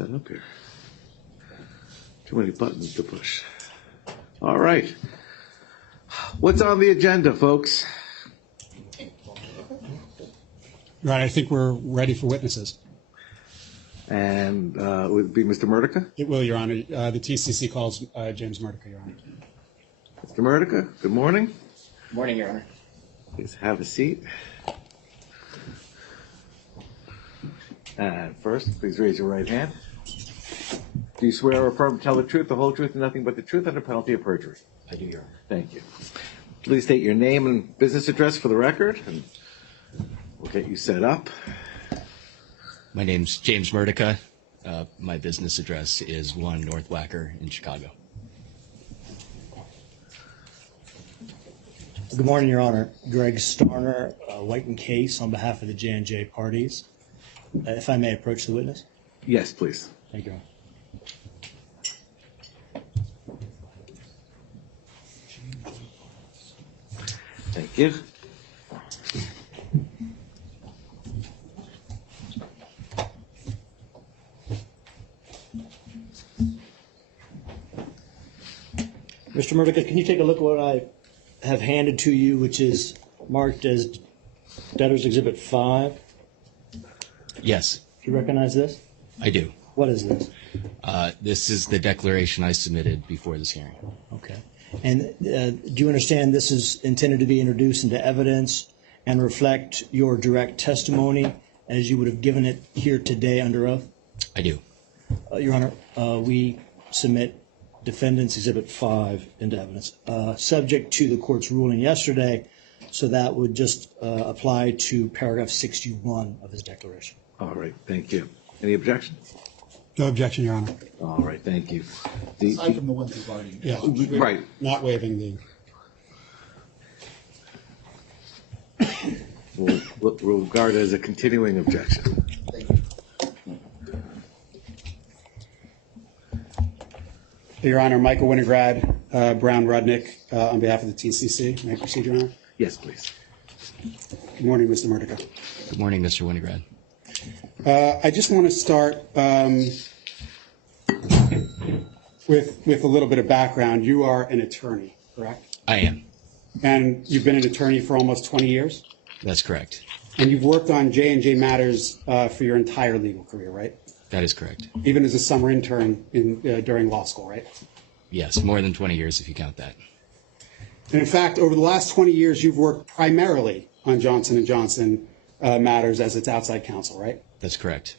set up here. Too many buttons to push. All right. What's on the agenda, folks? Right, I think we're ready for witnesses. And would it be Mr. Murdica? It will, Your Honor. The TCC calls James Murdica, Your Honor. Mr. Murdica, good morning. Good morning, Your Honor. Please have a seat. And first, please raise your right hand. Do you swear or affirm to tell the truth, the whole truth, and nothing but the truth under penalty of perjury? I do, Your Honor. Thank you. Please state your name and business address for the record, and we'll get you set up. My name's James Murdica. My business address is 1 North Wacker in Chicago. Good morning, Your Honor. Greg Starner, White and Case, on behalf of the J&J parties. If I may approach the witness? Yes, please. Thank you, Your Honor. Thank you. Mr. Murdica, can you take a look at what I have handed to you, which is marked as Debtor's Exhibit 5? Yes, Do you recognize this? I do. What is this? This is the declaration I submitted before this hearing. Okay. And do you understand this is intended to be introduced into evidence and reflect your direct testimony as you would have given it here today under oath? I do. Your Honor, we submit Defendant's Exhibit 5 into evidence, subject to the court's ruling yesterday, so that would just apply to paragraph 61 of his declaration. All right, thank you. Any objections? No objection, Your Honor. All right, thank you. Aside from the ones we've already. Yeah, Right. not waiving the... We'll regard it as a continuing objection. Thank you. Your Honor, Michael Winograd, Brown Rudnick, on behalf of the TCC. May I proceed, Your Honor? Yes, please. Good morning, Mr. Murdica. Good morning, Mr. Winograd. I just want to start with a little bit of background. You are an attorney, correct? I am. And you've been an attorney for almost 20 years? That's correct. And you've worked on J&J matters for your entire legal career, right? That is correct. Even as a summer intern during law school, right? Yes, more than 20 years if you count that. And in fact, over the last 20 years, you've worked primarily on Johnson & Johnson matters as its outside counsel, right? That's correct.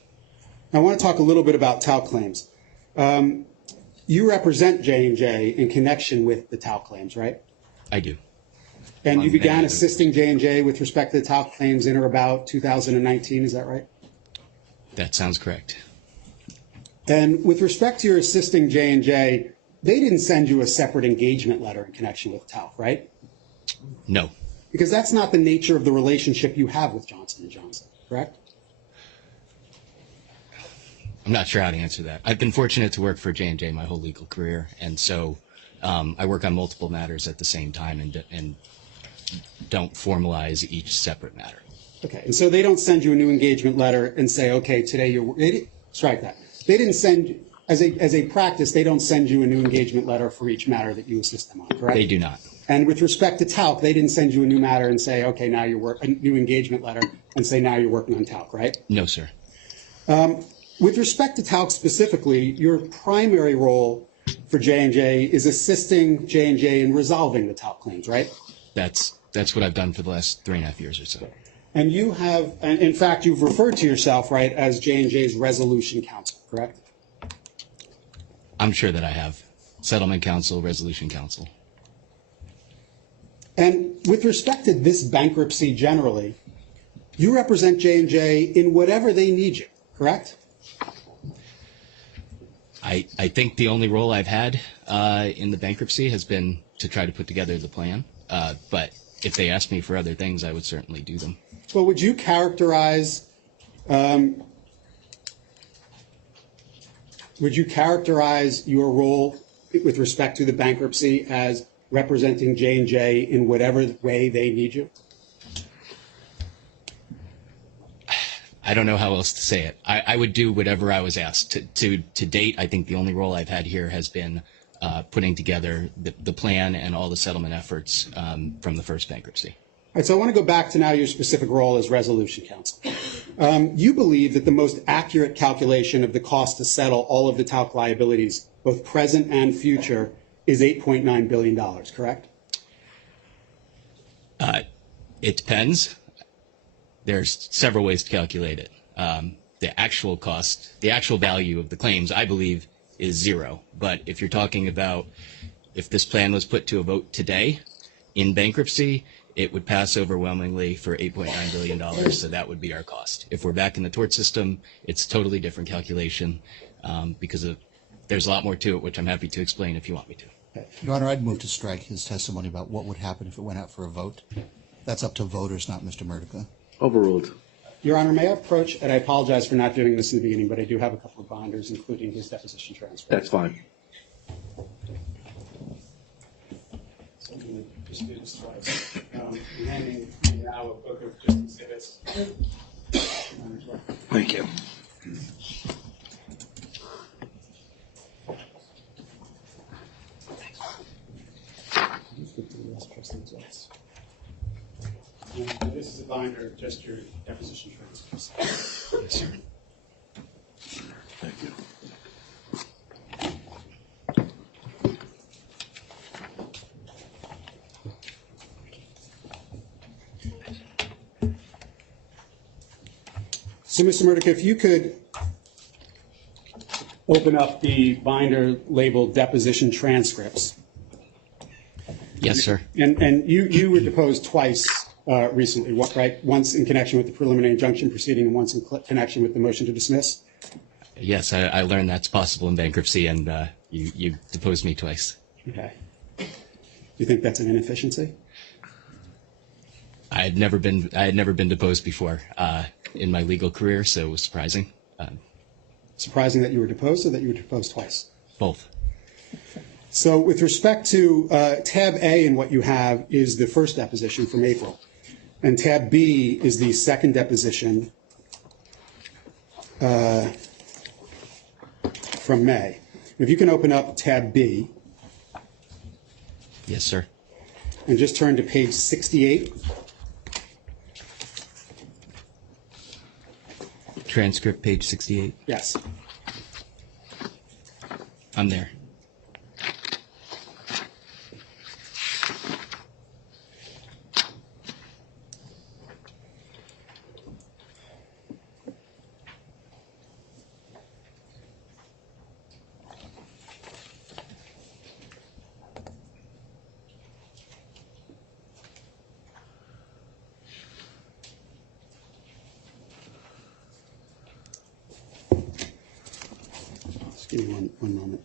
I want to talk a little bit about talc claims. You represent J&J in connection with the talc claims, right? I do. And you On began many- assisting J&J with respect to the talc claims in or about 2019, is that right? That sounds correct. And with respect to your assisting J&J, they didn't send you a separate engagement letter in connection with talc, right? No. Because that's not the nature of the relationship you have with Johnson & Johnson, correct? I'm not sure how to answer that. I've been fortunate to work for J&J my whole legal career, and so I work on multiple matters at the same time and don't formalize each separate matter. Okay, and so they don't send you a new engagement letter and say, okay, today strike that. They didn't send, as a practice, they don't send you a new engagement letter for each matter that you assist them on, correct? They do not. And with respect to talc, they didn't send you a new matter and say, okay, now a new engagement letter and say, now you're working on talc, right? No, sir. With respect to talc specifically, your primary role for J&J is assisting J&J in resolving the talc claims, right? That's what I've done for the last 3.5 years or so. And you have, and in fact, you've referred to yourself, right, as J&J's resolution counsel, correct? I'm sure that I have. Settlement counsel, resolution counsel. And with respect to this bankruptcy generally, you represent J&J in whatever they need you, correct? I think the only role I've had in the bankruptcy has been to try to put together the plan. But if they ask me for other things, I would certainly do them. Well, would you characterize your role with respect to the bankruptcy as representing J&J in whatever way they need you? I don't know how else to say it. I would do whatever I was asked. To date, I think the only role I've had here has been putting together the plan and all the settlement efforts from the first bankruptcy. All right, so I want to go back to now your specific role as resolution counsel. You believe that the most accurate calculation of the cost to settle all of the talc liabilities, both present and future, is $8.9 billion, correct? It depends. There's several ways to calculate it. The actual cost, the actual value of the claims, I believe, is zero. But if you're talking about if this plan was put to a vote today in bankruptcy, it would pass overwhelmingly for $8.9 billion, so that would be our cost. If we're back in the tort system, it's a totally different calculation because there's a lot more to it, which I'm happy to explain if you want me to. Your Honor, I'd move to strike his testimony about what would happen if it went out for a vote. That's up to voters, not Mr. Murdica. Overruled. Your Honor, may I approach, and I apologize for not doing this in the beginning, but I do have a couple of binders, including his deposition transcript. That's fine. So I'm going to just do this twice. I'm handing you now a book of just exhibits. Thank you. And this is a binder of just your deposition transcripts. Yes, sir. Thank you. So, Mr. Murdica, if you could open up the binder labeled deposition transcripts. Yes, sir. And you were deposed twice recently, right? Once in connection with the preliminary injunction proceeding and once in connection with the motion to dismiss? Yes, I learned that's possible in bankruptcy, and you deposed me twice. Okay. Do you think that's an inefficiency? I had never been deposed before in my legal career, so it was surprising. Surprising that you were deposed or that you were deposed twice? Both. So with respect to tab A in what you have is the first deposition from April, and tab B is the second deposition from May. If you can open up tab B Yes, sir. and just turn to page 68. Transcript, page 68. Yes. I'm there. Just give me one moment.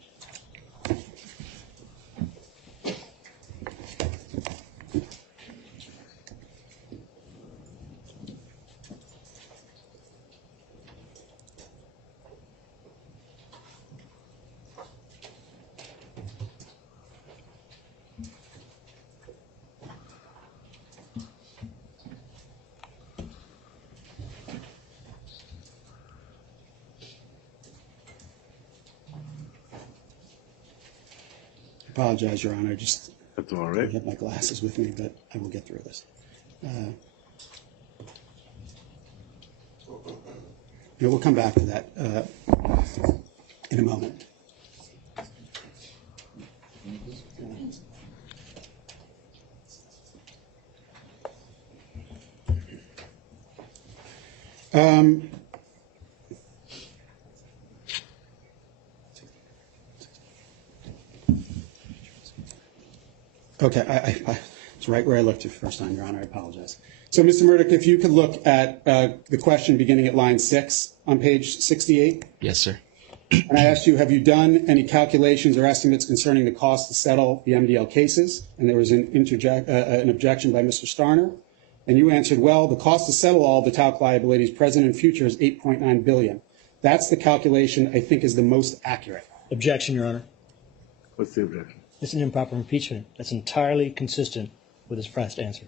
I apologize, Your Honor. Just That's all I right. have my glasses with me, but I will get through this. We'll come back to that in a moment. Okay, it's right where I looked the first time, Your Honor. I apologize. So, Mr. Murdick, if you could look at the question beginning at line 6 on page 68. Yes, sir. And I asked you, have you done any calculations or estimates concerning the cost to settle the MDL cases? And there was an objection by Mr. Starner. And you answered, well, the cost to settle all the talc liabilities present and future is $8.9 billion. That's the calculation I think is the most accurate. Objection, Your Honor. What's the objection? It's an improper impeachment. That's entirely consistent with his past answer.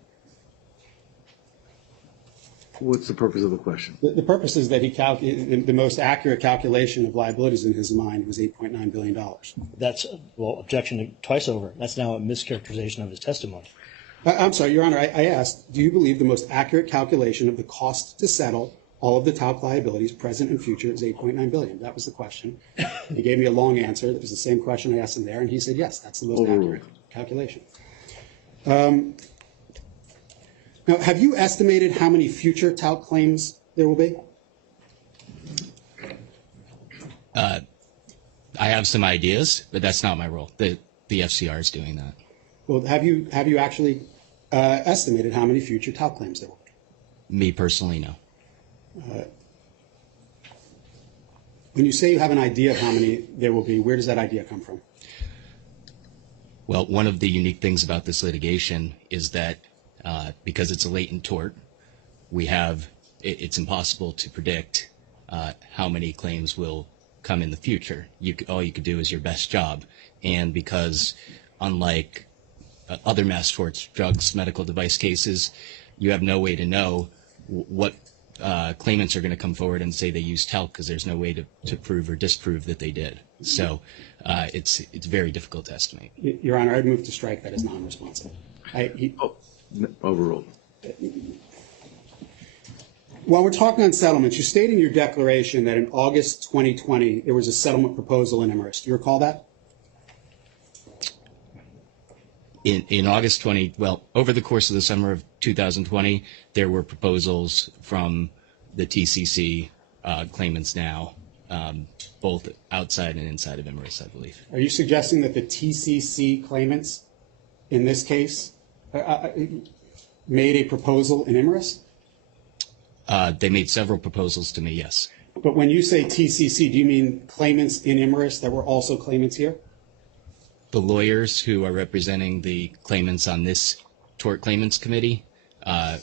What's the purpose of the question? The purpose is that the most accurate calculation of liabilities in his mind was $8.9 billion. That's, well, objection twice over. That's now a mischaracterization of his testimony. I'm sorry, Your Honor, I asked, do you believe the most accurate calculation of the cost to settle all of the talc liabilities, present and future, is $8.9 billion? That was the question. He gave me a long answer. That was the same question I asked him there, and he said, yes, that's the most accurate calculation. Now, have you estimated how many future talc claims there will be? I have some ideas, but that's not my role. The FCR is doing that. Well, have you actually estimated how many future talc claims there will be? Me personally, no. When you say you have an idea of how many there will be, where does that idea come from? Well, one of the unique things about this litigation is that because it's a latent tort, it's impossible to predict how many claims will come in the future. All you could do is your best job. And because unlike other mass torts, drugs, medical device cases, you have no way to know what claimants are going to come forward and say they used talc, because there's no way to prove or disprove that they did. So it's very difficult to estimate. Your Honor, I'd move to strike that as non-responsive. Overruled. While we're talking on settlements, you state in your declaration that in August 2020, there was a settlement proposal in Emirates. Do you recall that? In August over the course of the summer of 2020, there were proposals from the TCC claimants now, both outside and inside of Emirates, I believe. Are you suggesting that the TCC claimants in this case made a proposal in Emirates? They made several proposals to me, yes. But when you say TCC, do you mean claimants in Emirates that were also claimants here? The lawyers who are representing the claimants on this tort claimants committee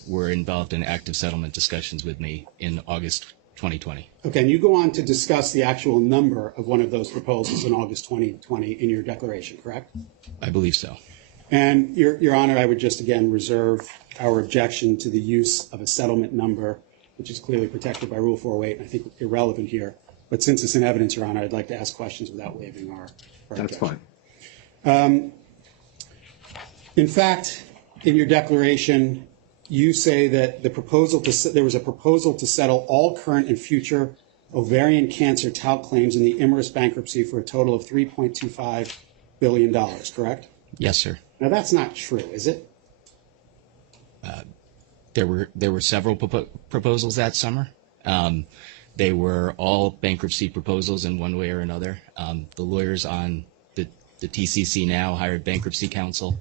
were involved in active settlement discussions with me in August 2020. Okay, and you go on to discuss the actual number of one of those proposals in August 2020 in your declaration, correct? I believe so. And Your Honor, I would just again reserve our objection to the use of a settlement number, which is clearly protected by Rule 408, and I think irrelevant here. But since it's in evidence, Your Honor, I'd like to ask questions without waiving our objection. That's fine. In fact, in your declaration, you say that there was a proposal to settle all current and future ovarian cancer talc claims in the Emirates bankruptcy for a total of $3.25 billion, correct? Yes, sir. Now, that's not true, is it? There were several proposals that summer. They were all bankruptcy proposals in one way or another. The lawyers on the TCC now hired bankruptcy counsel,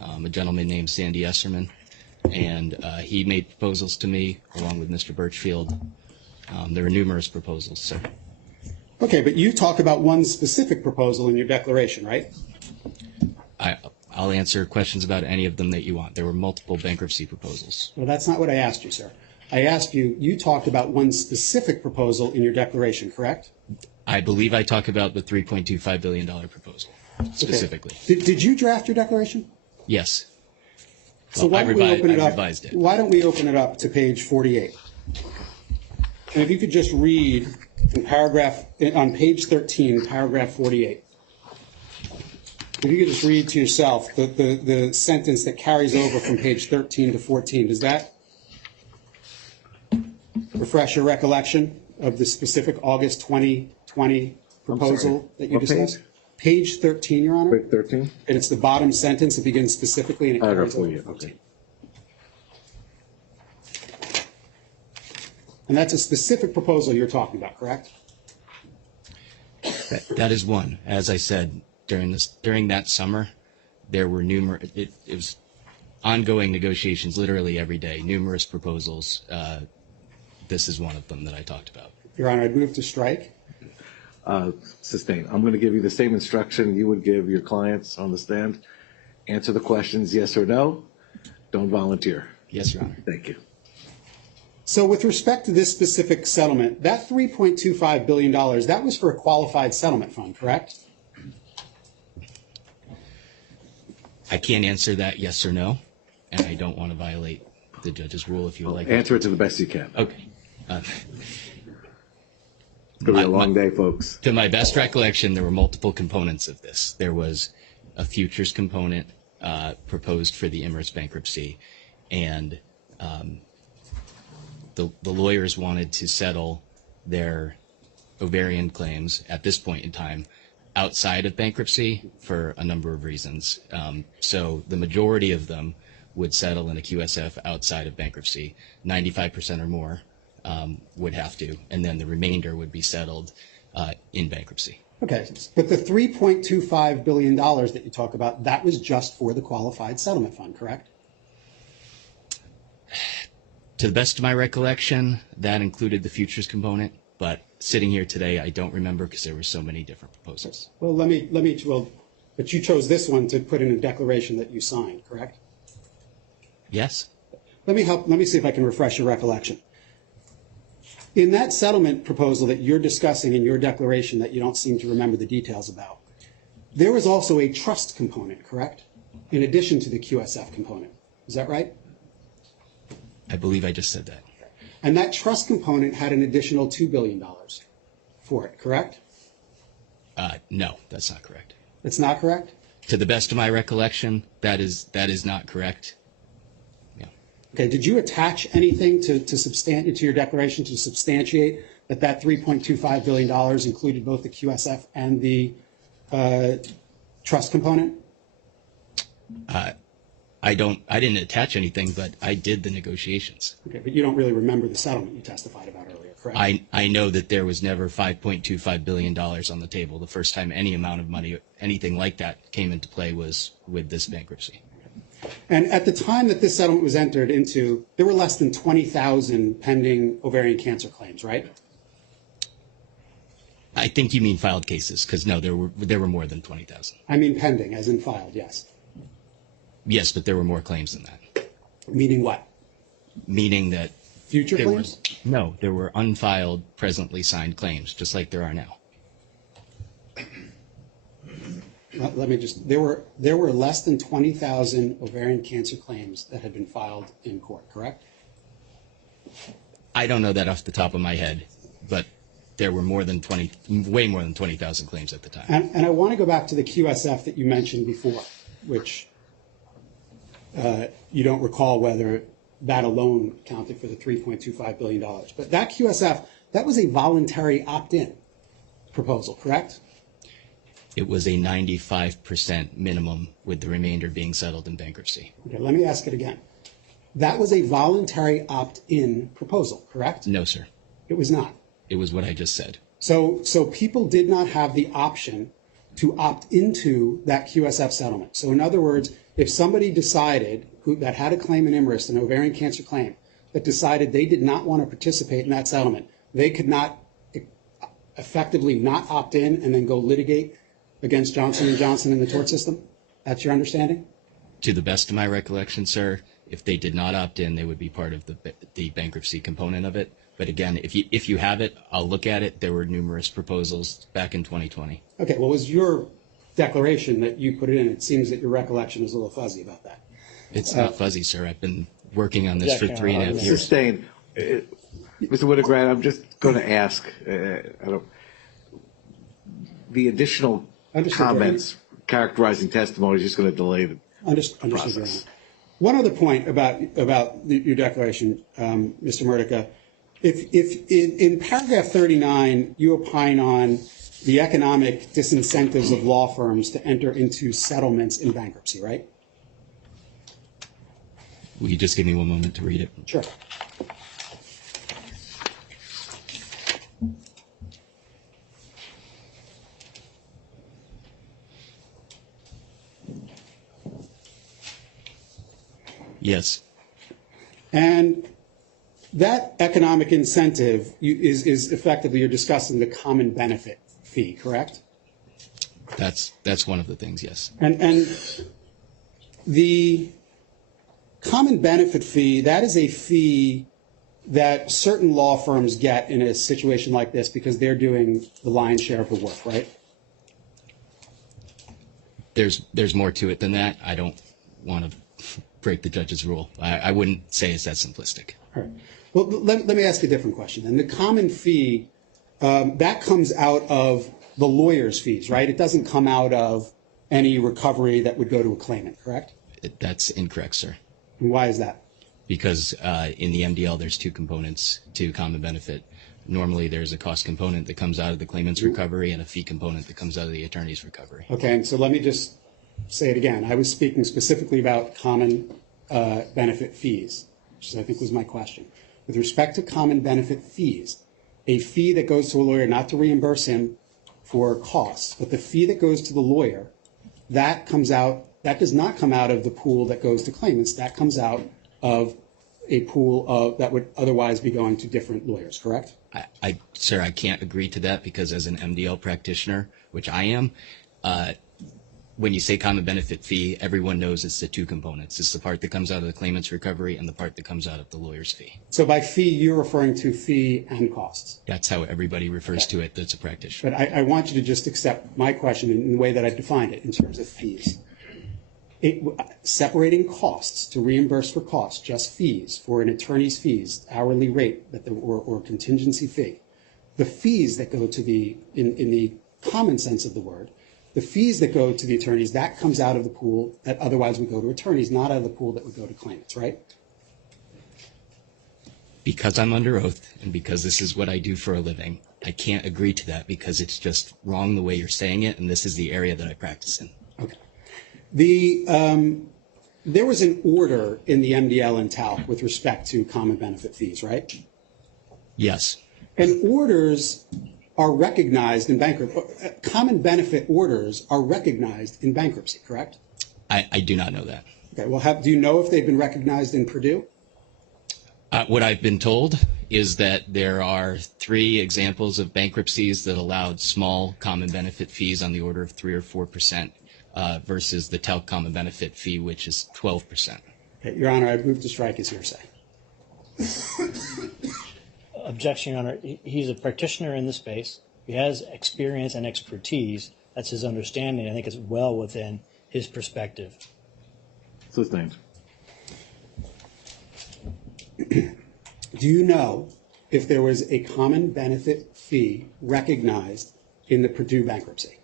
a gentleman named Sandy Esserman, and he made proposals to me along with Mr. Birchfield. There were numerous proposals, sir. Okay, but you talk about one specific proposal in your declaration, right? I'll answer questions about any of them that you want. There were multiple bankruptcy proposals. Well, that's not what I asked you, sir. I asked you talked about one specific proposal in your declaration, correct? I believe I talk about the $3.25 billion proposal specifically. Okay. Did you draft your declaration? Yes. So Well, why don't we open it I up? revised it. Why don't we open it up to page 48? And if you could just read on page 13, paragraph 48. If you could just read to yourself the sentence that carries over from page 13 to 14. Does that refresh your recollection of the specific August 2020 proposal that you What discussed? page? Page 13, Your Honor. Page 13? And it's the bottom sentence. It begins specifically and it Paragraph carries over. 48, okay. And that's a specific proposal you're talking about, correct? That is one. As I said, during that summer, there were numerous. It was ongoing negotiations, literally every day. Numerous proposals. This is one of them that I talked about. Your Honor, I'd move to strike. Sustain. I'm going to give you the same instruction you would give your clients on the stand. Answer the questions yes or no. Don't volunteer. Yes, Your Honor. Thank you. So with respect to this specific settlement, that $3.25 billion, that was for a qualified settlement fund, correct? I can't answer that yes or no, and I don't want to violate the judge's rule if you would like. Answer it to the best you can. Okay. It's going to be a long day, folks. To my best recollection, there were multiple components of this. There was a futures component proposed for the Emirates bankruptcy, and the lawyers wanted to settle their ovarian claims at this point in time outside of bankruptcy for a number of reasons. So the majority of them would settle in a QSF outside of bankruptcy. 95% or more would have to, and then the remainder would be settled in bankruptcy. Okay, but the $3.25 billion that you talk about, that was just for the qualified settlement fund, correct? To the best of my recollection, that included the futures component, but sitting here today, I don't remember because there were so many different proposals. Well, but you chose this one to put in a declaration that you signed, correct? Yes? Let me see if I can refresh your recollection. In that settlement proposal that you're discussing in your declaration that you don't seem to remember the details about, there was also a trust component, correct? In addition to the QSF component. Is that right? I believe I just said that. And that trust component had an additional $2 billion for it, correct? No, that's not correct. It's not correct? To the best of my recollection, that is not correct. Yeah. Okay, did you attach anything to your declaration to substantiate that $3.25 billion included both the QSF and the trust component? I didn't attach anything, but I did the negotiations. Okay, but you don't really remember the settlement you testified about earlier, correct? I know that there was never $5.25 billion on the table. The first time any amount of money, anything like that, came into play was with this bankruptcy. And at the time that this settlement was entered into, there were less than 20,000 pending ovarian cancer claims, right? I think you mean filed cases, because no, there were more than 20,000. I mean pending, as in filed, yes. Yes, but there were more claims than that. Meaning what? Meaning that Future claims? there were unfiled, presently signed claims, just like there are now. Let me just, there were less than 20,000 ovarian cancer claims that had been filed in court, correct? I don't know that off the top of my head, but there were way more than 20,000 claims at the time. And I want to go back to the QSF that you mentioned before, which you don't recall whether that alone counted for the $3.25 billion. But that QSF, that was a voluntary opt-in proposal, correct? It was a 95% minimum, with the remainder being settled in bankruptcy. Okay, let me ask it again. That was a voluntary opt-in proposal, correct? No, sir. It was not. It was what I just said. So people did not have the option to opt into that QSF settlement. So in other words, if somebody decided that had a claim in Emirates, an ovarian cancer claim, that decided they did not want to participate in that settlement, they could not effectively not opt in and then go litigate against Johnson & Johnson in the tort system? That's your understanding? To the best of my recollection, sir, if they did not opt in, they would be part of the bankruptcy component of it. But again, if you have it, I'll look at it. There were numerous proposals back in 2020. Okay, well, it was your declaration that you put it in. It seems that your recollection is a little fuzzy about that. It's not fuzzy, sir. I've been working on this for 3.5 years. Sustained. Mr. Winograd, I'm just going to ask, the additional Understood, comments characterizing testimony is just going to delay the Understood, Your process. Honor. One other point about your declaration, Mr. Murtica. If in paragraph 39, you opine on the economic disincentives of law firms to enter into settlements in bankruptcy, right? Will you just give me one moment to read it? Sure. Yes. And that economic incentive is effectively, you're discussing the common benefit fee, correct? That's one of the things, yes. And the common benefit fee, that is a fee that certain law firms get in a situation like this because they're doing the lion's share of the work, right? There's more to it than that. I don't want to break the judge's rule. I wouldn't say it's that simplistic. All right. Well, let me ask a different question. And the common fee, that comes out of the lawyer's fees, right? It doesn't come out of any recovery that would go to a claimant, correct? That's incorrect, sir. And why is that? Because in the MDL, there's two components to common benefit. Normally, there's a cost component that comes out of the claimant's recovery and a fee component that comes out of the attorney's recovery. Okay, and so let me just say it again. I was speaking specifically about common benefit fees, which I think was my question. With respect to common benefit fees, a fee that goes to a lawyer not to reimburse him for costs, but the fee that goes to the lawyer, that does not come out of the pool that goes to claimants. That comes out of a pool that would otherwise be going to different lawyers, correct? Sir, I can't agree to that because as an MDL practitioner, which I am, when you say common benefit fee, everyone knows it's the two components. It's the part that comes out of the claimant's recovery and the part that comes out of the lawyer's fee. So by fee, you're referring to fee and costs. That's how everybody refers to it that's a practitioner. But I want you to just accept my question in the way that I defined it in terms of fees. Separating costs to reimburse for costs, just fees for an attorney's fees, hourly rate or contingency fee. The fees that go to in the common sense of the word, the fees that go to the attorneys, that comes out of the pool that otherwise would go to attorneys, not out of the pool that would go to claimants, right? Because I'm under oath and because this is what I do for a living, I can't agree to that because it's just wrong the way you're saying it, and this is the area that I practice in. Okay. There was an order in the MDL and TALC with respect to common benefit fees, right? Yes. And orders are recognized in bankruptcy. Common benefit orders are recognized in bankruptcy, correct? I do not know that. Okay. Well, do you know if they've been recognized in Purdue? What I've been told is that there are 3 examples of bankruptcies that allowed small common benefit fees on the order of 3 or 4%. Versus the TELC common benefit fee, which is 12%. Okay, Your Honor, I move to strike his hearsay. Objection, Your Honor. He's a practitioner in the space. He has experience and expertise. That's his understanding. I think it's well within his perspective. Sustained. Do you know if there was a common benefit fee recognized in the Purdue bankruptcy?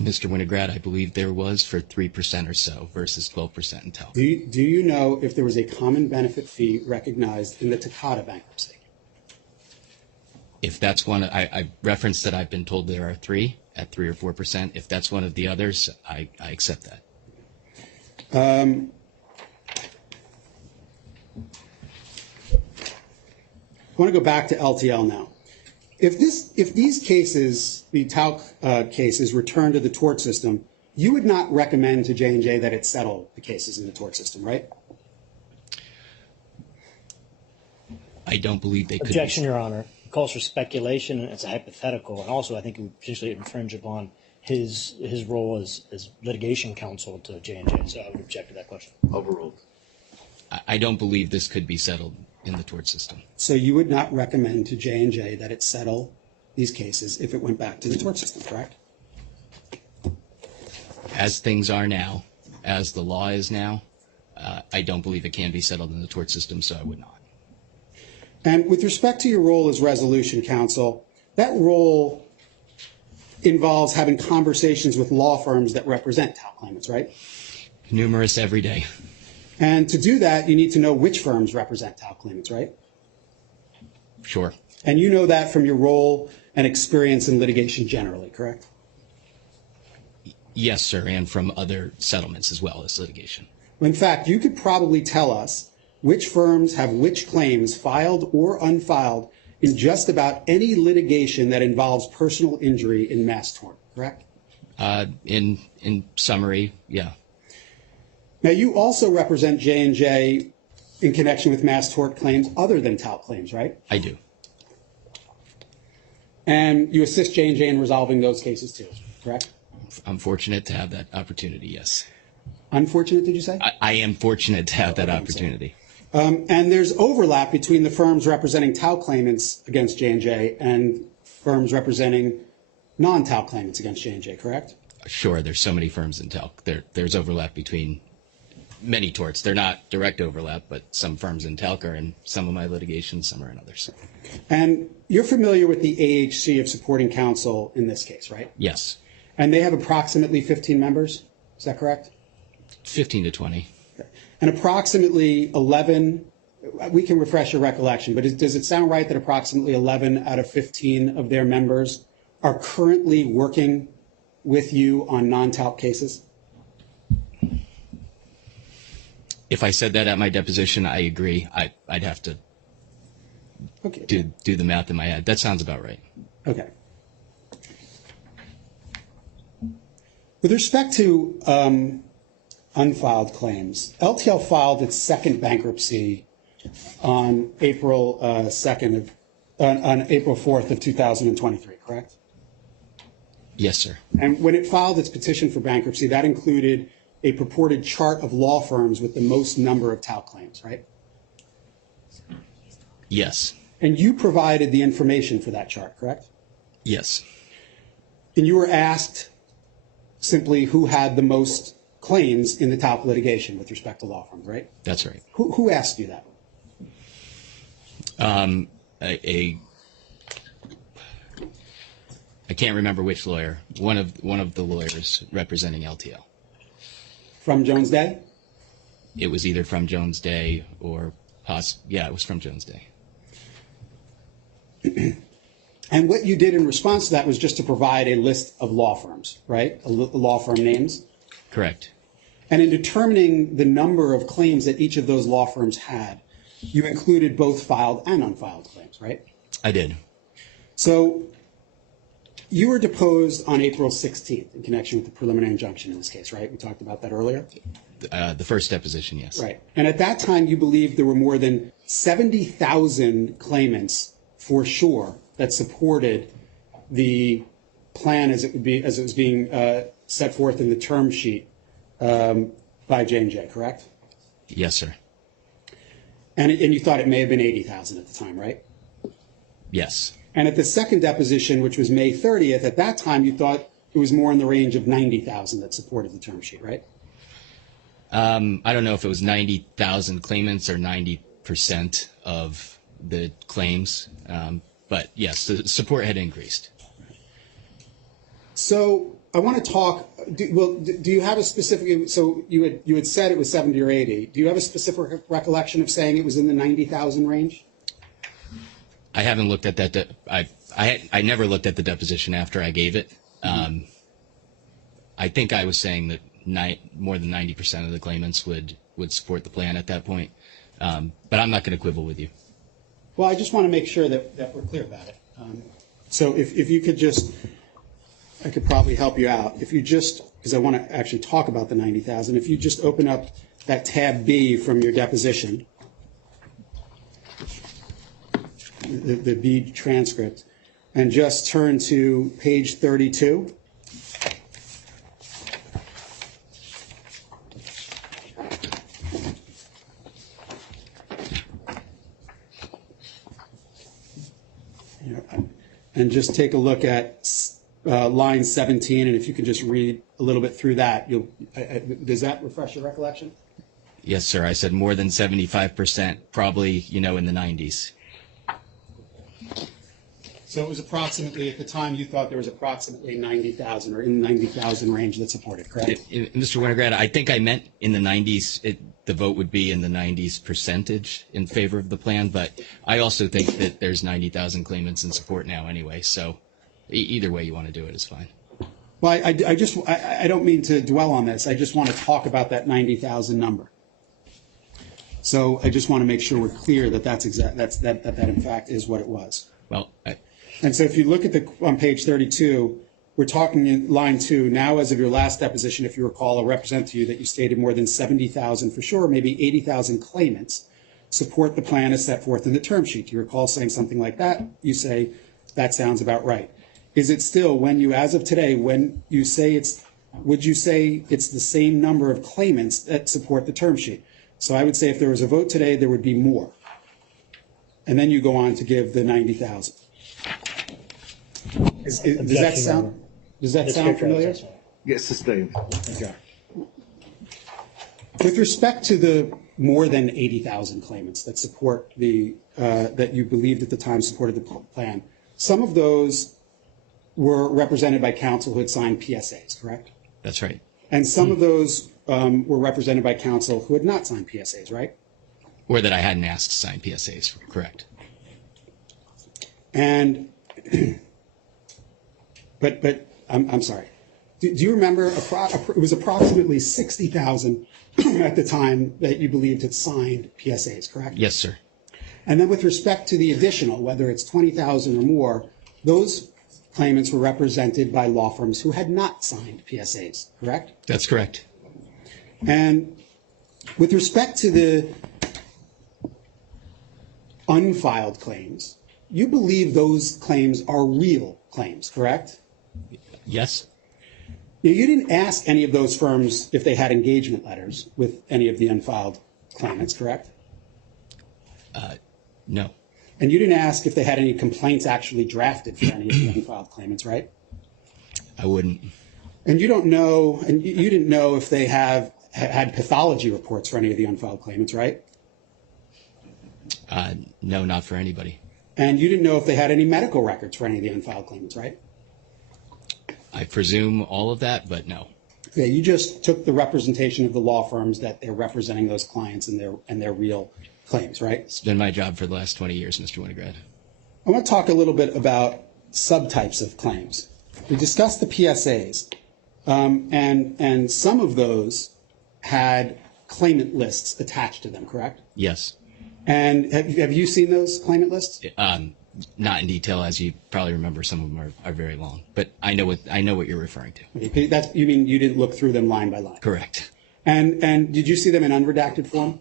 Mr. Winograd, I believe there was for 3% or so versus 12% in TELC. Do you know if there was a common benefit fee recognized in the Takata bankruptcy? If that's one, I referenced that I've been told there are 3 at 3 or 4%. If that's one of the others, I accept that. I want to go back to LTL now. If these cases, the TALC cases, return to the tort system, you would not recommend to J&J that it settle the cases in the tort system, right? I don't believe they could. Objection, Your Honor. It calls for speculation, and it's a hypothetical, and also I think it would potentially infringe upon his role as litigation counsel to J&J, so I would object to that question. Overruled. I don't believe this could be settled in the tort system. So you would not recommend to J&J that it settle these cases if it went back to the tort system, correct? As things are now, as the law is now, I don't believe it can be settled in the tort system, so I would not. And with respect to your role as resolution counsel, that role involves having conversations with law firms that represent TALC claimants, right? Numerous every day. And to do that, you need to know which firms represent TALC claimants, right? Sure. And you know that from your role and experience in litigation generally, correct? Yes, sir, and from other settlements as well as litigation. In fact, you could probably tell us which firms have which claims filed or unfiled in just about any litigation that involves personal injury in mass tort, correct? In summary, yeah. Now, you also represent J&J in connection with mass tort claims other than TALC claims, right? I do. And you assist J&J in resolving those cases too, correct? I'm fortunate to have that opportunity, yes. Unfortunate, did you say? I am fortunate to have that opportunity. And there's overlap between the firms representing TALC claimants against J&J and firms representing non-TALC claimants against J&J, correct? Sure, there's so many firms in TELC. There's overlap between many torts. They're not direct overlap, but some firms in talc are in some of my litigation, some are in others. And you're familiar with the AHC of supporting counsel in this case, right? Yes, And they have approximately 15 members, is that correct? 15 to 20. And approximately 11, we can refresh your recollection, but does it sound right that approximately 11 out of 15 of their members are currently working with you on non-talc cases? If I said that at my deposition, I agree. I'd have to Okay. do the math in my head. That sounds about right. Okay. With respect to unfiled claims, LTL filed its second bankruptcy on April 2nd on April 4th of 2023, correct? Yes, sir. And when it filed its petition for bankruptcy, that included a purported chart of law firms with the most number of talc claims, right? Yes. And you provided the information for that chart, correct? Yes. And you were asked simply who had the most claims in the talc litigation with respect to law firms, right? That's right. Who asked you that? I can't remember which lawyer. One of the lawyers representing LTL. From Jones Day? It was either from Jones Day or it was from Jones Day. And what you did in response to that was just to provide a list of law firms, right? Law firm names. Correct. And in determining the number of claims that each of those law firms had, you included both filed and unfiled claims, right? I did. So you were deposed on April 16th in connection with the preliminary injunction in this case, right? We talked about that earlier. The first deposition, yes. Right. And at that time, you believed there were more than 70,000 claimants for sure that supported the plan as it was being set forth in the term sheet by J&J, correct? Yes, sir. And you thought it may have been 80,000 at the time, right? Yes. And at the second deposition, which was May 30th, at that time you thought it was more in the range of 90,000 that supported the term sheet, right? I don't know if it was 90,000 claimants or 90% of the claims, but yes, the support had increased. So I want to talk. Do you have a specific? So you had said it was 70 or 80. Do you have a specific recollection of saying it was in the 90,000 range? I haven't looked at that. I never looked at the deposition after I gave it. I think I was saying that more than 90% of the claimants would support the plan at that point. But I'm not going to quibble with you. Well, I just want to make sure that we're clear about it. So if you could just, I could probably help you out. If you just, because I want to actually talk about the 90,000, if you just open up that tab B from your deposition, the B transcript, and just turn to page 32. And just take a look at line 17, and if you could just read a little bit through that, does that refresh your recollection? Yes, sir. I said more than 75%, probably, in the 90s. So it was approximately, at the time, you thought there was approximately 90,000 or in the 90,000 range that supported, correct? Mr. Winograd, I think I meant in the 90s, the vote would be in the 90s percentage in favor of the plan, but I also think that there's 90,000 claimants in support now anyway, so either way you want to do it is fine. Well, I don't mean to dwell on this. I just want to talk about that 90,000 number. So I just want to make sure we're clear that that in fact is what it was. Well, And so if you look at on page 32, we're talking in line 2, now as of your last deposition, if you recall, I'll represent to you that you stated more than 70,000 for sure, maybe 80,000 claimants support the plan as set forth in the term sheet. Do you recall saying something like that? You say, that sounds about right. Is it still, as of today, when you say would you say it's the same number of claimants that support the term sheet? So I would say if there was a vote today, there would be more. And then you go on to give the 90,000. Does that sound familiar? Yes, sustained. Okay. With respect to the more than 80,000 claimants that support that you believed at the time supported the plan, some of those were represented by counsel who had signed PSAs, correct? That's right. And some of those were represented by counsel who had not signed PSAs, right? Or that I hadn't asked to sign PSAs, correct. And, but I'm sorry. Do you remember, it was approximately 60,000 at the time that you believed had signed PSAs, correct? Yes, sir. And then with respect to the additional, whether it's 20,000 or more, those claimants were represented by law firms who had not signed PSAs, correct? That's correct. And with respect to the unfiled claims, you believe those claims are real claims, correct? Yes. Now, you didn't ask any of those firms if they had engagement letters with any of the unfiled claimants, correct? No. And you didn't ask if they had any complaints actually drafted for any of the unfiled claimants, right? I wouldn't. And you don't know, and you didn't know if they had pathology reports for any of the unfiled claimants, right? No, not for anybody. And you didn't know if they had any medical records for any of the unfiled claimants, right? I presume all of that, but no. Okay, you just took the representation of the law firms that they're representing those clients and their real claims, right? It's been my job for the last 20 years, Mr. Winograd. I want to talk a little bit about subtypes of claims. We discussed the PSAs, and some of those had claimant lists attached to them, correct? Yes. And have you seen those claimant lists? Not in detail, as you probably remember. Some of them are very long, but I know what you're referring to. Okay, you mean you didn't look through them line by line? Correct. And did you see them in unredacted form?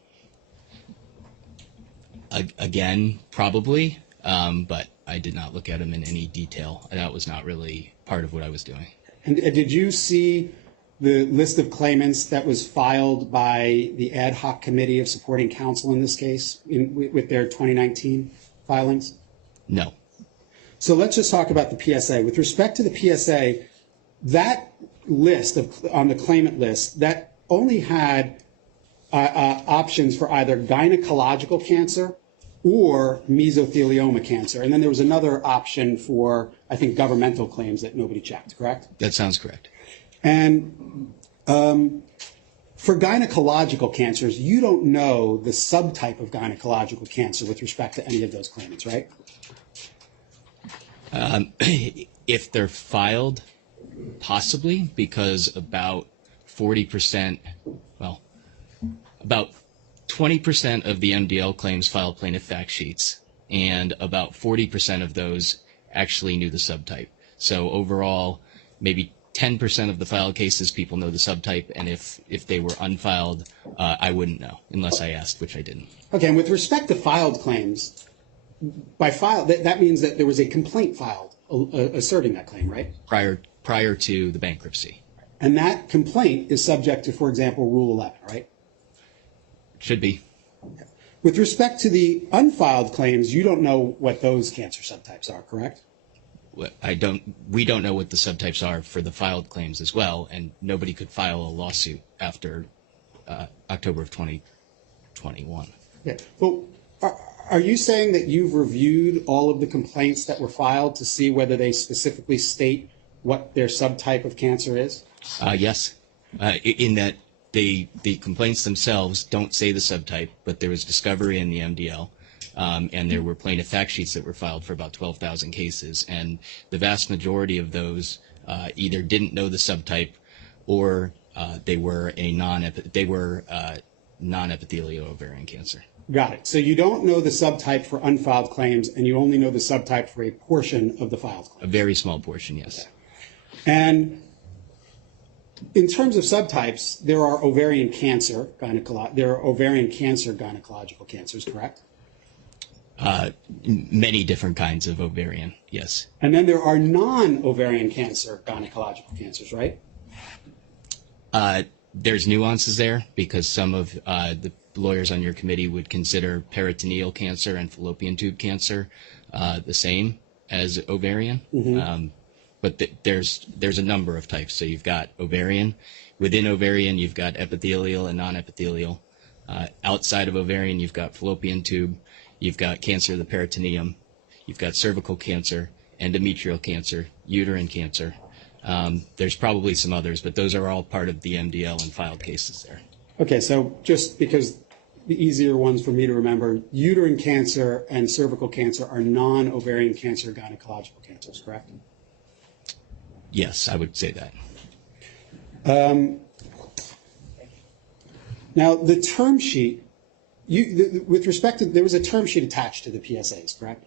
Again, probably, but I did not look at them in any detail. That was not really part of what I was doing. And did you see the list of claimants that was filed by the ad hoc committee of supporting counsel in this case with their 2019 filings? No. So let's just talk about the PSA. With respect to the PSA, that list on the claimant list, that only had options for either gynecological cancer or mesothelioma cancer. And then there was another option for, I think, governmental claims that nobody checked, correct? That sounds correct. And for gynecological cancers, you don't know the subtype of gynecological cancer with respect to any of those claimants, right? If they're filed, possibly, because about 40%, well, about 20% of the MDL claims file plaintiff fact sheets, and about 40% of those actually knew the subtype. So overall, maybe 10% of the filed cases, people know the subtype, and if they were unfiled, I wouldn't know, unless I asked, which I didn't. Okay, and with respect to filed claims, by file, that means that there was a complaint filed asserting that claim, right? Prior to the bankruptcy. And that complaint is subject to, for example, Rule 11, right? Should be. With respect to the unfiled claims, you don't know what those cancer subtypes are, correct? We don't know what the subtypes are for the filed claims as well, and nobody could file a lawsuit after October of 2021. Okay. Well, are you saying that you've reviewed all of the complaints that were filed to see whether they specifically state what their subtype of cancer is? Yes, in that the complaints themselves don't say the subtype, but there was discovery in the MDL, and there were plaintiff fact sheets that were filed for about 12,000 cases, and the vast majority of those either didn't know the subtype or they were non-epithelial ovarian cancer. Got it. So you don't know the subtype for unfiled claims, and you only know the subtype for a portion of the filed claims. A very small portion, yes. Okay. And in terms of subtypes, there are ovarian cancer gynecological cancers, correct? Many different kinds of ovarian, yes. And then there are non-ovarian cancer gynecological cancers, right? There's nuances there because some of the lawyers on your committee would consider peritoneal cancer and fallopian tube cancer the same as ovarian. Mm-hmm. but there's a number of types. So you've got ovarian. Within ovarian, you've got epithelial and non-epithelial. Outside of ovarian, you've got fallopian tube. You've got cancer of the peritoneum. You've got cervical cancer, endometrial cancer, uterine cancer. There's probably some others, but those are all part of the MDL and filed cases there. Okay, so just because the easier ones for me to remember, uterine cancer and cervical cancer are non-ovarian cancer gynecological cancers, correct? Yes, I would say that. Now, the term sheet, with respect to, there was a term sheet attached to the PSAs, correct?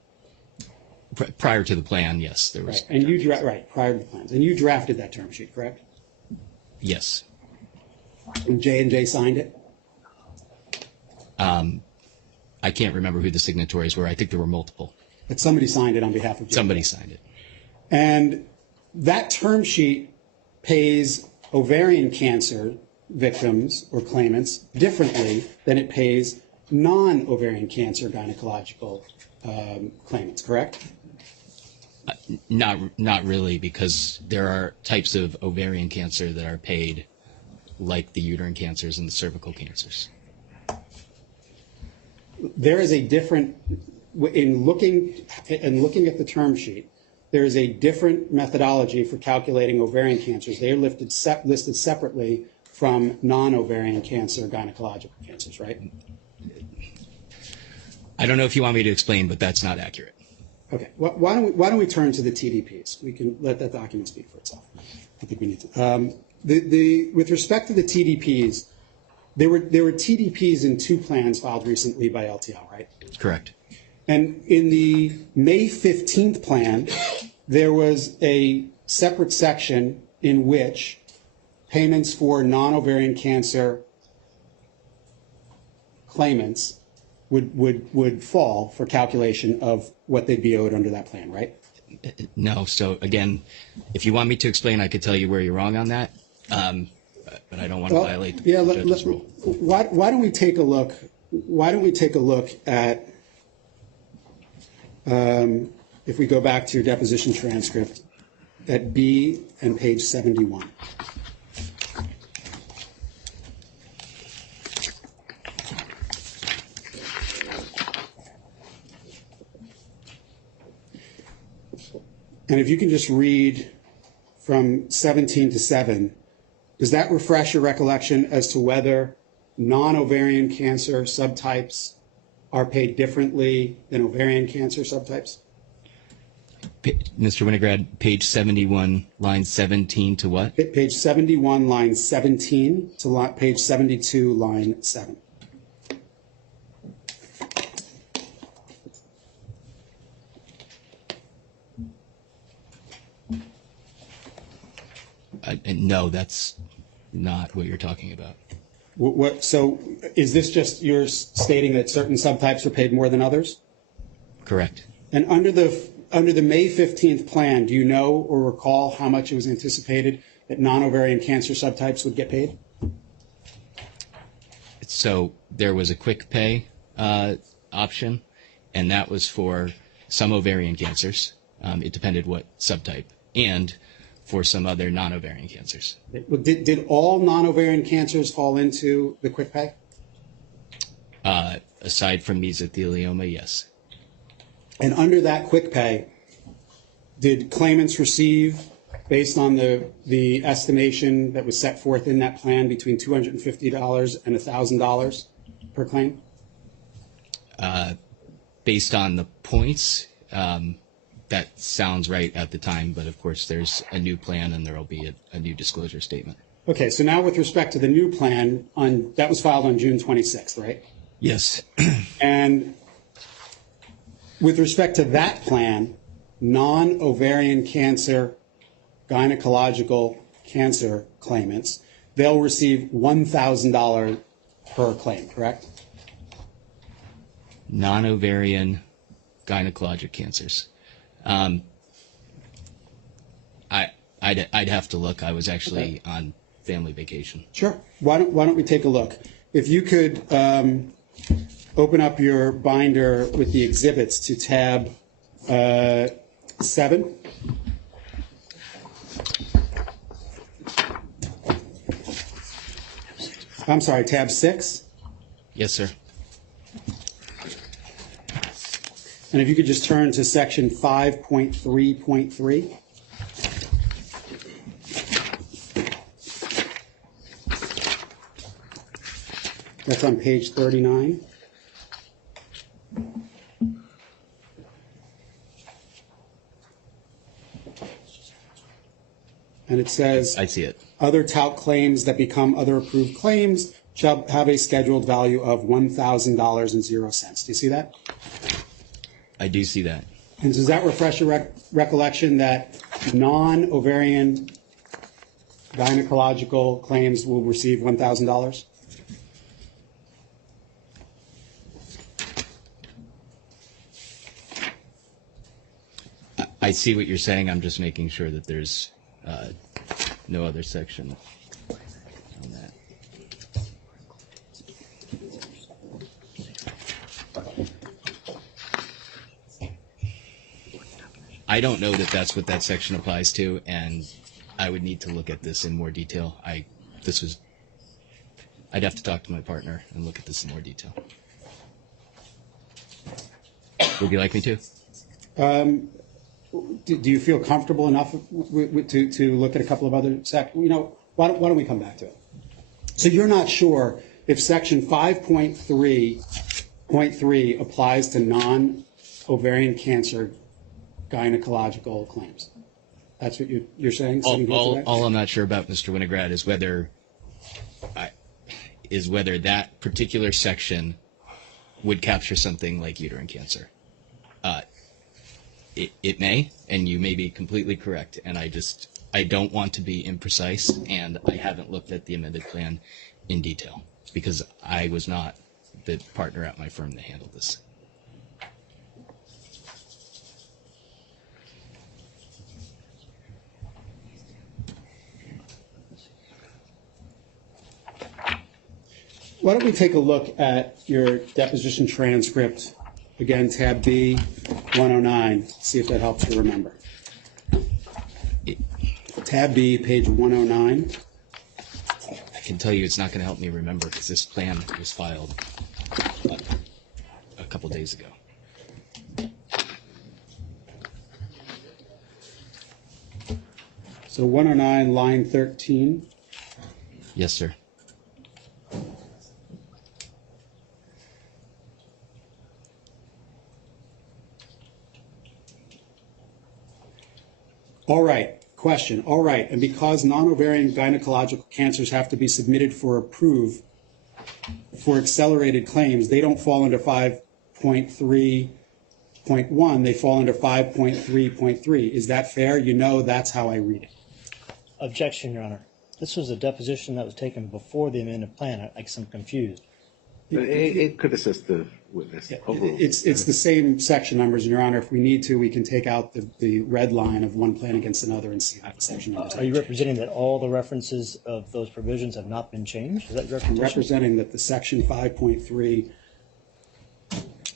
Prior to the plan, yes, there was. Right, and prior to the plans, and you drafted that term sheet, correct? Yes. And J&J signed it? I can't remember who the signatories were. I think there were multiple. But somebody signed it on behalf of J&J. Somebody signed it. And that term sheet pays ovarian cancer victims or claimants differently than it pays non-ovarian cancer gynecological claimants, correct? Not really, because there are types of ovarian cancer that are paid like the uterine cancers and the cervical cancers. There is a different, in looking at the term sheet, there is a different methodology for calculating ovarian cancers. They are listed separately from non-ovarian cancer gynecological cancers, right? I don't know if you want me to explain, but that's not accurate. Okay. Why don't we turn to the TDPs? We can let that document speak for itself. I think we need to. With respect to the TDPs, there were TDPs in two plans filed recently by LTL, right? Correct. And in the May 15th plan, there was a separate section in which payments for non-ovarian cancer claimants would fall for calculation of what they'd be owed under that plan, right? No. So again, if you want me to explain, I could tell you where you're wrong on that. But I don't want to violate the judge's rule. Why don't we take a look? Why don't we take a look at if we go back to your deposition transcript at B and page 71. And if you can just read from 17 to 7, does that refresh your recollection as to whether non-ovarian cancer subtypes are paid differently than ovarian cancer subtypes? Mr. Winograd, page 71, line 17 to what? Page 71, line 17 to page 72, line 7. No, that's not what you're talking about. So is this just you're stating that certain subtypes are paid more than others? Correct. And under the May 15th plan, do you know or recall how much it was anticipated that non-ovarian cancer subtypes would get paid? So there was a quick pay option, and that was for some ovarian cancers. It depended what subtype, and for some other non-ovarian cancers. Did all non-ovarian cancers fall into the quick pay? Aside from mesothelioma, yes. And under that quick pay, did claimants receive, based on the estimation that was set forth in that plan, between $250 and $1,000 per claim? Based on the points, that sounds right at the time, but of course there's a new plan and there will be a new disclosure statement. Okay, so now with respect to the new plan, that was filed on June 26th, right? Yes. And with respect to that plan, non-ovarian cancer, gynecological cancer claimants, they'll receive $1,000 per claim, correct? Non-ovarian gynecologic cancers. I'd have to look. I was actually on family vacation. Sure. Why don't we take a look? If you could open up your binder with the exhibits to tab 7. I'm sorry, tab 6. Yes, sir. And if you could just turn to section 5.3.3. That's on page 39. And it says, I see it. other tout claims that become other approved claims shall have a scheduled value of $1,000.00. Do you see that? I do see that. And does that refresh your recollection that non-ovarian gynecological claims will receive $1,000? I see what you're saying. I'm just making sure that there's no other section on that. I don't know that that's what that section applies to, and I would need to look at this in more detail. I'd have to talk to my partner and look at this in more detail. Would you like me to? Do you feel comfortable enough to look at a couple of other sections? Why don't we come back to it? So you're not sure if section 5.3.3 applies to non-ovarian cancer gynecological claims. That's what you're saying? All I'm not sure about, Mr. Winograd, is whether that particular section would capture something like uterine cancer. It may, and you may be completely correct. And I don't want to be imprecise, and I haven't looked at the amended plan in detail because I was not the partner at my firm that handled this. Why don't we take a look at your deposition transcript, again, tab B, 109, see if that helps you remember. Tab B, page 109. I can tell you it's not going to help me remember because this plan was filed a couple days ago. So 109, line 13. Yes, sir. All right, question. All right, and because non-ovarian gynecological cancers have to be submitted for approve for accelerated claims, they don't fall under 5.3.1, they fall under 5.3.3. Is that fair? You know that's how I read it. Objection, Your Honor. This was a deposition that was taken before the amended plan. I guess I'm confused. It could assist the witness. It's the same section numbers, and Your Honor, if we need to, we can take out the red line of one plan against another and see how the section numbers Are you representing that all the references of those provisions have not been changed? Is that your I'm representation? representing that the section 5.3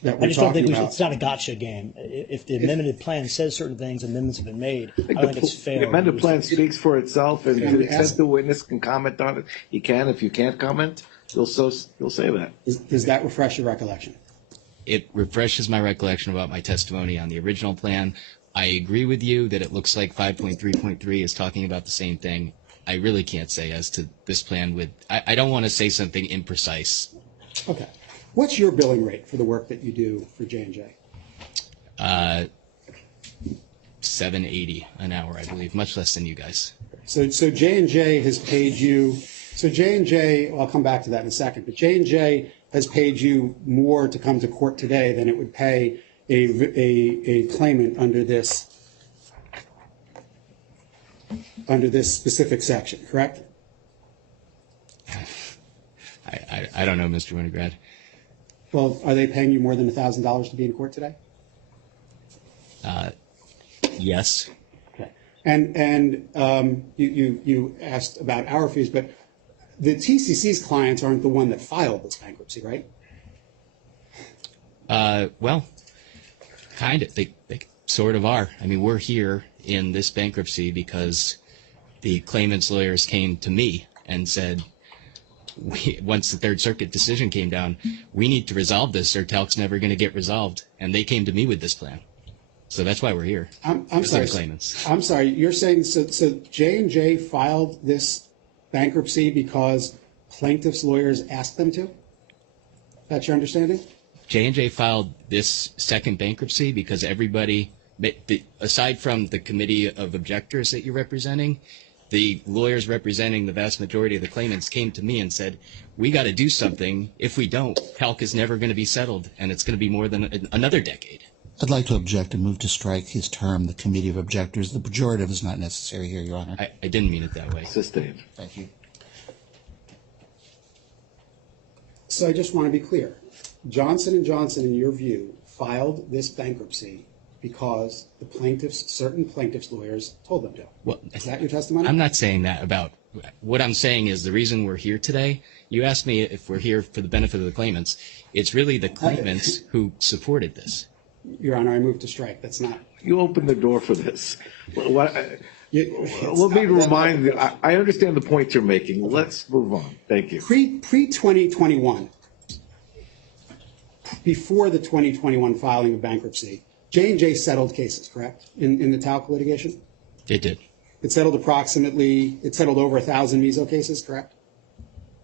that I we're just don't think talking about. it's not a gotcha game. If the amended plan says certain things, amendments have been made, I don't think it's fair. The amended plan speaks for itself, and to the ask- extent the witness can comment on it, he can. If you can't comment, you'll say that. Does that refresh your recollection? It refreshes my recollection about my testimony on the original plan. I agree with you that it looks like 5.3.3 is talking about the same thing. I really can't say as to this plan I don't want to say something imprecise. Okay. What's your billing rate for the work that you do for J&J? $7.80 an hour, I believe, much less than you guys. So J&J has paid you. So J&J, I'll come back to that in a second. But J&J has paid you more to come to court today than it would pay a claimant under this specific section, correct? I don't know, Mr. Winograd. Well, are they paying you more than $1,000 to be in court today? Yes. Okay. And you asked about our fees, but the TCC's clients aren't the one that filed this bankruptcy, right? Well, kind of. They sort of are. I mean, we're here in this bankruptcy because the claimant's lawyers came to me and said, once the Third Circuit decision came down, we need to resolve this or TALC's never going to get resolved. And they came to me with this plan. So that's why we're here. I'm Those are sorry. the claimants. I'm sorry. You're saying so J&J filed this bankruptcy because plaintiffs' lawyers asked them to? That's your understanding? J&J filed this second bankruptcy because everybody, aside from the committee of objectors that you're representing, the lawyers representing the vast majority of the claimants came to me and said, we got to do something. If we don't, TALC is never going to be settled, and it's going to be more than another decade. I'd like to object and move to strike his term, the committee of objectors. The pejorative is not necessary here, Your Honor. I didn't mean it that way. Sustained. Thank you. So I just want to be clear. Johnson & Johnson, in your view, filed this bankruptcy because the plaintiffs, certain plaintiffs' lawyers told them to. Well, Is that your testimony? I'm not saying that about what I'm saying is the reason we're here today. You asked me if we're here for the benefit of the claimants. It's really the claimants who supported this. Your Honor, I move to strike. That's not. You opened the door for this. Let It's me not- remind you, I understand the point you're making. Let's move on. Thank you. Pre-2021, before the 2021 filing of bankruptcy, J&J settled cases, correct, in the TALC litigation? It did. It settled over 1,000 meso cases, correct?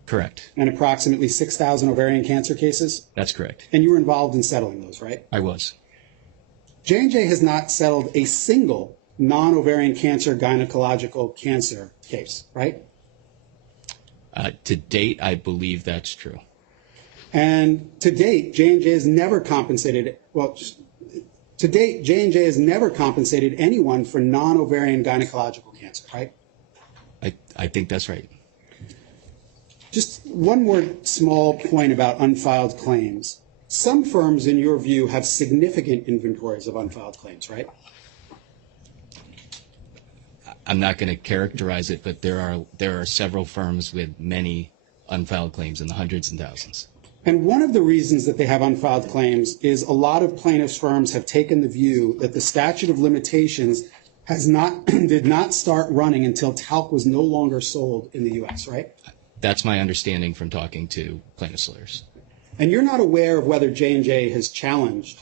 Correct. And approximately 6,000 ovarian cancer cases? That's correct. And you were involved in settling those, right? I was. J&J has not settled a single non-ovarian cancer gynecological cancer case, right? To date, I believe that's true. And to date, J&J has never compensated, to date, J&J has never compensated anyone for non-ovarian gynecological cancer, right? I think that's right. Just one more small point about unfiled claims. Some firms, in your view, have significant inventories of unfiled claims, right? I'm not going to characterize it, but there are several firms with many unfiled claims in the hundreds and thousands. And one of the reasons that they have unfiled claims is a lot of plaintiffs' firms have taken the view that the statute of limitations did not start running until talc was no longer sold in the U.S., right? That's my understanding from talking to plaintiffs' lawyers. And you're not aware of whether J&J has challenged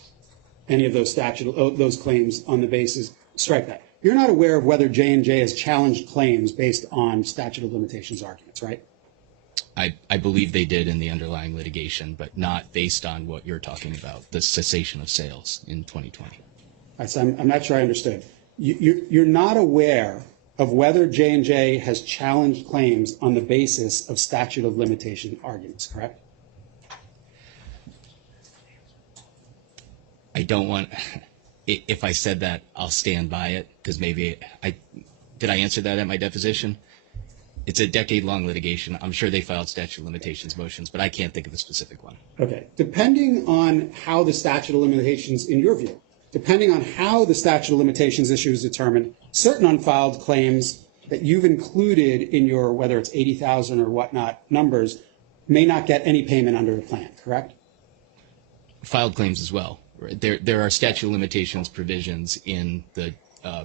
any of those claims on the basis, strike that. You're not aware of whether J&J has challenged claims based on statute of limitations arguments, right? I believe they did in the underlying litigation, but not based on what you're talking about, the cessation of sales in 2020. So I'm not sure I understood. You're not aware of whether J&J has challenged claims on the basis of statute of limitation arguments, correct? I don't want, if I said that, I'll stand by it, because did I answer that at my deposition? It's a decade-long litigation. I'm sure they filed statute of limitations motions, but I can't think of a specific one. Okay. Depending on how the statute of limitations, in your view, depending on how the statute of limitations issue is determined, certain unfiled claims that you've included in your, whether it's 80,000 or whatnot numbers, may not get any payment under the plan, correct? Filed claims as well. There are statute of limitations provisions in the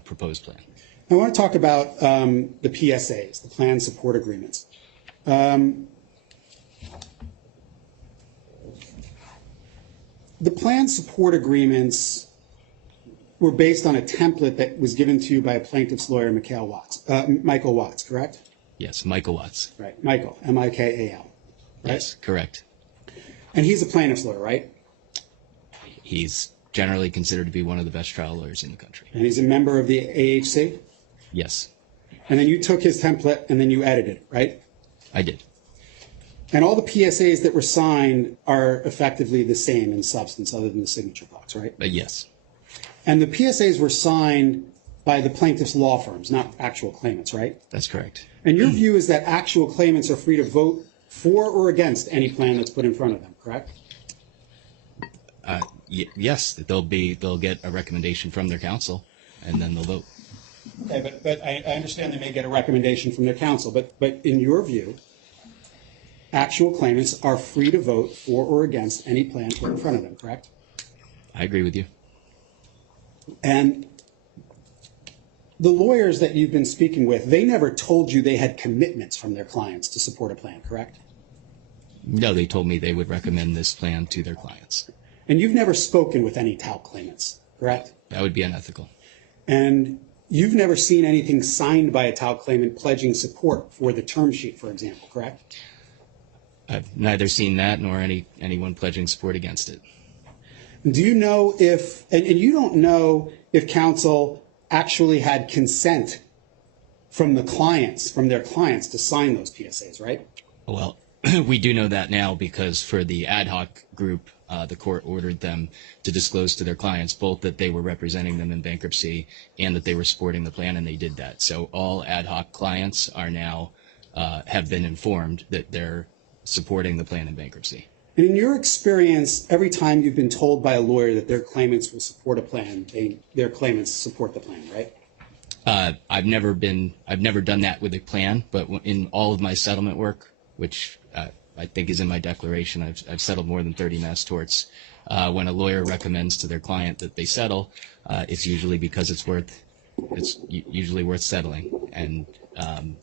proposed plan. I want to talk about the PSAs, the plan support agreements. The plan support agreements were based on a template that was given to you by a plaintiff's lawyer, Michael Watts, correct? Yes, Michael Watts. Right, Michael, M-I-K-A-L. Right? Yes, correct. And he's a plaintiff's lawyer, right? He's generally considered to be one of the best trial lawyers in the country. And he's a member of the AHC? Yes, And then you took his template and then you edited it, right? I did. And all the PSAs that were signed are effectively the same in substance other than the signature box, right? Yes, And the PSAs were signed by the plaintiff's law firms, not actual claimants, right? that's correct. And your view is that actual claimants are free to vote for or against any plan that's put in front of them, correct? Yes, they'll get a recommendation from their counsel, and then they'll vote. Okay, but I understand they may get a recommendation from their counsel, but in your view, actual claimants are free to vote for or against any plan put in front of them, correct? I agree with you. And the lawyers that you've been speaking with, they never told you they had commitments from their clients to support a plan, correct? No, they told me they would recommend this plan to their clients. And you've never spoken with any talc claimants, correct? That would be unethical. And you've never seen anything signed by a talc claimant pledging support for the term sheet, for example, correct? I've neither seen that nor anyone pledging support against it. Do you know if, and you don't know if counsel actually had consent from the clients, from their clients to sign those PSAs, right? Well, we do know that now because for the ad hoc group, the court ordered them to disclose to their clients both that they were representing them in bankruptcy and that they were supporting the plan, and they did that. So all ad hoc clients are now have been informed that they're supporting the plan in bankruptcy. And in your experience, every time you've been told by a lawyer that their claimants will support a plan, their claimants support the plan, right? I've never done that with a plan, but in all of my settlement work, which I think is in my declaration, I've settled more than 30 mass torts. When a lawyer recommends to their client that they settle, it's usually because it's usually worth settling, and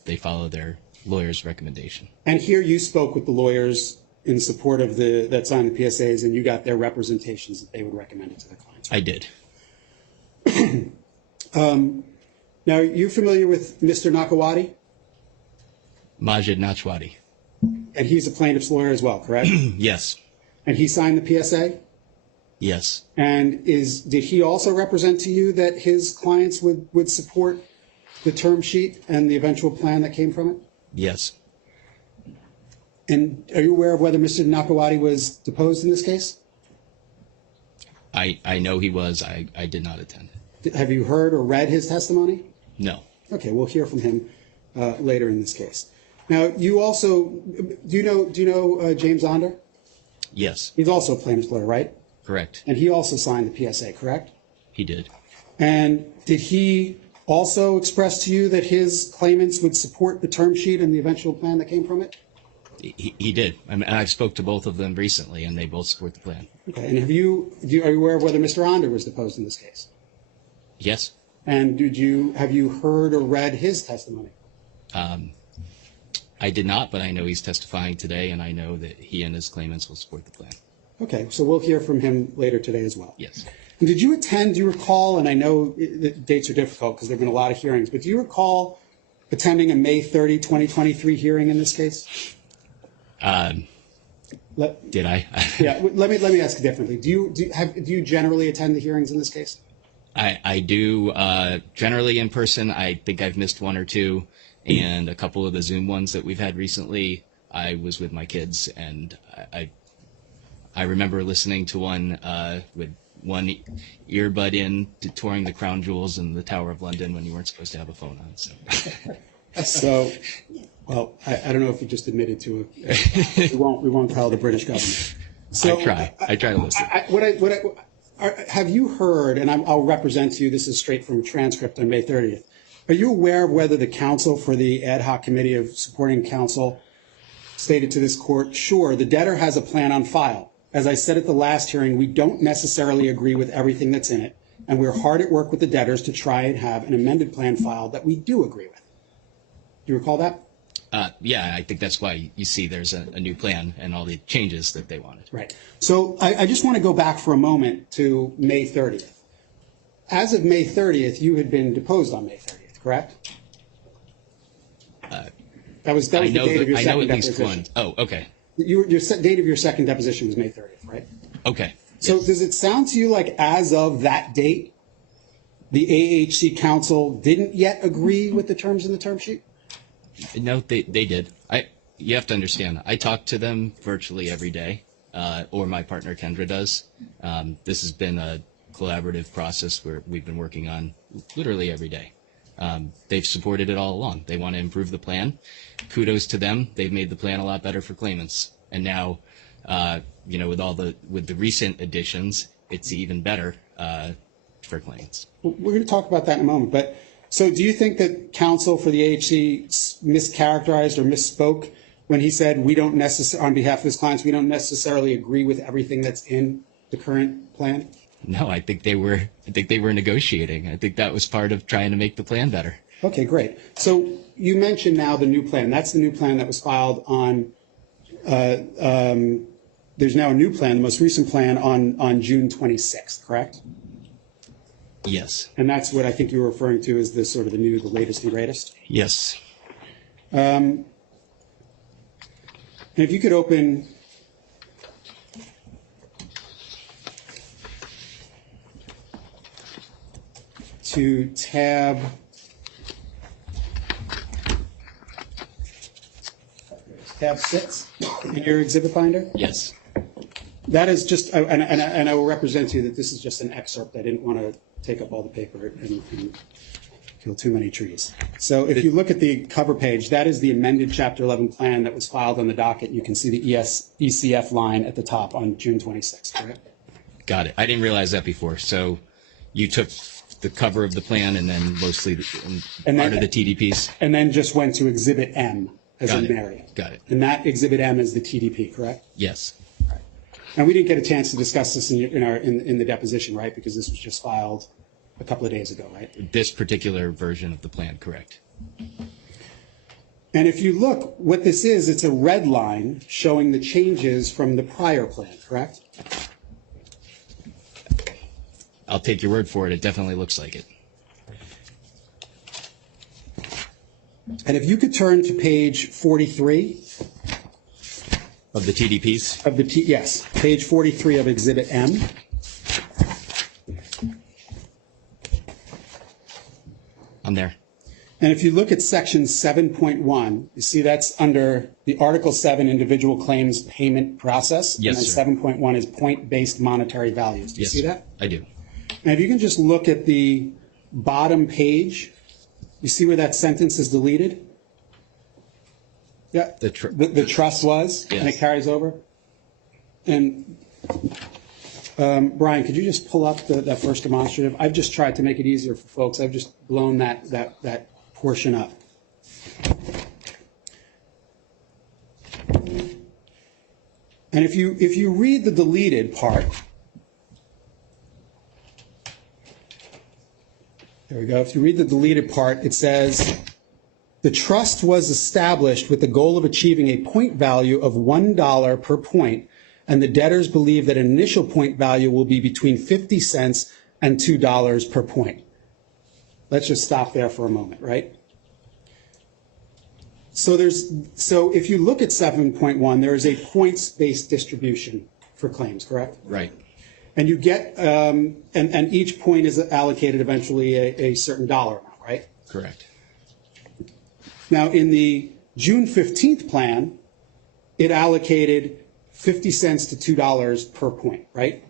they follow their lawyer's recommendation. And here you spoke with the lawyers in support of that signed the PSAs, and you got their representations that they would recommend it to their clients. I did. Now, you're familiar with Mr. Nakawati? Majid Nachwadi. And he's a plaintiff's lawyer as well, correct? Yes. And he signed the PSA? Yes. And did he also represent to you that his clients would support the term sheet and the eventual plan that came from it? Yes. And are you aware of whether Mr. Nakawati was deposed in this case? I know he was. I did not attend. Have you heard or read his testimony? No. Okay, we'll hear from him later in this case. Now, you also, do you know James Onder? Yes. He's also a plaintiff's lawyer, right? Correct. And he also signed the PSA, correct? He did. And did he also express to you that his claimants would support the term sheet and the eventual plan that came from it? He did. I mean, I've spoke to both of them recently, and they both support the plan. Okay, and are you aware of whether Mr. Onder was deposed in this case? Yes. And have you heard or read his testimony? I did not, but I know he's testifying today, and I know that he and his claimants will support the plan. Okay, so we'll hear from him later today as well. Yes. And did you attend, do you recall, and I know the dates are difficult because there have been a lot of hearings, but do you recall attending a May 30, 2023 hearing in this case? Did I? Yeah, let me ask it differently. Do you generally attend the hearings in this case? I do generally in person. I think I've missed one or two, and a couple of the Zoom ones that we've had recently, I was with my kids, and I remember listening to one with one earbud in to touring the Crown Jewels and the Tower of London when you weren't supposed to have a phone on. So, well, I don't know if you just admitted to it. We won't tell the British government. So, I try to listen. Have you heard, and I'll represent to you, this is straight from a transcript on May 30th. Are you aware of whether the counsel for the ad hoc committee of supporting counsel stated to this court, sure, the debtor has a plan on file. As I said at the last hearing, we don't necessarily agree with everything that's in it, and we're hard at work with the debtors to try and have an amended plan filed that we do agree with. Do you recall that? Yeah, I think that's why you see there's a new plan and all the changes that they wanted. Right. So I just want to go back for a moment to May 30th. As of May 30th, you had been deposed on May 30th, correct? That was the date of your second deposition. Oh, okay. Your date of your second deposition was May 30th, right? Okay. So yes. Does it sound to you like as of that date, the AHC counsel didn't yet agree with the terms in the term sheet? No, they did. You have to understand, I talk to them virtually every day, or my partner Kendra does. This has been a collaborative process where we've been working on literally every day. They've supported it all along. They want to improve the plan. Kudos to them. They've made the plan a lot better for claimants. And now, with the recent additions, it's even better for claimants. We're going to talk about that in a moment. But so do you think that counsel for the AHC mischaracterized or misspoke when he said on behalf of his clients, we don't necessarily agree with everything that's in the current plan? No, I think they were negotiating. I think that was part of trying to make the plan better. Okay, great. So you mentioned now the new plan. That's the new plan that was filed on there's now a new plan, the most recent plan on June 26th, correct? Yes. And that's what I think you were referring to as the sort of the latest and greatest. Yes. And if you could open to tab 6 in your exhibit binder. Yes. That is just, and I will represent to you that this is just an excerpt. I didn't want to take up all the paper and kill too many trees. So if you look at the cover page, that is the amended Chapter 11 plan that was filed on the docket. You can see the ECF line at the top on June 26th, correct? Got it. I didn't realize that before. So you took the cover of the plan and then mostly part of the TDPs? And then just went to Exhibit M, as in Mary. Got it. And that Exhibit M is the TDP, correct? Yes. And we didn't get a chance to discuss this in the deposition, right? Because this was just filed a couple of days ago, right? This particular version of the plan, correct. And if you look, what this is, it's a red line showing the changes from the prior plan, correct? I'll take your word for it. It definitely looks like it. And if you could turn to page 43 Of the TDPs? of yes, page 43 of Exhibit M. I'm there. And if you look at section 7.1, you see that's under the Article 7 individual claims payment process. Yes, and sir. then 7.1 is point-based monetary values. Do you Yes, see sir. that? I do. And if you can just look at the bottom page, you see where that sentence is deleted? Yeah, the trust was, and it Yes. carries over. And Brian, could you just pull up that first demonstrative? I've just tried to make it easier for folks. I've just blown that portion up. And if you read the deleted part, there we go. If you read the deleted part, it says, the trust was established with the goal of achieving a point value of $1 per point, and the debtors believe that an initial point value will be between 50 cents and $2 per point. Let's just stop there for a moment, right? So if you look at 7.1, there is a points-based distribution for claims, correct? Right. And you get, and each point is allocated eventually a certain dollar amount, right? Correct. Now, in the June 15th plan, it allocated 50 cents to $2 per point, right?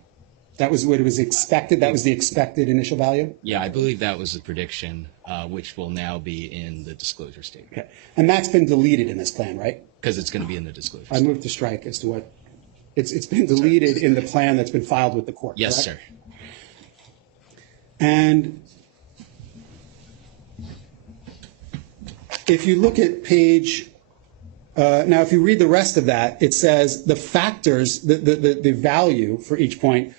That was what it was expected. That was the expected initial value? Yeah, I believe that was the prediction, which will now be in the disclosure statement. Okay. And that's been deleted in this plan, right? Because it's going to be in the disclosure I statement. moved to strike as to what, it's been deleted in the plan that's been filed with the court, Yes, correct? sir. And if you look at page, now if you read the rest of that, it says the factors, the value for each point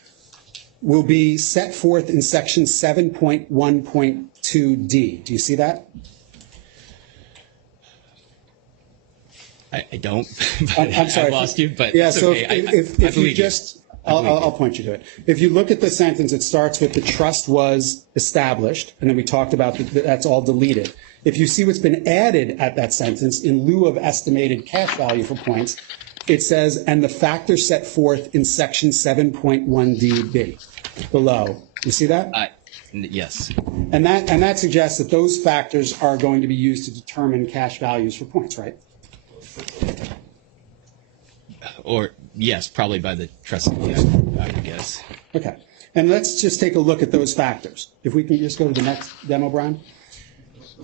will be set forth in section 7.1.2D. Do you see that? I don't. I'm sorry. I lost you, but yeah. it's So okay. if I you believe just, I'll point you to it. If you look at the sentence, it starts with the trust was established, and then we talked about that's all deleted. If you see what's been added at that sentence in lieu of estimated cash value for points, it says, and the factors set forth in section 7.1DB below. You see that? Yes. And that suggests that those factors are going to be used to determine cash values for points, right? Or, yes, probably by the trustee, I would guess. Okay. And let's just take a look at those factors. If we can just go to the next demo, Brian.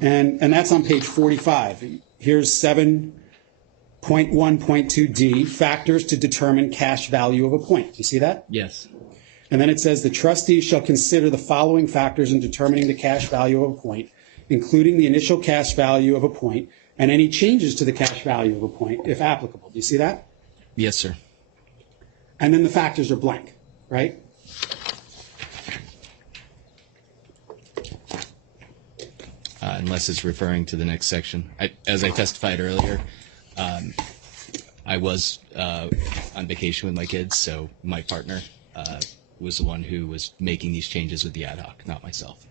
And that's on page 45. Here's 7.1.2D, factors to determine cash value of a point. Do you see that? Yes. And then it says the trustee shall consider the following factors in determining the cash value of a point, including the initial cash value of a point and any changes to the cash value of a point, if applicable. Do you see that? Yes, sir. And then the factors are blank, right? Unless it's referring to the next section. As I testified earlier, I I was on vacation with my kids, so my partner was the one who was making these changes with the ad hoc, not myself.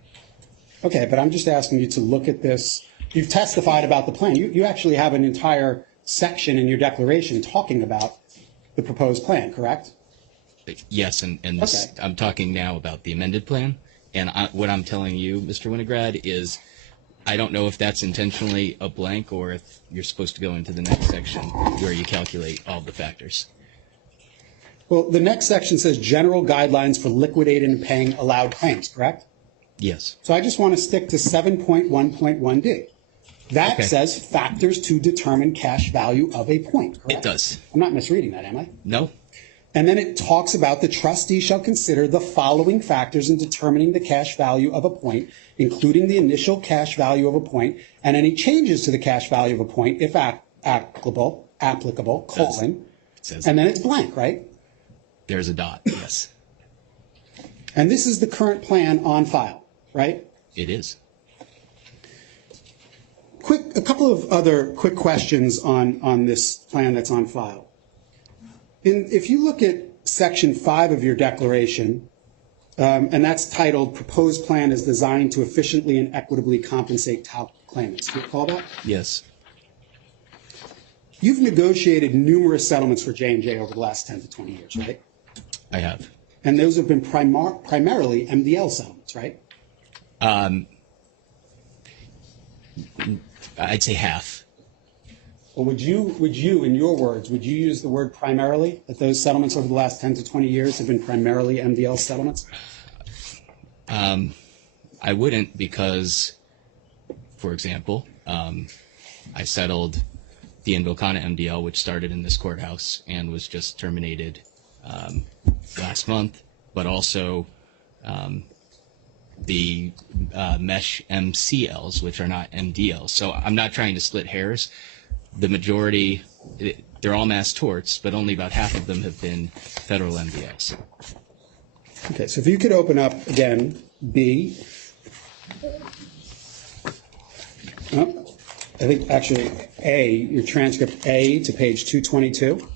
Okay, but I'm just asking you to look at this. You've testified about the plan. You actually have an entire section in your declaration talking about the proposed plan, correct? Yes, and this, Okay. I'm talking now about the amended plan, and what I'm telling you, Mr. Winograd, is I don't know if that's intentionally a blank or if you're supposed to go into the next section where you calculate all the factors. Well, the next section says general guidelines for liquidating and paying allowed claims, correct? Yes. So I just want to stick to 7.1.1D. That Okay. says factors to determine cash value of a point, correct? It does. I'm not misreading that, am I? No? And then it talks about the trustee shall consider the following factors in determining the cash value of a point, including the initial cash value of a point and any changes to the cash value of a point, if applicable, colon, It says and then it's blank, right? there's a dot. Yes, And this is the current plan on file, right? it is. A couple of other quick questions on this plan that's on file. If you look at section 5 of your declaration, and that's titled "Proposed Plan is Designed to Efficiently and Equitably Compensate Talc Claimants." Do you recall that? Yes. You've negotiated numerous settlements for J&J over the last 10 to 20 years, right? I have. And those have been primarily MDL settlements, right? I'd say half. Well, would you, in your words, would you use the word primarily, that those settlements over the last 10 to 20 years have been primarily MDL settlements? I wouldn't because, for example, I settled the Involcana MDL, which started in this courthouse and was just terminated last month, but also the mesh MCLs, which are not MDLs. So I'm not trying to split hairs. The majority, they're all mass torts, but only about half of them have been federal MDLs. Okay, so if you could open up again, B. Oh, I think actually A, your transcript A to page 222.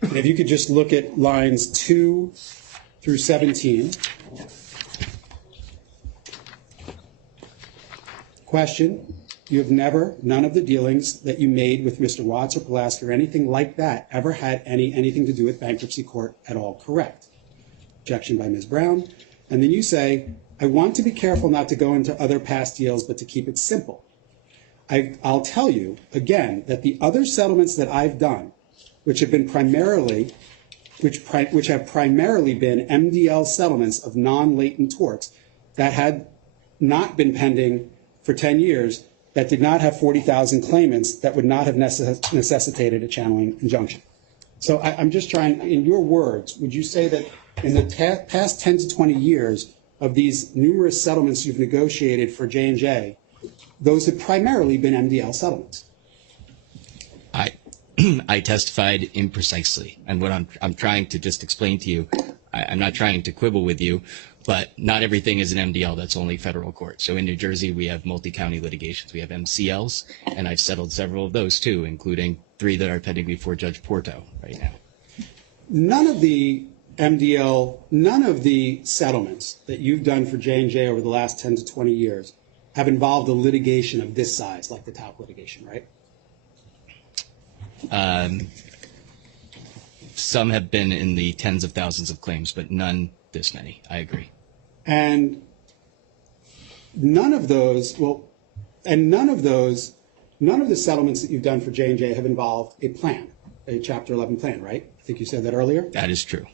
And if you could just look at lines 2 through 17. Question, you have never, none of the dealings that you made with Mr. Watts or Pulaski or anything like that ever had anything to do with bankruptcy court at all, correct? Objection by Ms. Brown. And then you say, I want to be careful not to go into other past deals, but to keep it simple. I'll tell you, again, that the other settlements that I've done, which have been primarily which have primarily been MDL settlements of non-latent torts that had not been pending for 10 years, that did not have 40,000 claimants, that would not have necessitated a channeling injunction. So I'm just trying, in your words, would you say that in the past 10 to 20 years of these numerous settlements you've negotiated for J&J, those have primarily been MDL settlements? I testified imprecisely, and what I'm trying to just explain to you, I'm not trying to quibble with you, but not everything is an MDL that's only federal court. So in New Jersey, we have multi-county litigations. We have MCLs, and I've settled several of those too, including 3 that are pending before Judge Porto right now. None of the settlements that you've done for J&J over the last 10 to 20 years have involved a litigation of this size, like the talc litigation, right? Some have been in the tens of thousands of claims, but none this many. I agree. And none of the settlements that you've done for J&J have involved a plan, a Chapter 11 plan, right? I think you said that earlier. That is true.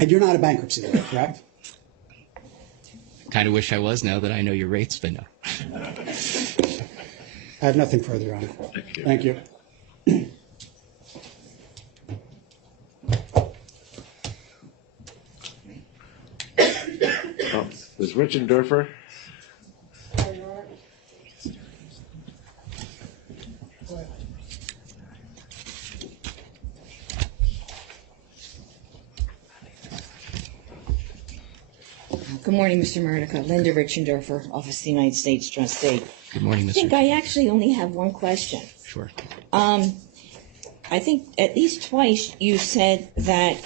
And you're not a bankruptcy lawyer, correct? Kind of wish I was now that I know your rates, but no. I have nothing further on it. Thank you. There's Richard Durfer. Good morning, Mr. Murdica. Linda Richendorfer, Office of the United States Trustee. Good morning, I Mr. think I actually only have one question. Sure. I think at least twice you said that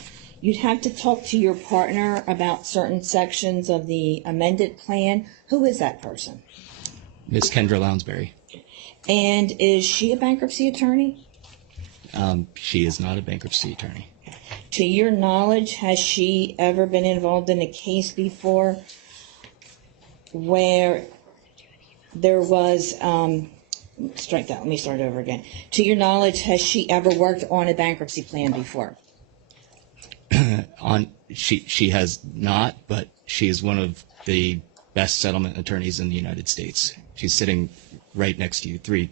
you'd have to talk to your partner about certain sections of the amended plan. Who is that person? Ms. Kendra Lounsbury. And is she a bankruptcy attorney? She is not a bankruptcy attorney. To your knowledge, has she ever been involved in a case before where there was, strike that, let me start over again. To your knowledge, has she ever worked on a bankruptcy plan before? She has not, but she is one of the best settlement attorneys in the United States. She's sitting right next to you, three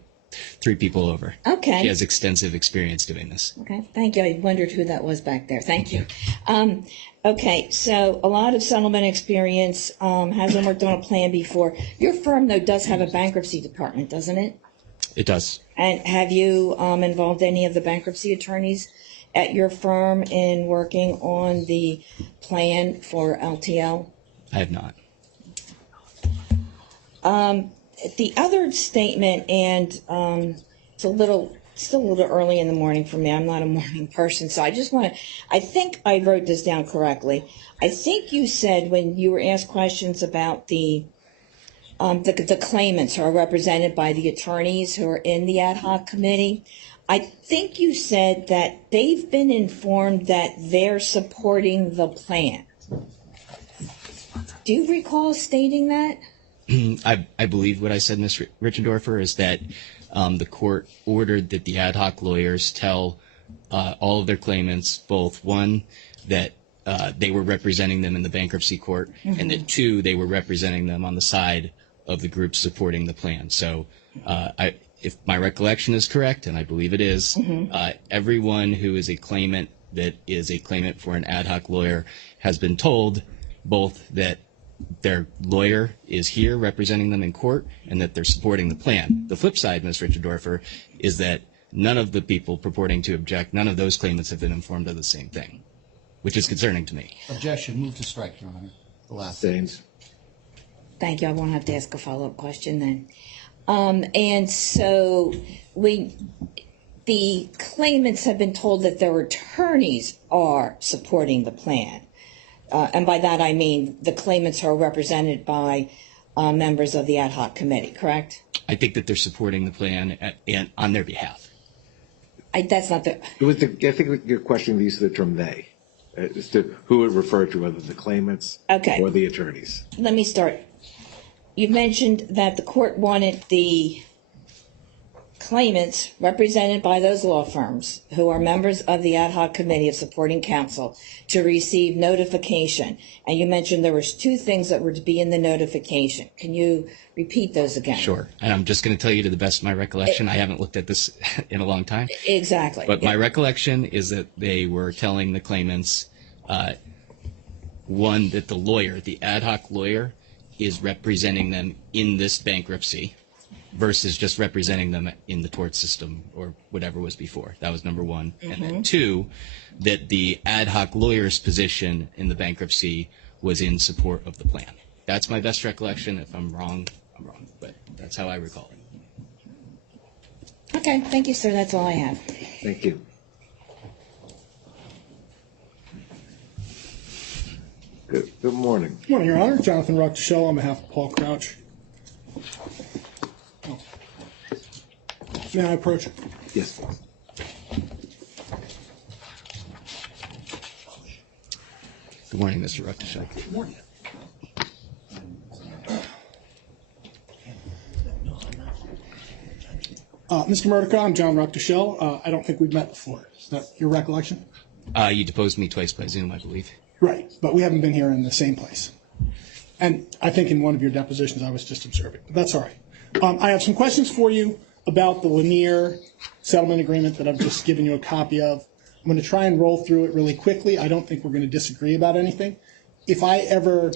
people over. Okay. She has extensive experience doing this. Okay, thank you. I wondered who that was back there. Thank you. Okay, so a lot of settlement experience, hasn't worked on a plan before. Your firm, though, does have a bankruptcy department, doesn't it? It does. And have you involved any of the bankruptcy attorneys at your firm in working on the plan for LTL? I have not. The other statement, and it's still a little early in the morning for me. I'm not a morning person, so I just want to, I think I wrote this down correctly. I think you said when you were asked questions about the claimants who are represented by the attorneys who are in the ad hoc committee, I think you said that they've been informed that they're supporting the plan. Do you recall stating that? I believe what I said, Ms. Richendorfer, is that the court ordered that the ad hoc lawyers tell all of their claimants, both one, that they were representing them in the bankruptcy court, and that two, they were representing them on the side of the group supporting the plan. So if my recollection is correct, and I believe it is, everyone who is a claimant that is a claimant for an ad hoc lawyer has been told both that their lawyer is here representing them in court and that they're supporting the plan. The flip side, Ms. Richendorfer, is that none of the people purporting to object, none of those claimants have been informed of the same thing, which is concerning to me. Objection. Move to strike, Your Honor. The last. Stains. Thank you. I won't have to ask a follow-up question then. And so the claimants have been told that their attorneys are supporting the plan. And by that I mean the claimants are represented by members of the ad hoc committee, correct? I think that they're supporting the plan on their behalf. That's not the... I think you're questioning the use of the term they, as to who it referred to, whether the claimants or the attorneys. Let me start. You mentioned that the court wanted the claimants represented by those law firms who are members of the ad hoc committee of supporting counsel to receive notification. And you mentioned there was two things that were to be in the notification. Can you repeat those again? Sure. And I'm just going to tell you to the best of my recollection. I haven't looked at this in a long time. Exactly. But my recollection is that they were telling the claimants, one, that the lawyer, the ad hoc lawyer, is representing them in this bankruptcy versus just representing them in the tort system or whatever was before. That was number one. And then two, that the ad hoc lawyer's position in the bankruptcy was in support of the plan. That's my best recollection. If I'm wrong, I'm wrong. But that's how I recall it. Okay. Thank you, sir. That's all I have. Thank you. Good morning. Good morning, Your Honor. Jonathan Ruckteschell on behalf of Paul Crouch. May I approach it? Yes, please. Good morning, Mr. Ruckteschell. Good morning. Mr. Murdica, I'm John Ruckteschell. I don't think we've met before. Is that your recollection? You deposed me twice by Zoom, I believe. Right, but we haven't been here in the same place. And I think in one of your depositions I was just observing. But that's all right. I have some questions for you about the Lanier settlement agreement that I've just given you a copy of. I'm going to try and roll through it really quickly. I don't think we're going to disagree about anything. If I ever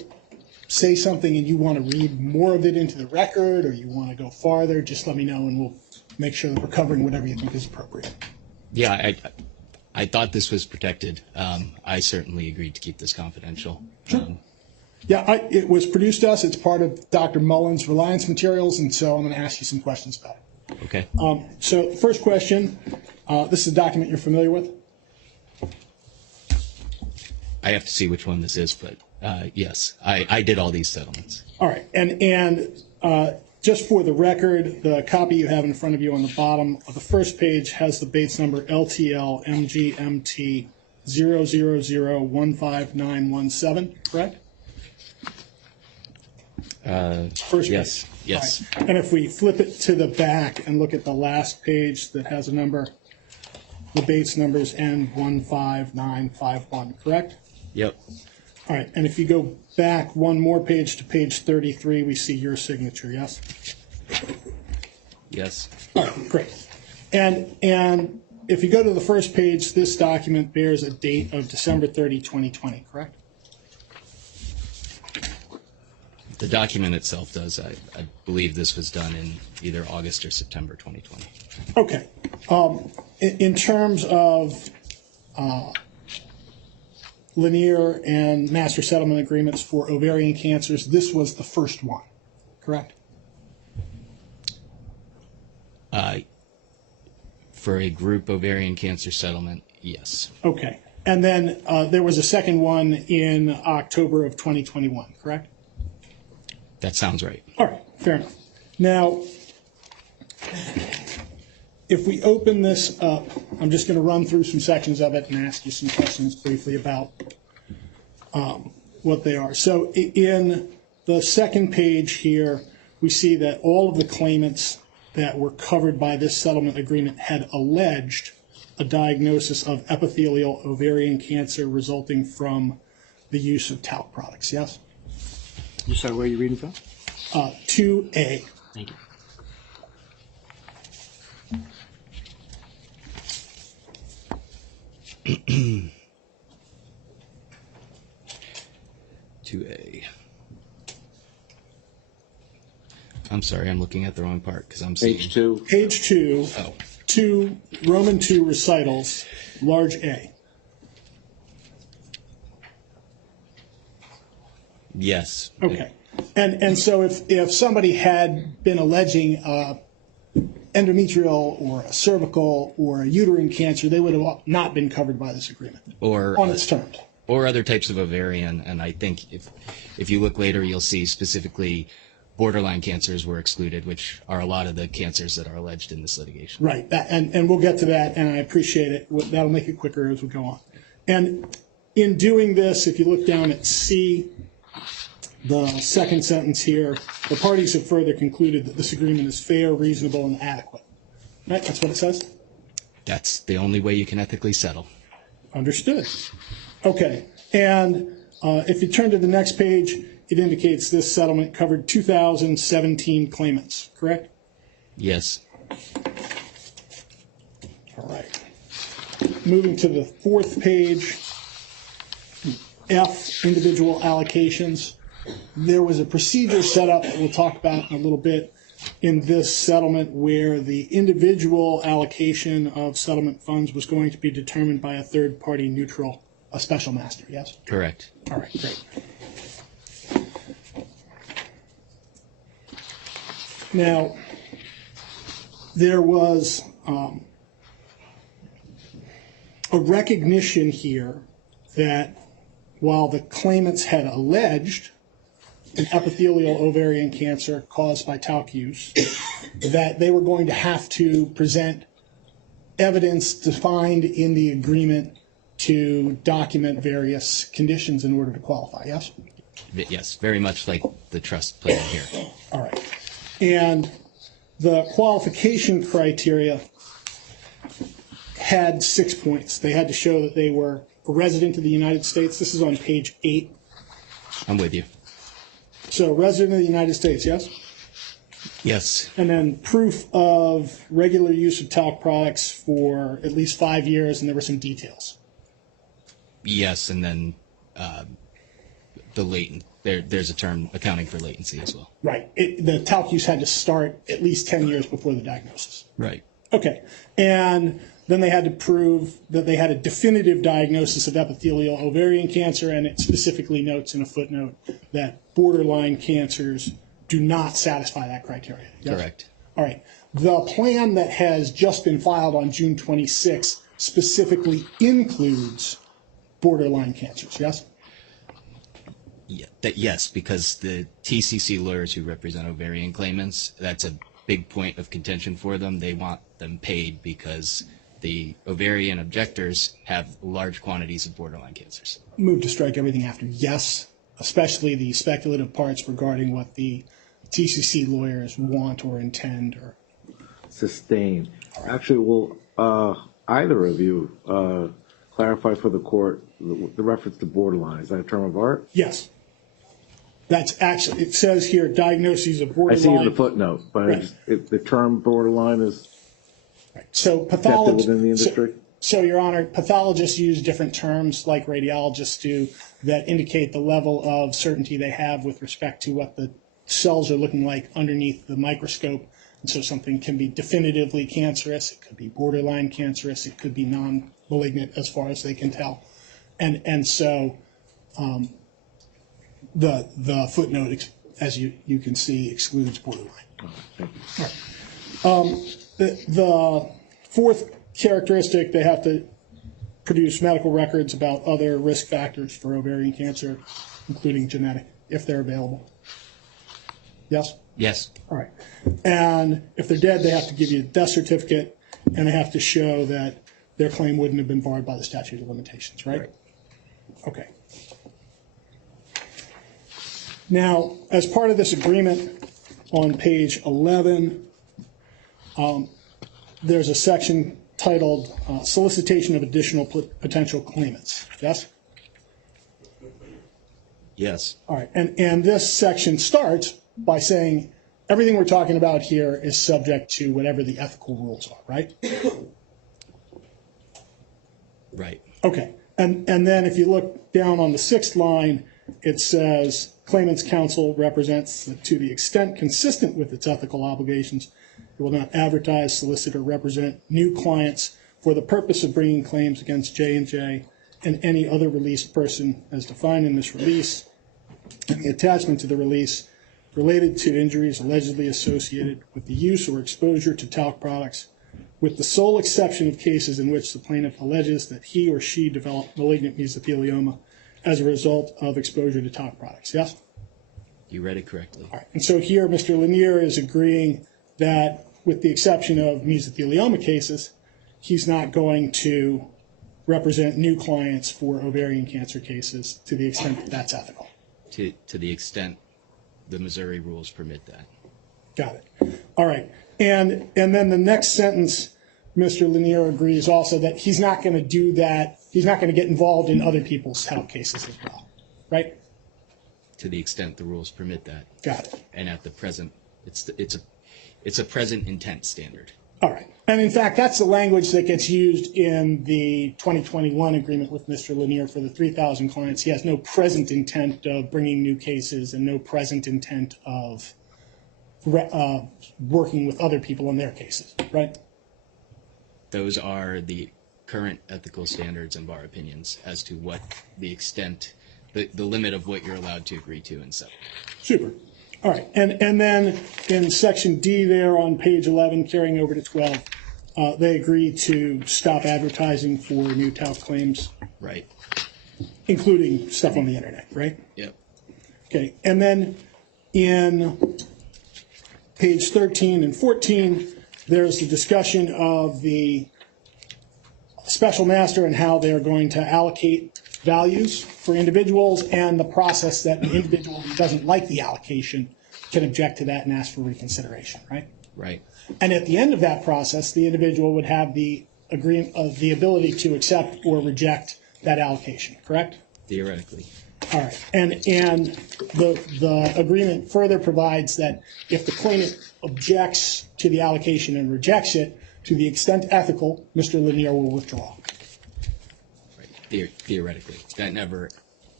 say something and you want to read more of it into the record or you want to go farther, just let me know and we'll make sure that we're covering whatever you think is appropriate. Yeah, I thought this was protected. I certainly agreed to keep this confidential. Sure. Yeah, it was produced to us. It's part of Dr. Mullen's reliance materials, and so I'm going to ask you some questions about it. Okay. So first question, this is a document you're familiar with? I have to see which one this is, but yes, I did all these settlements. All right, and just for the record, the copy you have in front of you on the bottom of the first page has the Bates number LTL MGMT 000-15917, correct? First Yes, page. yes. All right. And if we flip it to the back and look at the last page that has a number, the Bates numbers end 15951, correct? Yep. All right, and if you go back one more page to page 33, we see your signature, yes? Yes. All right, great. And if you go to the first page, this document bears a date of December 30, 2020, correct? The document itself does. I believe this was done in either August or September 2020. Okay. In terms of linear and master settlement agreements for ovarian cancers, this was the first one, correct? For a group ovarian cancer settlement, yes. Okay. And then there was a second one in October of 2021, correct? That sounds right. All right, fair enough. Now, if we open this up, I'm just going to run through some sections of it and ask you some questions briefly about what they are. So in the second page here, we see that all of the claimants that were covered by this settlement agreement had alleged a diagnosis of epithelial ovarian cancer resulting from the use of talc products, yes? You sorry, where are you reading from? 2A. Thank you. I'm sorry, I'm looking at the wrong part because I'm seeing. Page 2. Page 2, Oh, 2, Roman 2 recitals, large A. yes. Okay. And so if somebody had been alleging endometrial or a cervical or a uterine cancer, they would have not been covered by this agreement Or on its terms. or other types of ovarian, and I think if you look later, you'll see specifically borderline cancers were excluded, which are a lot of the cancers that are alleged in this litigation. Right. And we'll get to that, and I appreciate it. That'll make it quicker as we go on. And in doing this, if you look down at C, the second sentence here, the parties have further concluded that this agreement is fair, reasonable, and adequate. Right? That's what it says? That's the only way you can ethically settle. Understood. Okay. And if you turn to the next page, it indicates this settlement covered 2,017 claimants, correct? Yes. All right. Moving to the fourth page, F, individual allocations. There was a procedure set up that we'll talk about in a little bit in this settlement where the individual allocation of settlement funds was going to be determined by a third-party neutral, a special master, yes? Correct. All right, great. Now, there was a recognition here that while the claimants had alleged an epithelial ovarian cancer caused by talc use, that they were going to have to present evidence defined in the agreement to document various conditions in order to qualify, yes? Yes, very much like the trust plan here. All right. And the qualification criteria had 6 points. They had to show that they were a resident of the United States. This is on page 8. I'm with you. So resident of the United States, yes? Yes. And then proof of regular use of talc products for at least 5 years, and there were some details. Yes, and then the latent. There's a term accounting for latency as well. Right. The talc use had to start at least 10 years before the diagnosis. Right. Okay. And Then they had to prove that they had a definitive diagnosis of epithelial ovarian cancer, and it specifically notes in a footnote that borderline cancers do not satisfy that criteria. Yes? Correct. All right. The plan that has just been filed on June 26 specifically includes borderline cancers, yes? Yeah, yes, because the TCC lawyers who represent ovarian claimants, that's a big point of contention for them. They want them paid because the ovarian objectors have large quantities of borderline cancers. Move to strike everything after yes, especially the speculative parts regarding what the TCC lawyers want or intend or Sustain. Actually, will either of you clarify for the court the reference to borderline? Is that a term of art? yes. That's actually, it says here, diagnoses of I borderline. see in the footnote, but Right. the term borderline is So accepted pathologists. within the industry? So, Your Honor, pathologists use different terms like radiologists do that indicate the level of certainty they have with respect to what the cells are looking like underneath the microscope. And so something can be definitively cancerous, it could be borderline cancerous, it could be non-malignant as far as they can tell. And so the footnote, as you can see, excludes borderline. The fourth characteristic, they have to produce medical records about other risk factors for ovarian cancer, including genetic, if they're available. Yes? Yes. All right. And if they're dead, they have to give you a death certificate, and they have to show that their claim wouldn't have been barred by the statute of limitations, right? Okay. Now, as part of this agreement, on page 11, there's a section titled Solicitation of Additional Potential Claimants. Yes? Yes. All right. And this section starts by saying everything we're talking about here is subject to whatever the ethical rules are, right? Right. Okay. And then if you look down on the sixth line, it says claimant's counsel represents to the extent consistent with its ethical obligations. It will not advertise, solicit, or represent new clients for the purpose of bringing claims against J&J and any other released person as defined in this release and the attachment to the release related to injuries allegedly associated with the use or exposure to talc products, with the sole exception of cases in which the plaintiff alleges that he or she developed malignant mesothelioma as a result of exposure to talc products. Yes? You read it correctly. All right. And so here Mr. Lanier is agreeing that with the exception of mesothelioma cases, he's not going to represent new clients for ovarian cancer cases to the extent that that's ethical. To the extent the Missouri rules permit that. Got it. All right. And then the next sentence, Mr. Lanier agrees also that he's not going to do that. He's not going to get involved in other people's talc cases as well. Right? To the extent the rules permit that. Got it. And at the present, it's a present intent standard. All right. And in fact, that's the language that gets used in the 2021 agreement with Mr. Lanier for the 3,000 clients. He has no present intent of bringing new cases and no present intent of working with other people in their cases, right? Those are the current ethical standards and bar opinions as to what the extent, the limit of what you're allowed to agree to and so. Super. All right. And then in section D there on page 11, carrying over to 12, they agree to stop advertising for new talc claims. Right. Including stuff on the internet, right? Yep. Okay. And then in page 13 and 14, there's the discussion of the special master and how they're going to allocate values for individuals and the process that an individual who doesn't like the allocation can object to that and ask for reconsideration, right? Right. And at the end of that process, the individual would have the ability to accept or reject that allocation, correct? Theoretically. All right. And the agreement further provides that if the claimant objects to the allocation and rejects it, to the extent ethical, Mr. Lanier will withdraw. Right. Theoretically. That never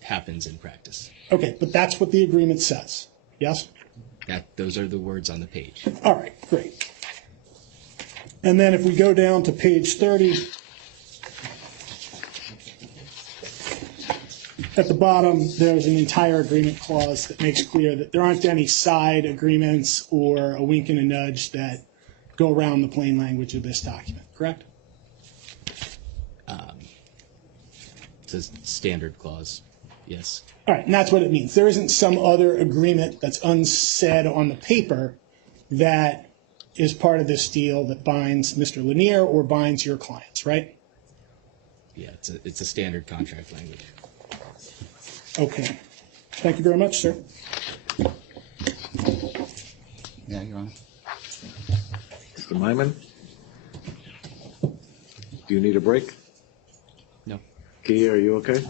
happens in practice. Okay, but that's what the agreement says. Yes? Those are the words on the page. All right, great. And then if we go down to page 30, at the bottom, there's an entire agreement clause that makes clear that there aren't any side agreements or a wink and a nudge that go around the plain language of this document, correct? It's a standard clause, yes. All right, and that's what it means. There isn't some other agreement that's unsaid on the paper that is part of this deal that binds Mr. Lanier or binds your clients, right? Yeah, it's a standard contract language. Okay. Thank you very much, sir. Yeah, Your Honor. Mr. Myman? Do you need a break? No. Key, are you okay?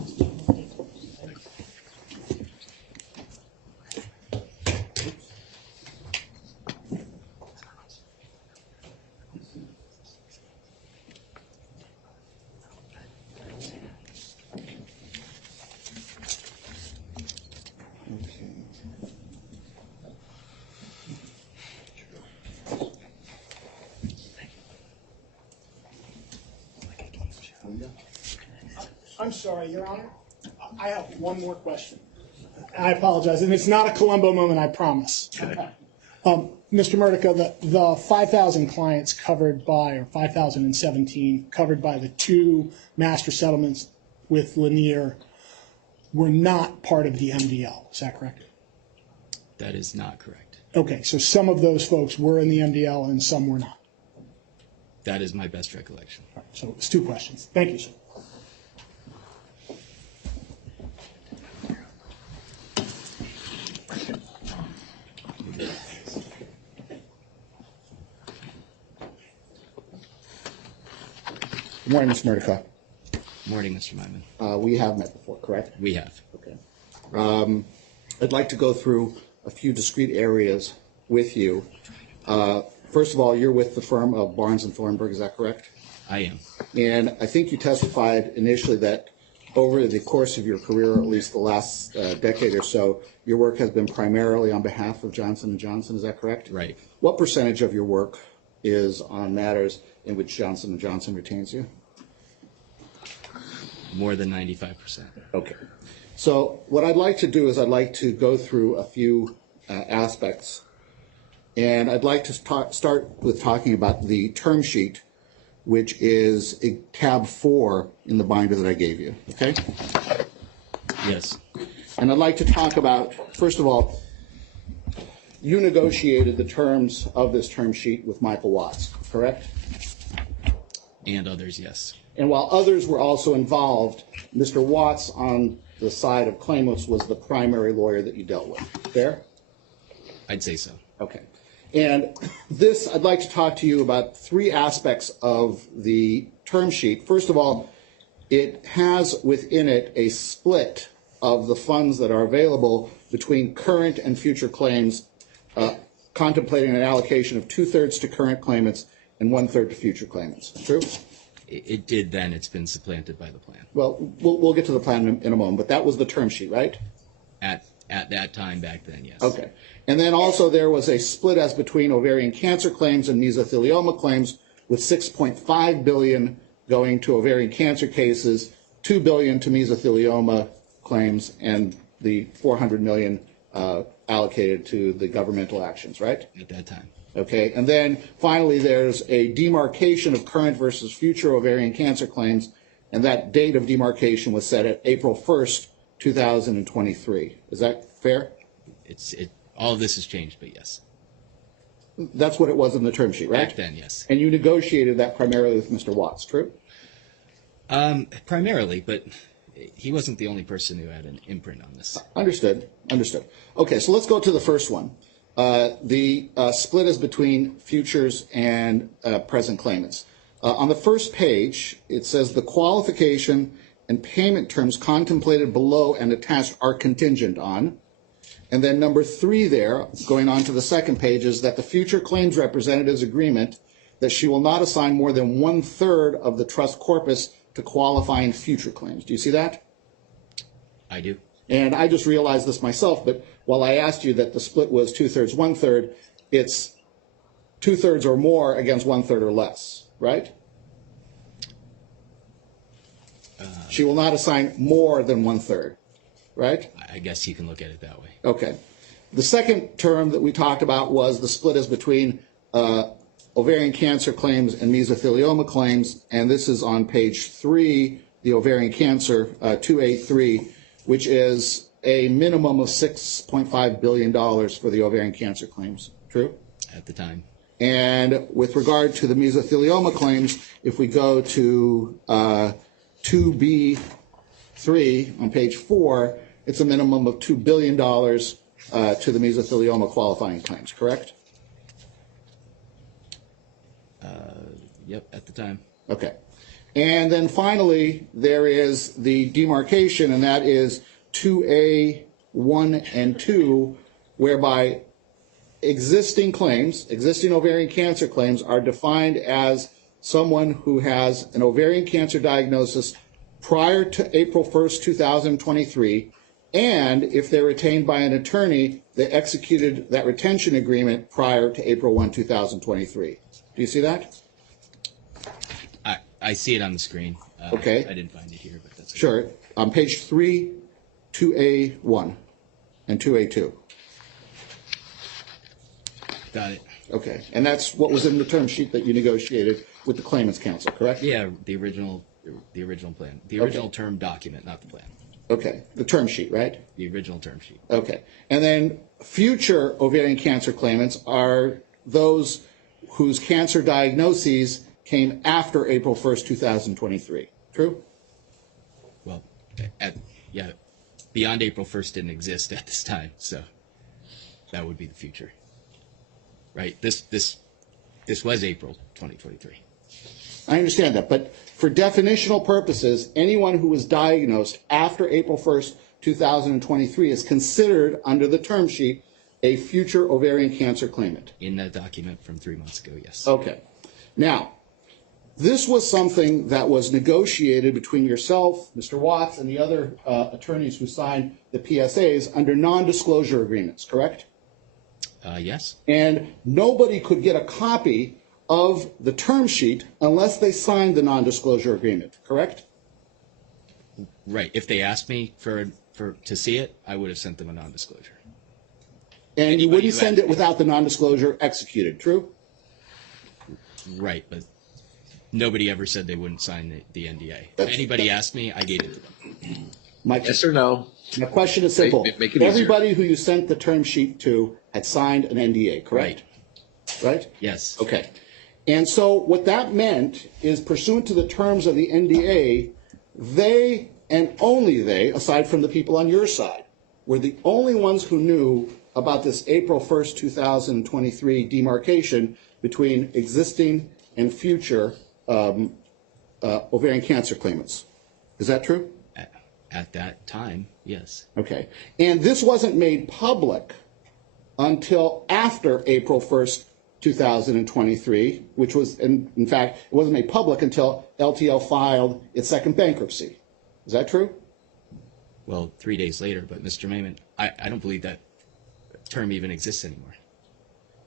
I'm sorry, Your Honor. I have one more question. I apologize, and it's not a Columbo moment, I promise. Okay. Mr. Murdica, the 5,000 clients covered by, or 5,017 covered by the two master settlements with Lanier were not part of the MDL. Is that correct? That is not correct. Okay, so some of those folks were in the MDL and some were not. That is my best recollection. All right, so it's two questions. Thank you, sir. Good morning, Mr. Murdica. Morning, Mr. Myman. We have met before, correct? We have. Okay. I'd like to go through a few discrete areas with you. First of all, you're with the firm of Barnes & Thornburg, is that correct? I am. And I think you testified initially that over the course of your career, or at least the last decade or so, your work has been primarily on behalf of Johnson & Johnson, is that correct? Right. What percentage of your work is on matters in which Johnson & Johnson retains you? More than 95%. Okay. So what I'd like to do is I'd like to go through a few aspects. And I'd like to start with talking about the term sheet, which is tab 4 in the binder that I gave you. Okay? Yes. And I'd like to talk about, first of all, you negotiated the terms of this term sheet with Michael Watts, correct? And others, yes. And while others were also involved, Mr. Watts on the side of claimants was the primary lawyer that you dealt with. Fair? I'd say so. Okay. And this, I'd like to talk to you about three aspects of the term sheet. First of all, it has within it a split of the funds that are available between current and future claims, contemplating an allocation of 2/3 to current claimants and 1/3 to future claimants. True? It did then. It's been supplanted by the plan. Well, we'll get to the plan in a moment, but that was the term sheet, right? At that time back then, yes. Okay. And then also there was a split as between ovarian cancer claims and mesothelioma claims, with $6.5 billion going to ovarian cancer cases, $2 billion to mesothelioma claims, and the $400 million allocated to the governmental actions, right? At that time. Okay. And then finally there's a demarcation of current versus future ovarian cancer claims, and that date of demarcation was set at April 1st, 2023. Is that fair? All of this has changed, but yes. That's what it was in the term sheet, right? Back then, yes. And you negotiated that primarily with Mr. Watts, true? Primarily, but he wasn't the only person who had an imprint on this. Understood. Understood. Okay, so let's go to the first one. The split is between futures and present claimants. On the first page, it says the qualification and payment terms contemplated below and attached are contingent on. And then number 3 there, going on to the second page, is that the future claims representative's agreement that she will not assign more than 1/3 of the trust corpus to qualifying future claims. Do you see that? I do. And I just realized this myself, but while I asked you that the split was 2/3, 1/3, it's 2/3 or more against 1/3 or less, right? She will not assign more than 1/3, right? I guess you can look at it that way. Okay. The second term that we talked about was the split is between ovarian cancer claims and mesothelioma claims, and this is on page 3, the ovarian cancer 283, which is a minimum of $6.5 billion for the ovarian cancer claims. True? At the time. And with regard to the mesothelioma claims, if we go to 2B3 on page 4, it's a minimum of $2 billion to the mesothelioma qualifying claims, correct? Yep, at the time. Okay. And then finally, there is the demarcation, and that is 2A1 and 2, whereby existing claims, existing ovarian cancer claims, are defined as someone who has an ovarian cancer diagnosis prior to April 1st, 2023, and if they're retained by an attorney, they executed that retention agreement prior to April 1, 2023. Do you see that? I see it on the screen. Okay. I didn't find it here, but that's okay. Sure. On page 3, 2A1 and 2A2. Got it. Okay. And that's what was in the term sheet that you negotiated with the claimants counsel, correct? Yeah, the original plan. The original term document, not the plan. Okay. The term sheet, right? The original term sheet. Okay. And then future ovarian cancer claimants are those whose cancer diagnoses came after April 1st, 2023. True? Well, beyond April 1st didn't exist at this time, so that would be the future. Right? This was April 2023. I understand that, but for definitional purposes, anyone who was diagnosed after April 1st, 2023 is considered, under the term sheet, a future ovarian cancer claimant. In that document from 3 months ago, yes. Okay. Now, this was something that was negotiated between yourself, Mr. Watts, and the other attorneys who signed the PSAs under non-disclosure agreements, correct? Yes. And nobody could get a copy of the term sheet unless they signed the non-disclosure agreement, correct? Right. If they asked me to see it, I would have sent them a non-disclosure. And you wouldn't send it without the non-disclosure executed, true? Right, but nobody ever said they wouldn't sign the NDA. If anybody asked me, I gave it to them. Yes or no? My question is simple. Make it easier. Everybody who you sent the term sheet to had signed an NDA, correct? Right? Yes. Okay. And so what that meant is, pursuant to the terms of the NDA, they and only they, aside from the people on your side, were the only ones who knew about this April 1st, 2023 demarcation between existing and future ovarian cancer claimants. Is that true? At that time, yes. Okay. And this wasn't made public until after April 1st, 2023, which was, in fact, it wasn't made public until LTL filed its second bankruptcy. Is that true? Well, 3 days later, but Mr. Mayman, I don't believe that term even exists anymore.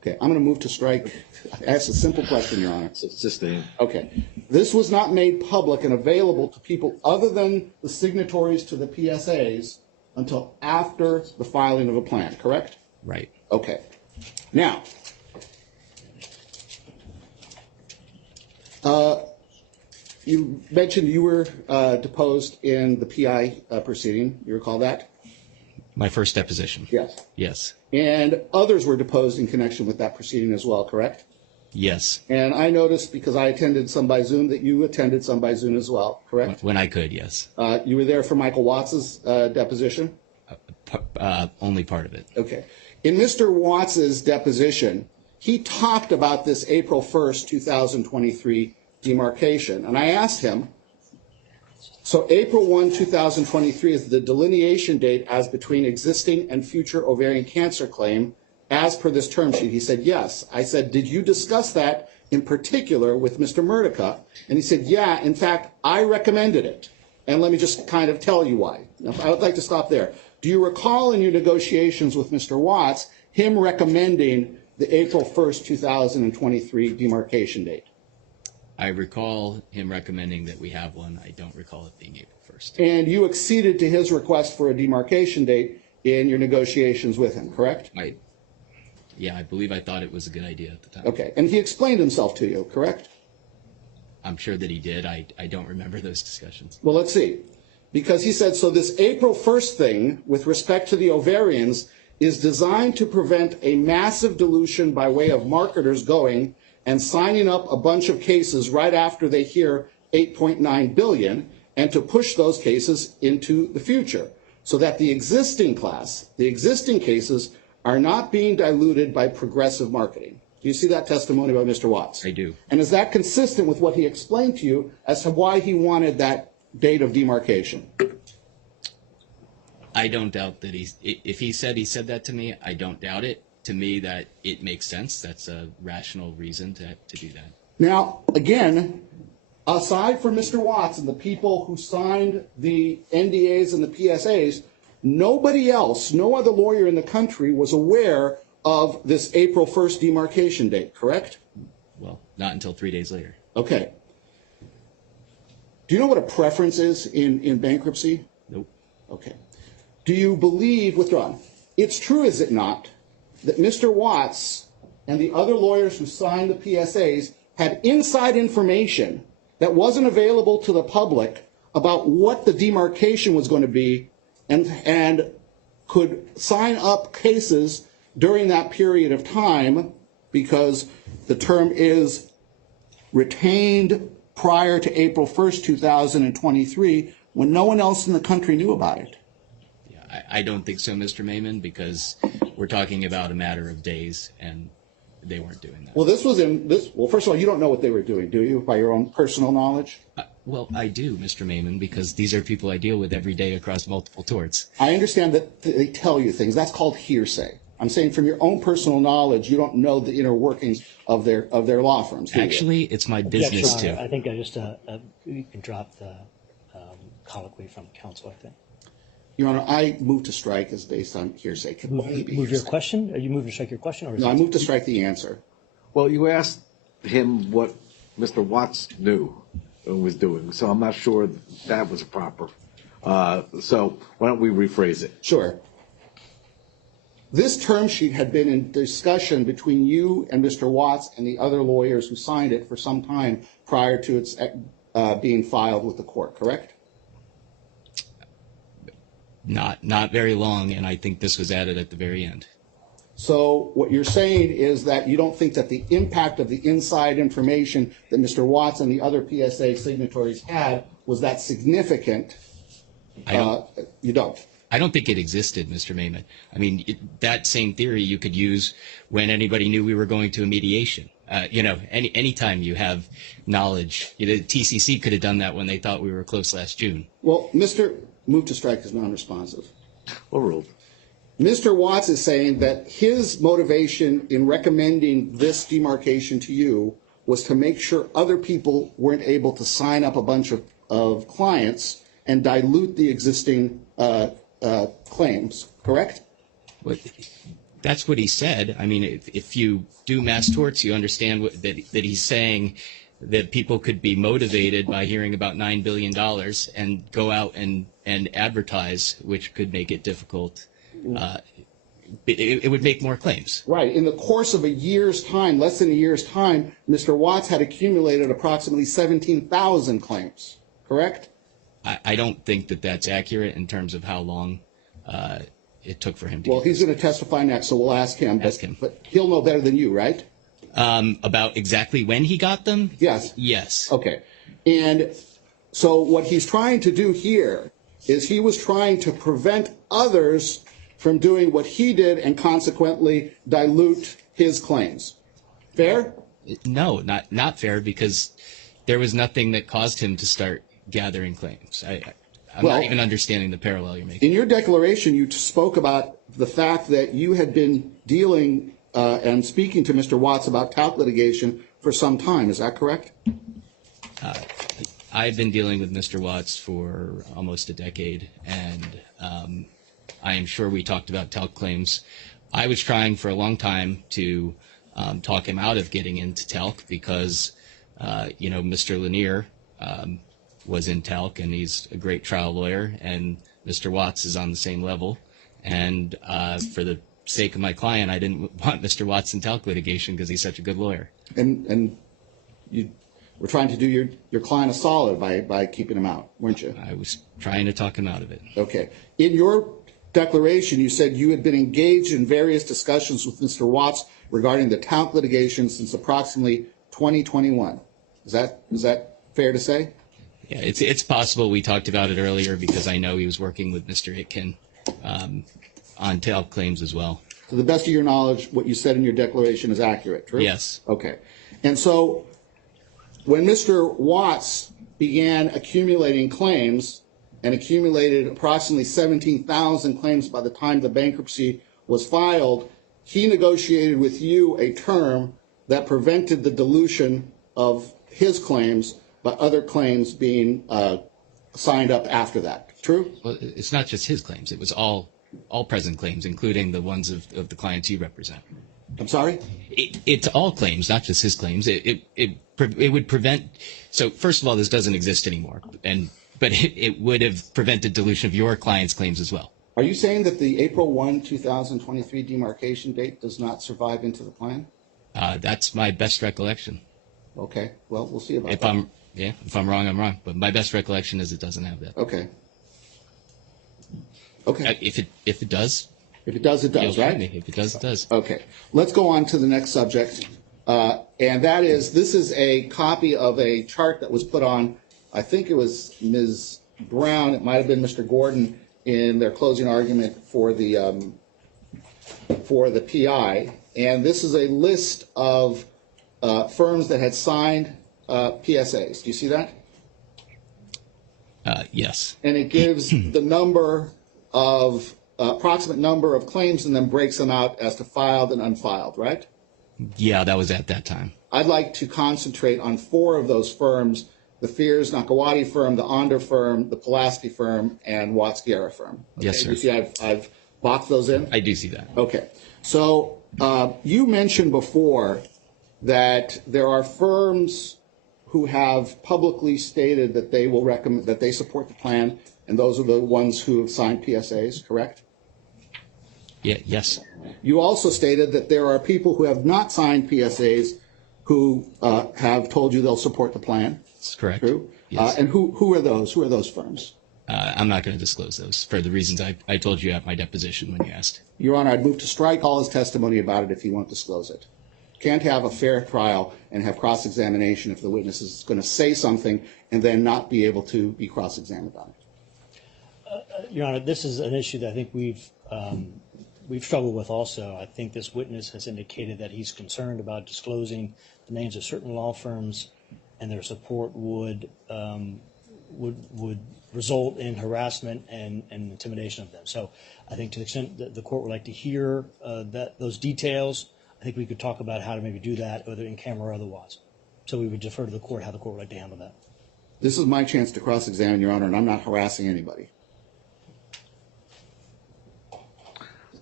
Okay, I'm going to move to strike. I asked a simple question, Your Honor. It's just a, Okay. This was not made public and available to people other than the signatories to the PSAs until after the filing of a plan, correct? Right. Okay. Now, you mentioned you were deposed in the PI proceeding. You recall that? My first deposition. Yes. Yes. And others were deposed in connection with that proceeding as well, correct? Yes. And I noticed, because I attended some by Zoom, that you attended some by Zoom as well, correct? When I could, yes. You were there for Michael Watts's deposition? Only part of it. Okay. In Mr. Watts's deposition, he talked about this April 1st, 2023 demarcation. And I asked him, so April 1, 2023 is the delineation date as between existing and future ovarian cancer claim as per this term sheet. He said, yes. I said, did you discuss that in particular with Mr. Murtica? And he said, yeah, in fact, I recommended it. And let me just kind of tell you why. Now, I would like to stop there. Do you recall in your negotiations with Mr. Watts him recommending the April 1st, 2023 demarcation date? I recall him recommending that we have one. I don't recall it being April 1st. And you acceded to his request for a demarcation date in your negotiations with him, correct? Yeah, I believe I thought it was a good idea at the time. Okay, and he explained himself to you, correct? I'm sure that he did. I don't remember those discussions. Well, let's see. Because he said, so this April 1st thing with respect to the ovarians is designed to prevent a massive dilution by way of marketers going and signing up a bunch of cases right after they hear 8.9 billion and to push those cases into the future so that the existing class, the existing cases are not being diluted by progressive marketing. Do you see that testimony by Mr. Watts? I do. And is that consistent with what he explained to you as to why he wanted that date of demarcation? I don't doubt that if he said that to me, I don't doubt it. To me, that it makes sense. That's a rational reason to do that. Now, again, aside from Mr. Watts and the people who signed the NDAs and the PSAs, nobody else, no other lawyer in the country was aware of this April 1st demarcation date, correct? Well, not until 3 days later. Okay. Do you know what a preference is in bankruptcy? Nope. Okay. Do you believe, withdrawn, it's true, is it not, that Mr. Watts and the other lawyers who signed the PSAs had inside information that wasn't available to the public about what the demarcation was going to be and could sign up cases during that period of time because the term is retained prior to April 1st, 2023, when no one else in the country knew about it? Yeah, I don't think so, Mr. Maiman, because we're talking about a matter of days, and they weren't doing that. Well, this was in this. Well, first of all, you don't know what they were doing, do you, by your own personal knowledge? Well, I do, Mr. Maiman, because these are people I deal with every day across multiple torts. I understand that they tell you things. That's called hearsay. I'm saying from your own personal knowledge, you don't know the inner workings of their law firms, do you? Actually, it's my business too. I think I just you can drop the colloquy from counsel, I think. Your Honor, I move to strike is based on hearsay. Can only be Move your hearsay. question? Are you moving to strike your question? Or is No, it- I move to strike the answer. Well, you asked him what Mr. Watts knew and was doing, so I'm not sure that was proper. So why don't we rephrase it? Sure. This term sheet had been in discussion between you and Mr. Watts and the other lawyers who signed it for some time prior to its being filed with the court, correct? Not very long, and I think this was added at the very end. So what you're saying is that you don't think that the impact of the inside information that Mr. Watts and the other PSA signatories had was that significant? You don't? I don't think it existed, Mr. Maiman. I mean, that same theory you could use when anybody knew we were going to a mediation. Anytime you have knowledge, TCC could have done that when they thought we were close last June. Well, Mr. Move to strike is non-responsive. Overruled. Mr. Watts is saying that his motivation in recommending this demarcation to you was to make sure other people weren't able to sign up a bunch of clients and dilute the existing claims, correct? But that's what he said. I mean, if you do mass torts, you understand that he's saying that people could be motivated by hearing about $9 billion and go out and advertise, which could make it difficult. It would make more claims. Right. In the course of a year's time, less than a year's time, Mr. Watts had accumulated approximately 17,000 claims, correct? I don't think that that's accurate in terms of how long it took for him to Well, get he's going to testify next, so we'll ask him. Ask him. But he'll know better than you, right? About exactly when he got them? Yes. Yes. Okay. And so what he's trying to do here is he was trying to prevent others from doing what he did and consequently dilute his claims. Fair? No, not fair, because there was nothing that caused him to start gathering claims. I'm Well, not even understanding the parallel you're making. In your declaration, you spoke about the fact that you had been dealing and speaking to Mr. Watts about talc litigation for some time. Is that correct? I've been dealing with Mr. Watts for almost a decade, and I am sure we talked about talc claims I was trying for a long time to talk him out of getting into TELC because, Mr. Lanier was in TELC and he's a great trial lawyer, and Mr. Watts is on the same level. And for the sake of my client, I didn't want Mr. Watts in TELC litigation because he's such a good lawyer. And you were trying to do your client a solid by keeping him out, weren't you? I was trying to talk him out of it. Okay. In your declaration, you said you had been engaged in various discussions with Mr. Watts regarding the TALC litigation since approximately 2021. Is that fair to say? Yeah, it's possible we talked about it earlier because I know he was working with Mr. Itkin on TALC claims as well. To the best of your knowledge, what you said in your declaration is accurate, true? Yes. Okay. And so when Mr. Watts began accumulating claims and accumulated approximately 17,000 claims by the time the bankruptcy was filed, he negotiated with you a term that prevented the dilution of his claims by other claims being signed up after that. True? Well, it's not just his claims. It was all present claims, including the ones of the clients you represent. I'm sorry? It's all claims, not just his claims. It would prevent. So first of all, this doesn't exist anymore, but it would have prevented dilution of your client's claims as well. Are you saying that the April 1, 2023 demarcation date does not survive into the plan? That's my best recollection. Okay. Well, we'll see about that. If I'm wrong, I'm wrong. But my best recollection is it doesn't have that. Okay. Okay. If it does. If it does, it does, right? If it does, it does. Okay. Let's go on to the next subject. And that is, this is a copy of a chart that was put on, I think it was Ms. Brown, it might have been Mr. Gordon, in their closing argument for the PI. And this is a list of firms that had signed PSAs. Do you see that? Yes. And it gives the number of approximate number of claims and then breaks them out as to filed and unfiled, right? Yeah, that was at that time. I'd like to concentrate on 4 of those firms: the Fears Nakawati firm, the Onder firm, the Pulaski firm, and Watts Guerra firm. Okay? Yes, sir. You see I've boxed those in? I do see that. Okay. So you mentioned before that there are firms who have publicly stated that they will recommend, that they support the plan, and those are the ones who have signed PSAs, correct? Yeah. Yes. You also stated that there are people who have not signed PSAs who have told you they'll support the plan. That's correct. True? Yes. And who are those? Who are those firms? I'm not going to disclose those for the reasons I told you at my deposition when you asked. Your Honor, I'd move to strike all his testimony about it if he won't disclose it. Can't have a fair trial and have cross-examination if the witness is going to say something and then not be able to be cross-examined on it. Your Honor, this is an issue that I think we've struggled with also. I think this witness has indicated that he's concerned about disclosing the names of certain law firms, and their support would result in harassment and intimidation of them. So I think to the extent that the court would like to hear those details, I think we could talk about how to maybe do that, whether in camera or otherwise. So we would defer to the court how the court would like to handle that. This is my chance to cross-examine, Your Honor, and I'm not harassing anybody.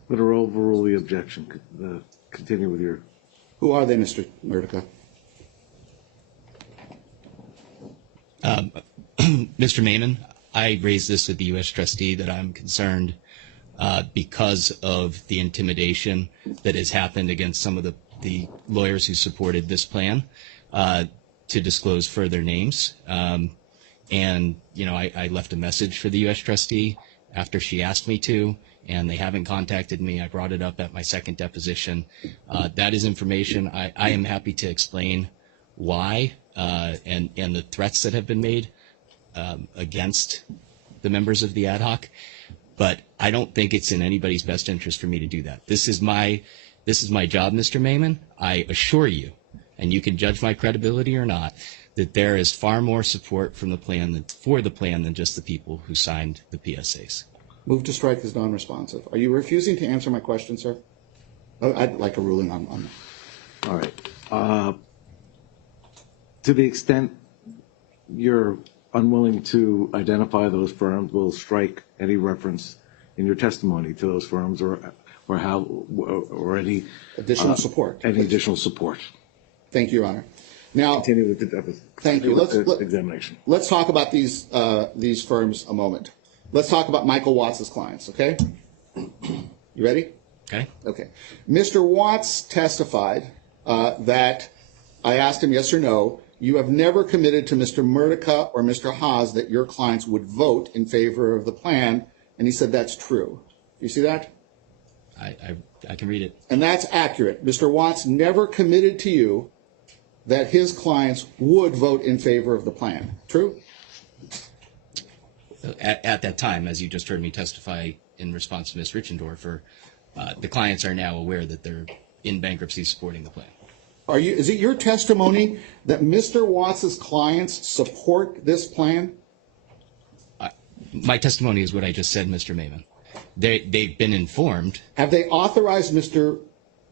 Let her overrule the objection. Continue with your... Who are they, Mr. Murtica? Mr. Maiman, I raised this with the U.S. trustee that I'm concerned because of the intimidation that has happened against some of the lawyers who supported this plan to disclose further names. And, I left a message for the U.S. trustee after she asked me to, and they haven't contacted me. I brought it up at my second deposition. That is information. I am happy to explain why and the threats that have been made against the members of the ad hoc, but I don't think it's in anybody's best interest for me to do that. This is my job, Mr. Maiman. I assure you, and you can judge my credibility or not, that there is far more support from the plan than just the people who signed the PSAs. Move to strike is non-responsive. Are you refusing to answer my question, sir? I'd like a ruling on that. All right. To the extent you're unwilling to identify those firms, we'll strike any reference in your testimony to those firms, or or or any Additional support. Any additional support. Thank you, Your Honor. Now, Continue with the thank you. examination. Let's talk about these firms a moment. Let's talk about Michael Watts' clients, okay? You ready? Okay. Okay. Mr. Watts testified that I asked him yes or no, you have never committed to Mr. Murtica or Mr. Haas that your clients would vote in favor of the plan, and he said that's true. You see that? I can read it. And that's accurate. Mr. Watts never committed to you that his clients would vote in favor of the plan. True? At that time, as you just heard me testify in response to Ms. Richendorfer, the clients are now aware that they're in bankruptcy supporting the plan. Is it your testimony that Mr. Watts' clients support this plan? My testimony is what I just said, Mr. Maiman. They've been informed. Have they authorized Mr.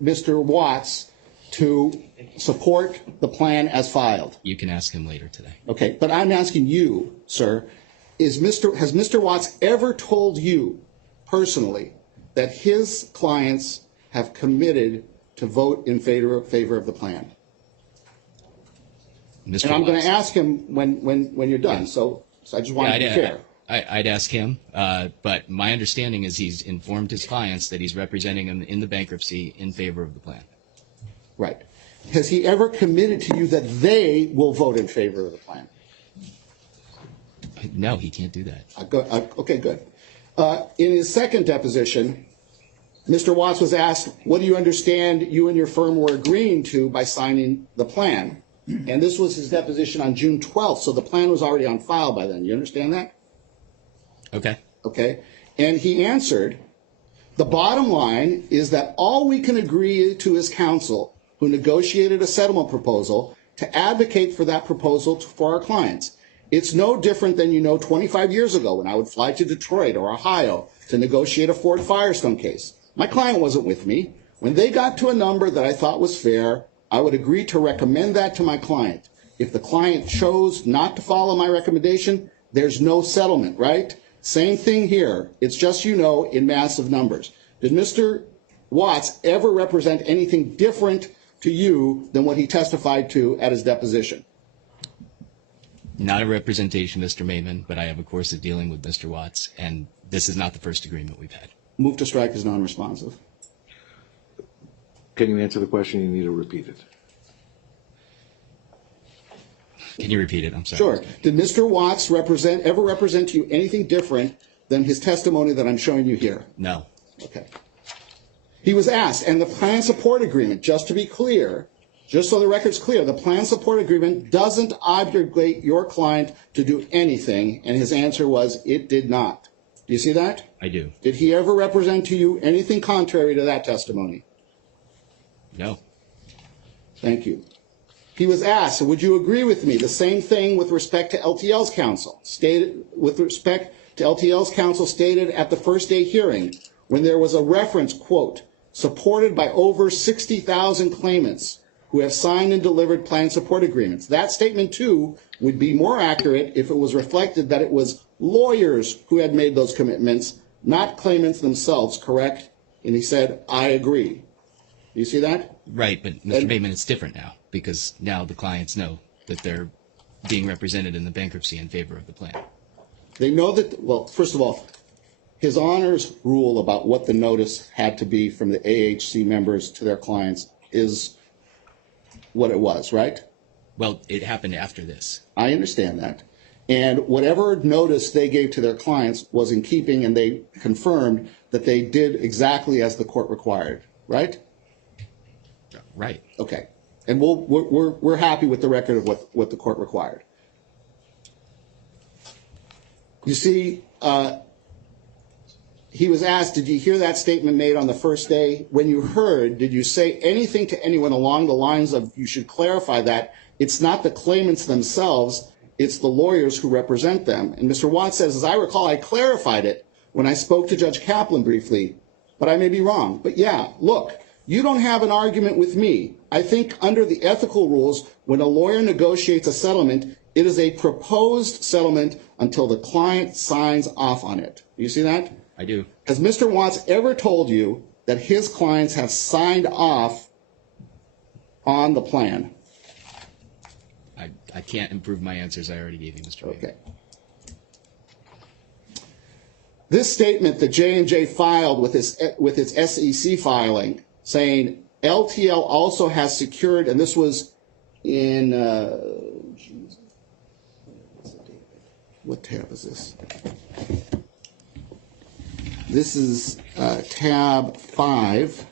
Watts to support the plan as filed? You can ask him later today. Okay, but I'm asking you, sir, has Mr. Watts ever told you personally that his clients have committed to vote in favor of the plan? Mr. And I'm going Watts. to ask him when you're done, so I just want to be fair. I'd ask him, but my understanding is he's informed his clients that he's representing them in the bankruptcy in favor of the plan. Right. Has he ever committed to you that they will vote in favor of the plan? No, he can't do that. Okay, good. In his second deposition, Mr. Watts was asked, what do you understand you and your firm were agreeing to by signing the plan? And this was his deposition on June 12th, so the plan was already on file by then. You understand that? Okay. Okay. And he answered, the bottom line is that all we can agree to is counsel who negotiated a settlement proposal to advocate for that proposal for our clients. It's no different than 25 years ago when I would fly to Detroit or Ohio to negotiate a Ford Firestone case. My client wasn't with me. When they got to a number that I thought was fair, I would agree to recommend that to my client. If the client chose not to follow my recommendation, there's no settlement, right? Same thing here. It's just, in massive numbers. Did Mr. Watts ever represent anything different to you than what he testified to at his deposition? Not a representation, Mr. Maiman, but I have a course of dealing with Mr. Watts, and this is not the first agreement we've had. Move to strike is non-responsive. Can you answer the question? You need to repeat it. Can you repeat it? I'm sorry. Sure. Did Mr. Watts ever represent to you anything different than his testimony that I'm showing you here? No. Okay. He was asked, and the plan support agreement, just to be clear, just so the record's clear, the plan support agreement doesn't obligate your client to do anything, and his answer was it did not. Do you see that? I do. Did he ever represent to you anything contrary to that testimony? No. Thank you. He was asked, would you agree with me? The same thing with respect to LTL's counsel. Stated at the first day hearing, when there was a reference, quote, supported by over 60,000 claimants who have signed and delivered plan support agreements. That statement, too, would be more accurate if it was reflected that it was lawyers who had made those commitments, not claimants themselves, correct? And he said, I agree. Do you see that? Right, but Mr. Maiman, it's different now, because now the clients know that they're being represented in the bankruptcy in favor of the plan. They know that, well, first of all, his Honor's rule about what the notice had to be from the AHC members to their clients is what it was, right? Well, it happened after this. I understand that. And whatever notice they gave to their clients was in keeping, and they confirmed that they did exactly as the court required, right? Right. Okay. And we're happy with the record of what the court required. You see, he was asked, did you hear that statement made on the first day? When you heard, did you say anything to anyone along the lines of, you should clarify that it's not the claimants themselves, it's the lawyers who represent them? And Mr. Watts says, as I recall, I clarified it when I spoke to Judge Kaplan briefly, but I may be wrong. But yeah, look, you don't have an argument with me. I think under the ethical rules, when a lawyer negotiates a settlement, it is a proposed settlement until the client signs off on it. Do you see that? I do. Has Mr. Watts ever told you that his clients have signed off on the plan? I can't improve my answers I already gave you, Mr. Mayor. Okay. This statement that J&J filed with its SEC filing saying LTL also has secured, and this was in, what tab is this? This is tab 5.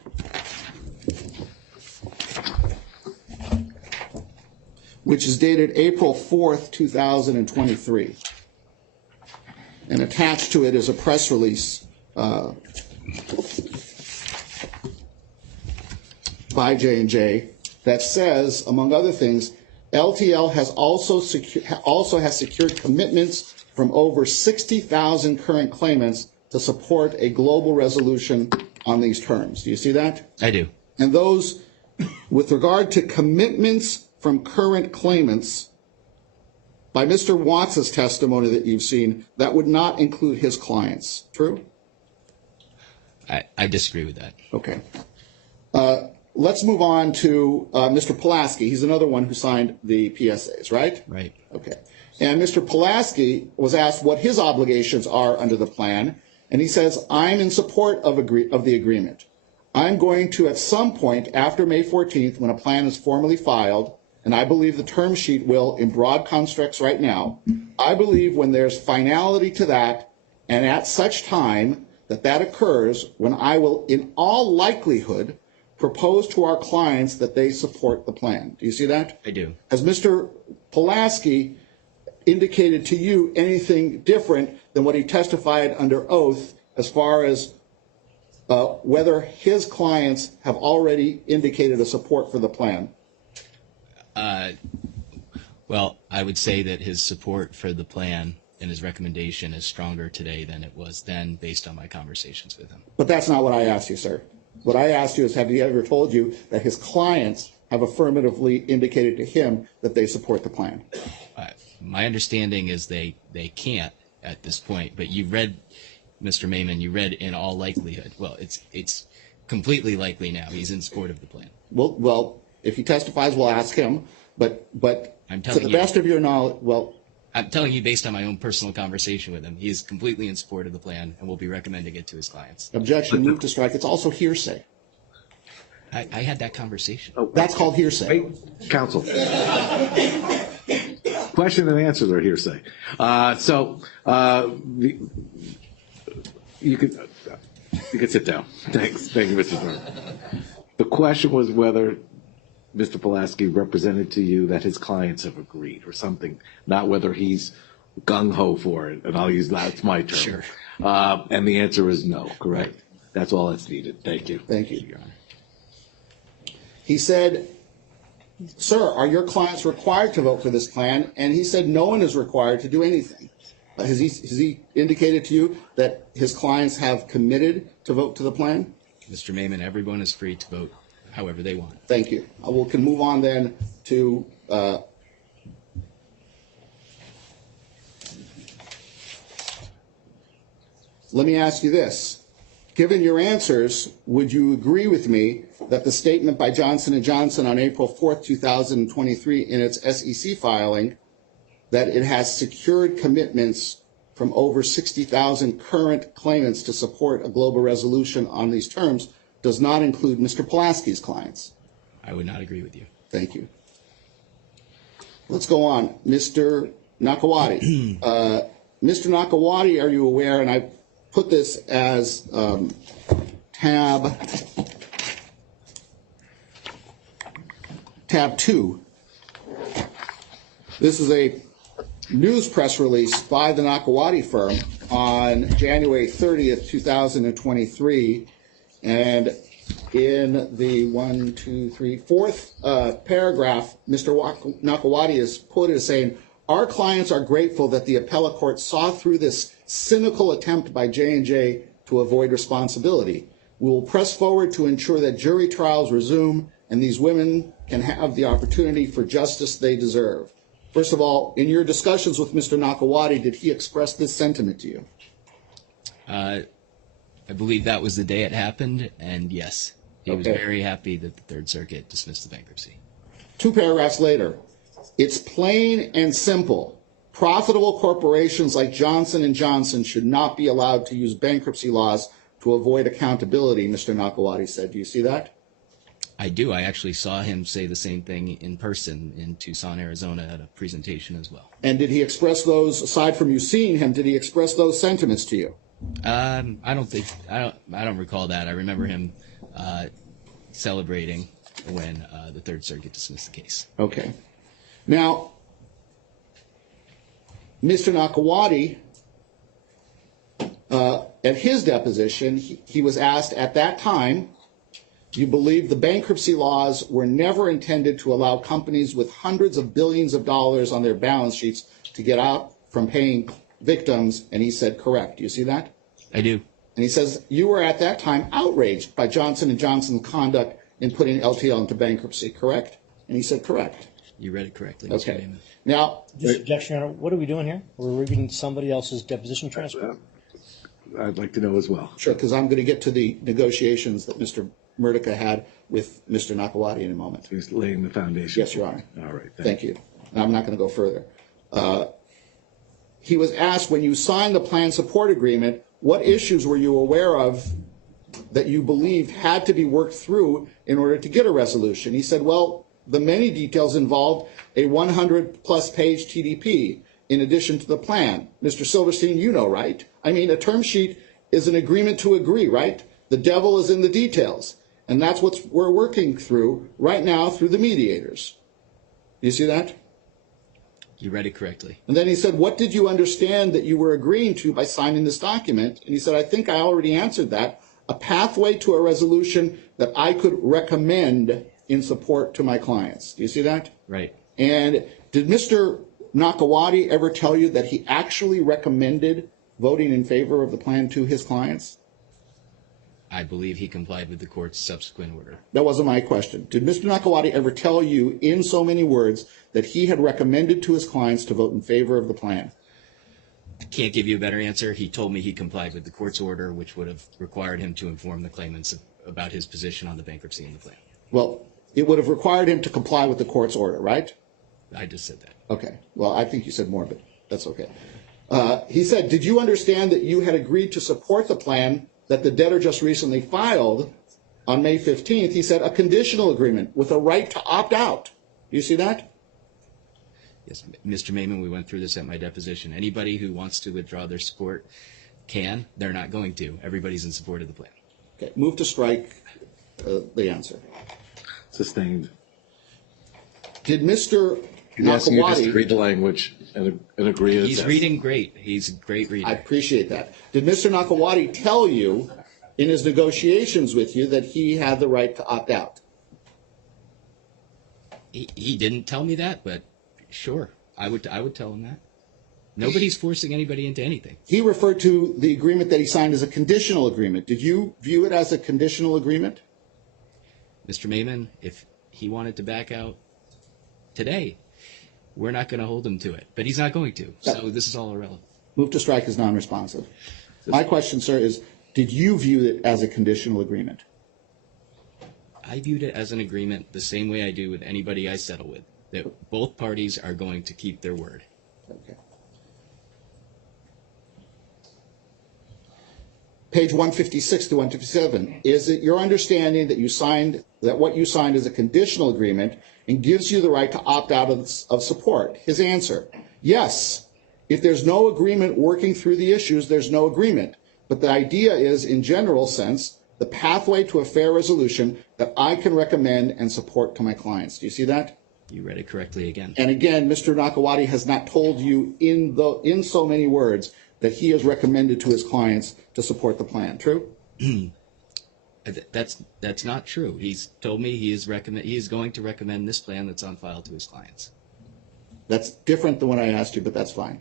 Which is dated April 4th, 2023. And attached to it is a press release by J&J that says, among other things, LTL has also has secured commitments from over 60,000 current claimants to support a global resolution on these terms. Do you see that? I do. And those, with regard to commitments from current claimants, by Mr. Watts' testimony that you've seen, that would not include his clients. True? I disagree with that. Okay. Let's move on to Mr. Pulaski. He's another one who signed the PSAs, right? Right. Okay. And Mr. Pulaski was asked what his obligations are under the plan, and he says, I'm in support of the agreement. I'm going to, at some point after May 14th, when a plan is formally filed, and I believe the term sheet will, in broad constructs right now, I believe when there's finality to that, and at such time that occurs, when I will, in all likelihood, propose to our clients that they support the plan. Do you see that? I do. Has Mr. Pulaski indicated to you anything different than what he testified under oath as far as whether his clients have already indicated a support for the plan? Well, I would say that his support for the plan and his recommendation is stronger today than it was then based on my conversations with him. But that's not what I asked you, sir. What I asked you is, have he ever told you that his clients have affirmatively indicated to him that they support the plan? My understanding is they can't at this point, but you read, Mr. Maiman, you read in all likelihood. Well, it's completely likely now he's in support of the plan. Well, if he testifies, we'll ask him. But I'm to telling the you, best of your knowledge, well, I'm telling you based on my own personal conversation with him, he is completely in support of the plan and will be recommending it to his clients. objection, move to strike. It's also hearsay. I had that conversation. That's called hearsay. Counsel. Question and answers are hearsay. You could sit down. Thanks. Thank you, Mr. Stern. The question was whether Mr. Pulaski represented to you that his clients have agreed or something, not whether he's gung-ho for it, and I'll use that's my term. Sure. And the answer is no, correct? That's all that's needed. Thank you. Thank you, Your Honor. He said, sir, are your clients required to vote for this plan? And he said no one is required to do anything. Has he indicated to you that his clients have committed to vote to the plan? Mr. Maiman, everyone is free to vote however they want. Thank you. We can move on then to let me ask you this. Given your answers, would you agree with me that the statement by Johnson & Johnson on April 4th, 2023 in its SEC filing that it has secured commitments from over 60,000 current claimants to support a global resolution on these terms does not include Mr. Pulaski's clients? I would not agree with you. Thank you. Let's go on. Mr. Nakawati. Mr. Nakawati, are you aware, and I put this as tab 2. This is a news press release by the Nakawati firm on January 30th, 2023. And in the fourth paragraph, Mr. Nakawati is quoted as saying, our clients are grateful that the appellate court saw through this cynical attempt by J&J to avoid responsibility. We will press forward to ensure that jury trials resume and these women can have the opportunity for justice they deserve. First of all, in your discussions with Mr. Nakawati, did he express this sentiment to you? I I believe that was the day it happened, and yes, he was Okay. very happy that the Third Circuit dismissed the bankruptcy. 2 paragraphs later, it's plain and simple. Profitable corporations like Johnson & Johnson should not be allowed to use bankruptcy laws to avoid accountability, Mr. Nakawati said. Do you see that? I do. I actually saw him say the same thing in person in Tucson, Arizona at a presentation as well. And did he express those, aside from you seeing him, did he express those sentiments to you? I don't recall that. I remember him celebrating when the Third Circuit dismissed the case. Okay. Now, Mr. Nakawati, at his deposition, he was asked at that time, you believe the bankruptcy laws were never intended to allow companies with hundreds of billions of dollars on their balance sheets to get out from paying victims, and he said, correct. Do you see that? I do. And he says, you were at that time outraged by Johnson & Johnson's conduct in putting LTL into bankruptcy, correct? And he said, correct. You read it correctly, Mr. Okay. Raymond. Now, Just objection, Your Honor. What are we doing here? We're reading somebody else's deposition transcript. I'd like to know as well. sure, because I'm going to get to the negotiations that Mr. Murdica had with Mr. Nakawati in a moment. He's laying the foundation. Yes, Your Honor. All right. Thank you. And I'm not going to go further. He was asked, when you signed the plan support agreement, what issues were you aware of that you believed had to be worked through in order to get a resolution? He said, well, the many details involved a 100-plus page TDP in addition to the plan. Mr. Silverstein, you know, right? I mean, a term sheet is an agreement to agree, right? The devil is in the details. And that's what we're working through right now through the mediators. Do you see that? You read it correctly. And then he said, what did you understand that you were agreeing to by signing this document? And he said, I think I already answered that. A pathway to a resolution that I could recommend in support to my clients. Do you see that? Right. And did Mr. Nakawati ever tell you that he actually recommended voting in favor of the plan to his clients? I believe he complied with the court's subsequent order. That wasn't my question. Did Mr. Nakawati ever tell you in so many words that he had recommended to his clients to vote in favor of the plan? I can't give you a better answer. He told me he complied with the court's order, which would have required him to inform the claimants about his position on the bankruptcy and the plan. Well, it would have required him to comply with the court's order, right? I just said that. Okay. Well, I think you said more, but that's okay. He said, did you understand that you had agreed to support the plan that the debtor just recently filed on May 15th? He said, a conditional agreement with a right to opt out. Do you see that? Yes, Mr. Maiman, we went through this at my deposition. Anybody who wants to withdraw their support can. They're not going to. Everybody's in support of the plan. Okay. Move to strike the answer. Sustained. Did Mr. He's asking you just to read Nakawati, the language and agree. that He's that's- reading great. He's a great reader. I appreciate that. Did Mr. Nakawati tell you in his negotiations with you that he had the right to opt out? He didn't tell me that, but sure, I would tell him that. Nobody's forcing anybody into anything. He referred to the agreement that he signed as a conditional agreement. Did you view it as a conditional agreement? Mr. Maiman, if he wanted to back out today, we're not going to hold him to it. But he's not going to. So this is all irrelevant. Move to strike is non-responsive. My question, sir, is did you view it as a conditional agreement? I viewed it as an agreement the same way I do with anybody I settle with, that both parties are going to keep their word. Okay. Page 156 to 157. Is it your understanding that what you signed is a conditional agreement and gives you the right to opt out of support? His answer, yes. If there's no agreement working through the issues, there's no agreement. But the idea is, in general sense, the pathway to a fair resolution that I can recommend and support to my clients. Do you see that? You read it correctly again. And again, Mr. Nakawati has not told you in so many words that he has recommended to his clients to support the plan. True? That's not true. He's told me he is going to recommend this plan that's on file to his clients. That's different than what I asked you, but that's fine.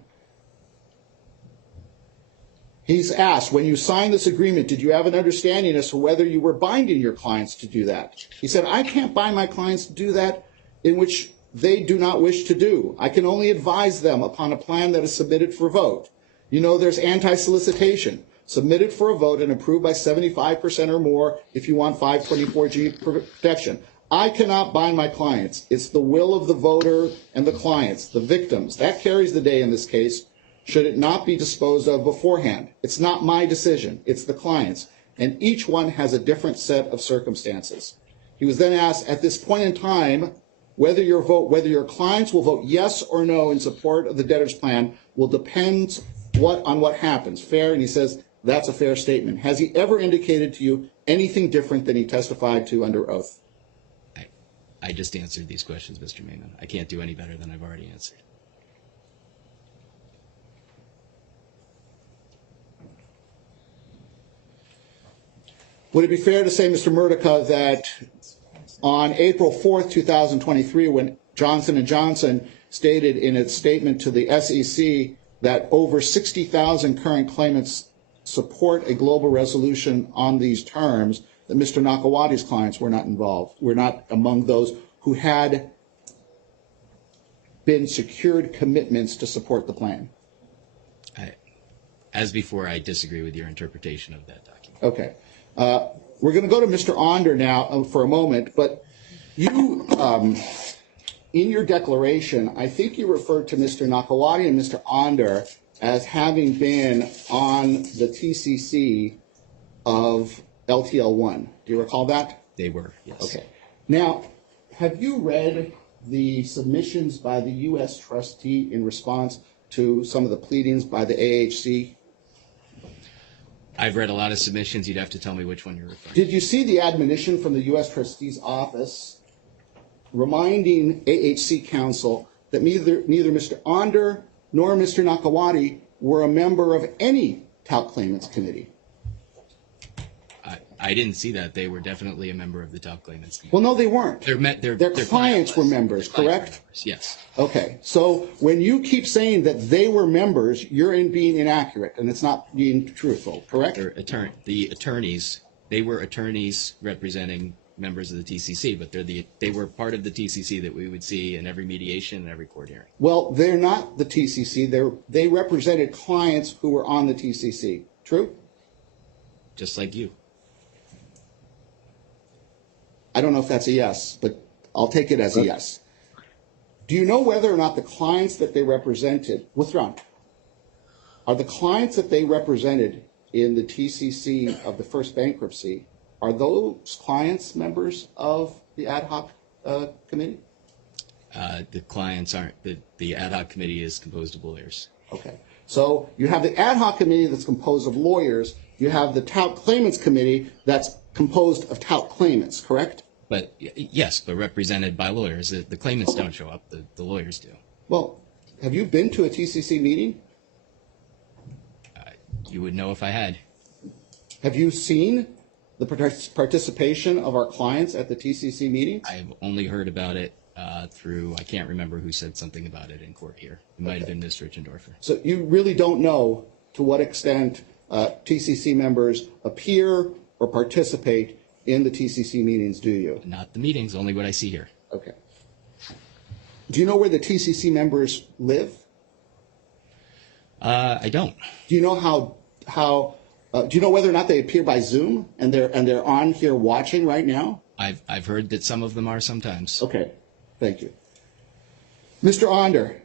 He's asked, when you signed this agreement, did you have an understanding as to whether you were binding your clients to do that? He said, I can't bind my clients to do that in which they do not wish to do. I can only advise them upon a plan that is submitted for vote. You know, there's anti-solicitation. submitted for a vote and approved by 75% or more if you want 524G protection. I cannot bind my clients. It's the will of the voter and the clients, the victims. That carries the day in this case, should it not be disposed of beforehand. It's not my decision. It's the client's. And each one has a different set of circumstances. He was then asked, at this point in time, whether your clients will vote yes or no in support of the debtor's plan will depend on what happens. Fair? And he says, that's a fair statement. Has he ever indicated to you anything different than he testified to under oath? I just answered these questions, Mr. Maiman. I can't do any better than I've already answered. Would it be fair to say, Mr. Murdica, that on April 4th, 2023, when Johnson & Johnson stated in its statement to the SEC that over 60,000 current claimants support a global resolution on these terms, that Mr. Nakawati's clients were not involved, were not among those who had been secured commitments to support the plan? As before, I disagree with your interpretation of that document. Okay. We're going to go to Mr. Onder now for a moment, but you, in your declaration, I think you referred to Mr. Nakawati and Mr. Onder as having been on the TCC of LTL1. Do you recall that? They were, yes. Okay. Now, have you read the submissions by the U.S. trustee in response to some of the pleadings by the AHC? I've read a lot of submissions. You'd have to tell me which one you're referring to. Did you see the admonition from the U.S. trustee's office reminding AHC counsel that neither Mr. Onder nor Mr. Nakawati were a member of any talc claimants committee? I didn't see that. They were definitely a member of the talc claimants committee. Well, no, they weren't. Their clients were members, correct? Yes. Okay. So when you keep saying that they were members, you're being inaccurate, and it's not being truthful, correct? The attorneys, they were attorneys representing members of the TCC, but they were part of the TCC that we would see in every mediation and every court hearing. Well, they're not the TCC. They represented clients who were on the TCC. True? Just like you. I don't know if that's a yes, but I'll take it as a yes. Do you know whether or not the clients that they represented, withdrawn, are the clients that they represented in the TCC of the first bankruptcy, are those clients members of the ad hoc committee? The clients aren't. The ad hoc committee is composed of lawyers. Okay. So you have the ad hoc committee that's composed of lawyers. You have the talc claimants committee that's composed of talc claimants, correct? But yes, but represented by lawyers. The claimants don't show up. The lawyers do. Well, have you been to a TCC meeting? You would know if I had. Have you seen the participation of our clients at the TCC meeting? I've only heard about it through, I can't remember who said something about it in court here. It might have been Ms. Richendorfer. So you really don't know to what extent TCC members appear or participate in the TCC meetings, do you? Not the meetings, only what I see here. Okay. Do you know where the TCC members live? I don't. Do you know do you know whether or not they appear by Zoom and they're on here watching right now? I've heard that some of them are sometimes. Okay, thank you. Mr. Onder,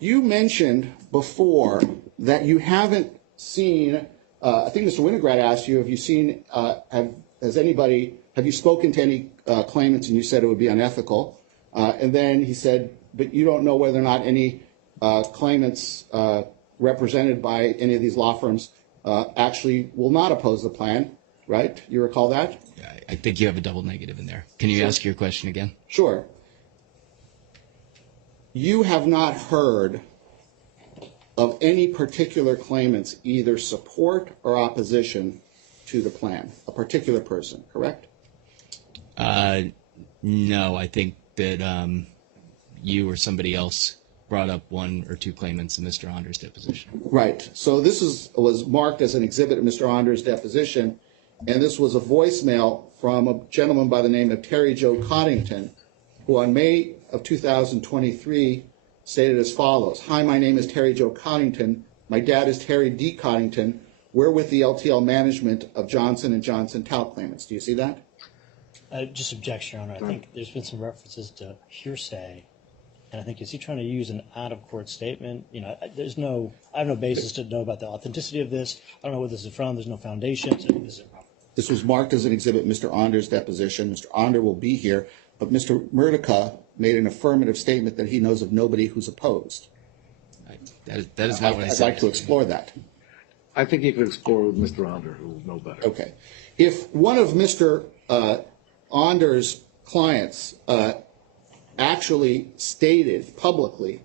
you mentioned before that you haven't seen. I think Mr. Winograd asked you, have you spoken to any claimants, and you said it would be unethical. And then he said, but you don't know whether or not any claimants represented by any of these law firms actually will not oppose the plan, right? You recall that? Yeah, I think you have a double negative in there. Can you ask your question again? Sure. You have not heard of any particular claimants either support or opposition to the plan, a particular person, correct? No, I think that you or somebody else brought up one or two claimants in Mr. Onder's deposition. Right. So this was marked as an exhibit in Mr. Onder's deposition, and this was a voicemail from a gentleman by the name of Terry Joe Coddington, who on May of 2023 stated as follows: "Hi, my name is Terry Joe Coddington. My dad is Terry D. Coddington. We're with the LTL Management of Johnson & Johnson talc claimants. Do you see that? Just objection, Your Honor. I think there's been some references to hearsay, and I think is he trying to use an out-of-court statement? You know, I have no basis to know about the authenticity of this. I don't know where this is from. There's no foundation. So this is improper. This was marked as an exhibit, Mr. Onder's deposition. Mr. Onder will be here, but Mr. Murtica made an affirmative statement that he knows of nobody who's opposed. That is not what I I'd said. like to explore that. I think you could explore with Mr. Onder, who will know better. Okay. If one of Mr. Onder's clients actually stated publicly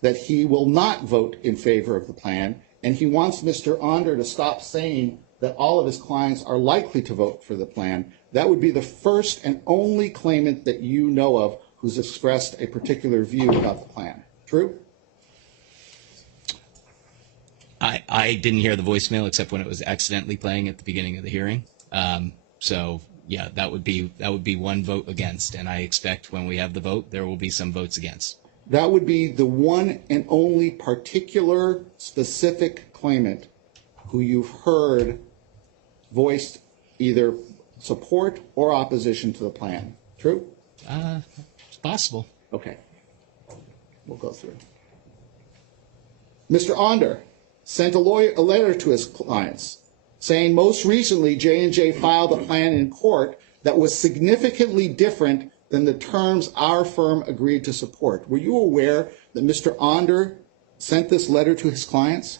that he will not vote in favor of the plan, and he wants Mr. Onder to stop saying that all of his clients are likely to vote for the plan, that would be the first and only claimant that you know of who's expressed a particular view about the plan. True? I didn't hear the voicemail except when it was accidentally playing at the beginning of the hearing. So yeah, that would be one vote against, and I expect when we have the vote, there will be some votes against. That would be the one and only particular specific claimant who you've heard voiced either support or opposition to the plan. True? It's possible. Okay. We'll go through. Mr. Onder sent a letter to his clients saying most recently J&J filed a plan in court that was significantly different than the terms our firm agreed to support. Were you aware that Mr. Onder sent this letter to his clients?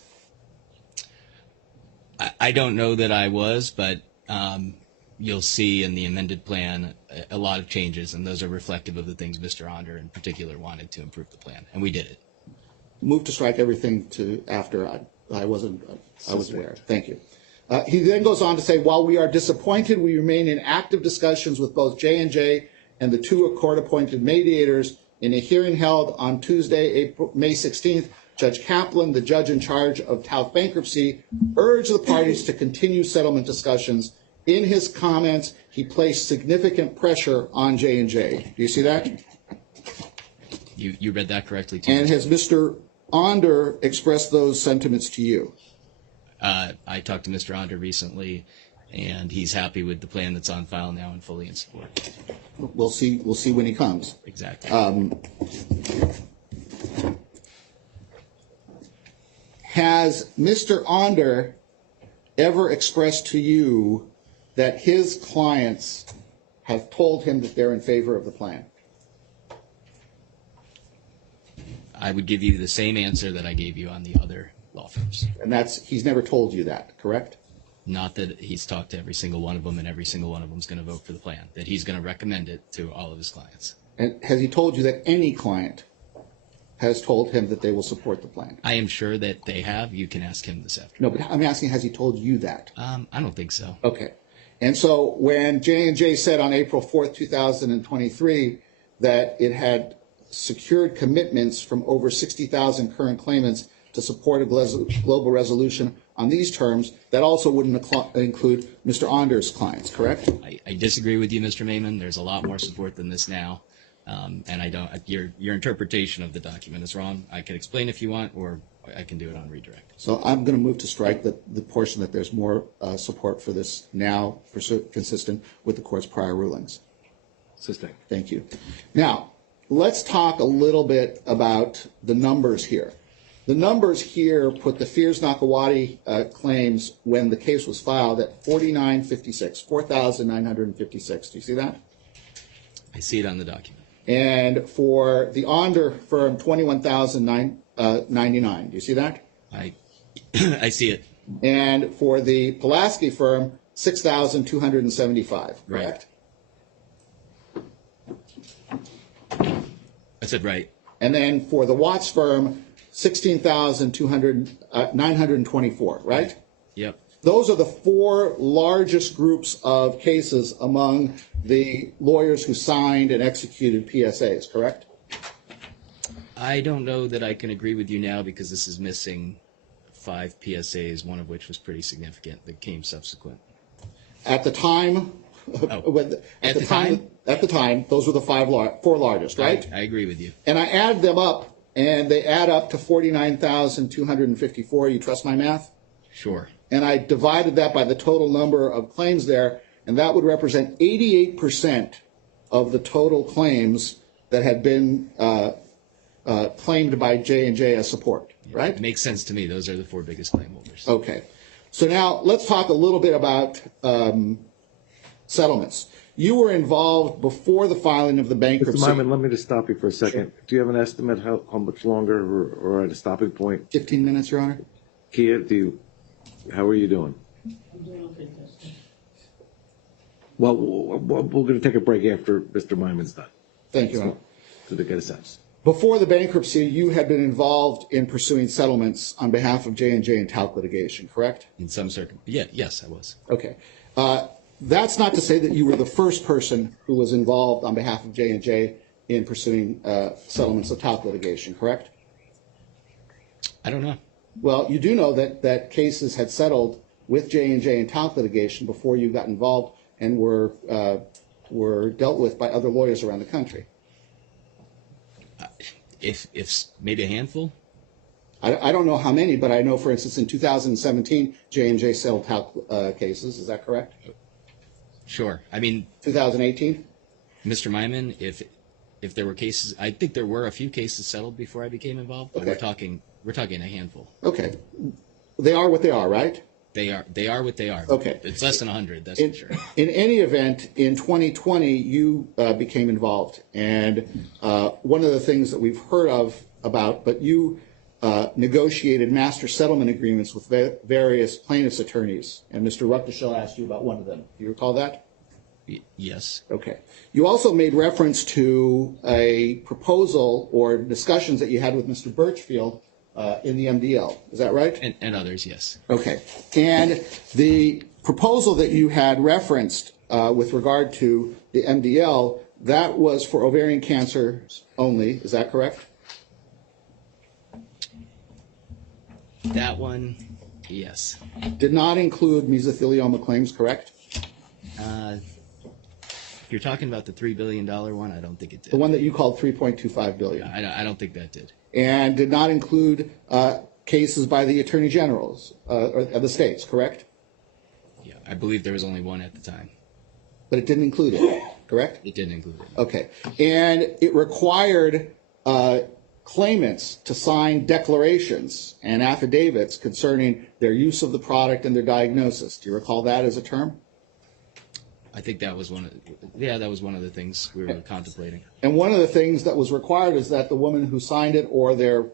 I don't know that I was, but you'll see in the amended plan a lot of changes, and those are reflective of the things Mr. Onder in particular wanted to improve the plan, and we did it. Move to strike everything to after I was aware. Thank you. He then goes on to say, while we are disappointed, we remain in active discussions with both J&J and the two court-appointed mediators. In a hearing held on Tuesday, May 16th, Judge Kaplan, the judge in charge of talc bankruptcy, urged the parties to continue settlement discussions. In his comments, he placed significant pressure on J&J. Do you see that? You read that correctly, too. And has Mr. Onder expressed those sentiments to you? I talked to Mr. Onder recently, and he's happy with the plan that's on file now and fully in support. We'll see when he comes. Exactly. Has Mr. Onder ever expressed to you that his clients have told him that they're in favor of the plan? I would give you the same answer that I gave you on the other law firms. And he's never told you that, correct? Not that he's talked to every single one of them and every single one of them is going to vote for the plan, that he's going to recommend it to all of his clients. And has he told you that any client has told him that they will support the plan? I am sure that they have. You can ask him this afternoon. No, but I'm asking, has he told you that? I don't think so. Okay. And so when J&J said on April 4th, 2023, that it had secured commitments from over 60,000 current claimants to support a global resolution on these terms, that also wouldn't include Mr. Onder's clients, correct? I disagree with you, Mr. Maiman. There's a lot more support than this now. And I don't. Your interpretation of the document is wrong. I can explain if you want, or I can do it on redirect. So I'm going to move to strike the portion that there's more support for this now, consistent with the court's prior rulings. Sustained. Thank you. Now, let's talk a little bit about the numbers here. The numbers here put the Fears-Nakawati claims when the case was filed at 4,956. Do you see that? I see it on the document. And for the Onder firm, 21,099. Do you see that? I see it. And for the Pulaski firm, 6,275. Correct? I said right. And then for the Watts firm, 16,924. Right? Yep. Those are the four largest groups of cases among the lawyers who signed and executed PSAs, correct? I don't know that I can agree with you now because this is missing 5 PSAs, one of which was pretty significant that came subsequent. At the time, at the time, those were the four largest, right? I agree with you. And I added them up and they add up to 49,254. You trust my math? Sure. And I divided that by the total number of claims there, and that would represent 88% of the total claims that had been claimed by J&J as support, right? It makes sense to me. Those are the 4 biggest claim holders. Okay. So now let's talk a little bit about settlements. You were involved before the filing of the bankruptcy. Mr. Myman, let me just stop you for a second. Sure. Do you have an estimate how much longer or at a stopping point? 15 minutes, Your Honor. Kia, how are you doing? Well, we're going to take a break after Mr. Myman's done. Thank you, Your Honor. So to get a sense. Before the bankruptcy, you had been involved in pursuing settlements on behalf of J&J and talc litigation, correct? In some circumstances, yes, I was. Okay. That's not to say that you were the first person who was involved on behalf of J&J in pursuing settlements of talc litigation, correct? I don't know. Well, you do know that cases had settled with J&J and talc litigation before you got involved and were dealt with by other lawyers around the country. If maybe a handful? I don't know how many, but I know, for instance, in 2017, J&J settled talc cases. Is that correct? Sure. I mean, 2018? Mr. Myman, if there were cases, I think there were a few cases settled before I became involved, but okay. we're talking a handful. Okay. They are what they are, right? They are what they are. Okay. It's less than 100, that's for sure. In any event, in 2020, you became involved. And one of the things that we've heard about, but you negotiated master settlement agreements with various plaintiffs' attorneys. And Mr. Ruckteschel asked you about one of them. Do you recall that? Yes. Okay. You also made reference to a proposal or discussions that you had with Mr. Birchfield in the MDL. Is that right? And others, yes. Okay. And the proposal that you had referenced with regard to the MDL, that was for ovarian cancer only. Is that correct? That one, yes. Did not include mesothelioma claims, correct? If you're talking about the $3 billion one, I don't think it did. The one that you called $3.25 billion. I don't think that did. And did not include cases by the attorney generals of the states, correct? Yeah, I believe there was only one at the time. But it didn't include it, correct? It didn't include it. Okay. And it required claimants to sign declarations and affidavits concerning their use of the product and their diagnosis. Do you recall that as a term? I think that was one of the things we were contemplating. And one of the things that was required is that the woman who signed it or their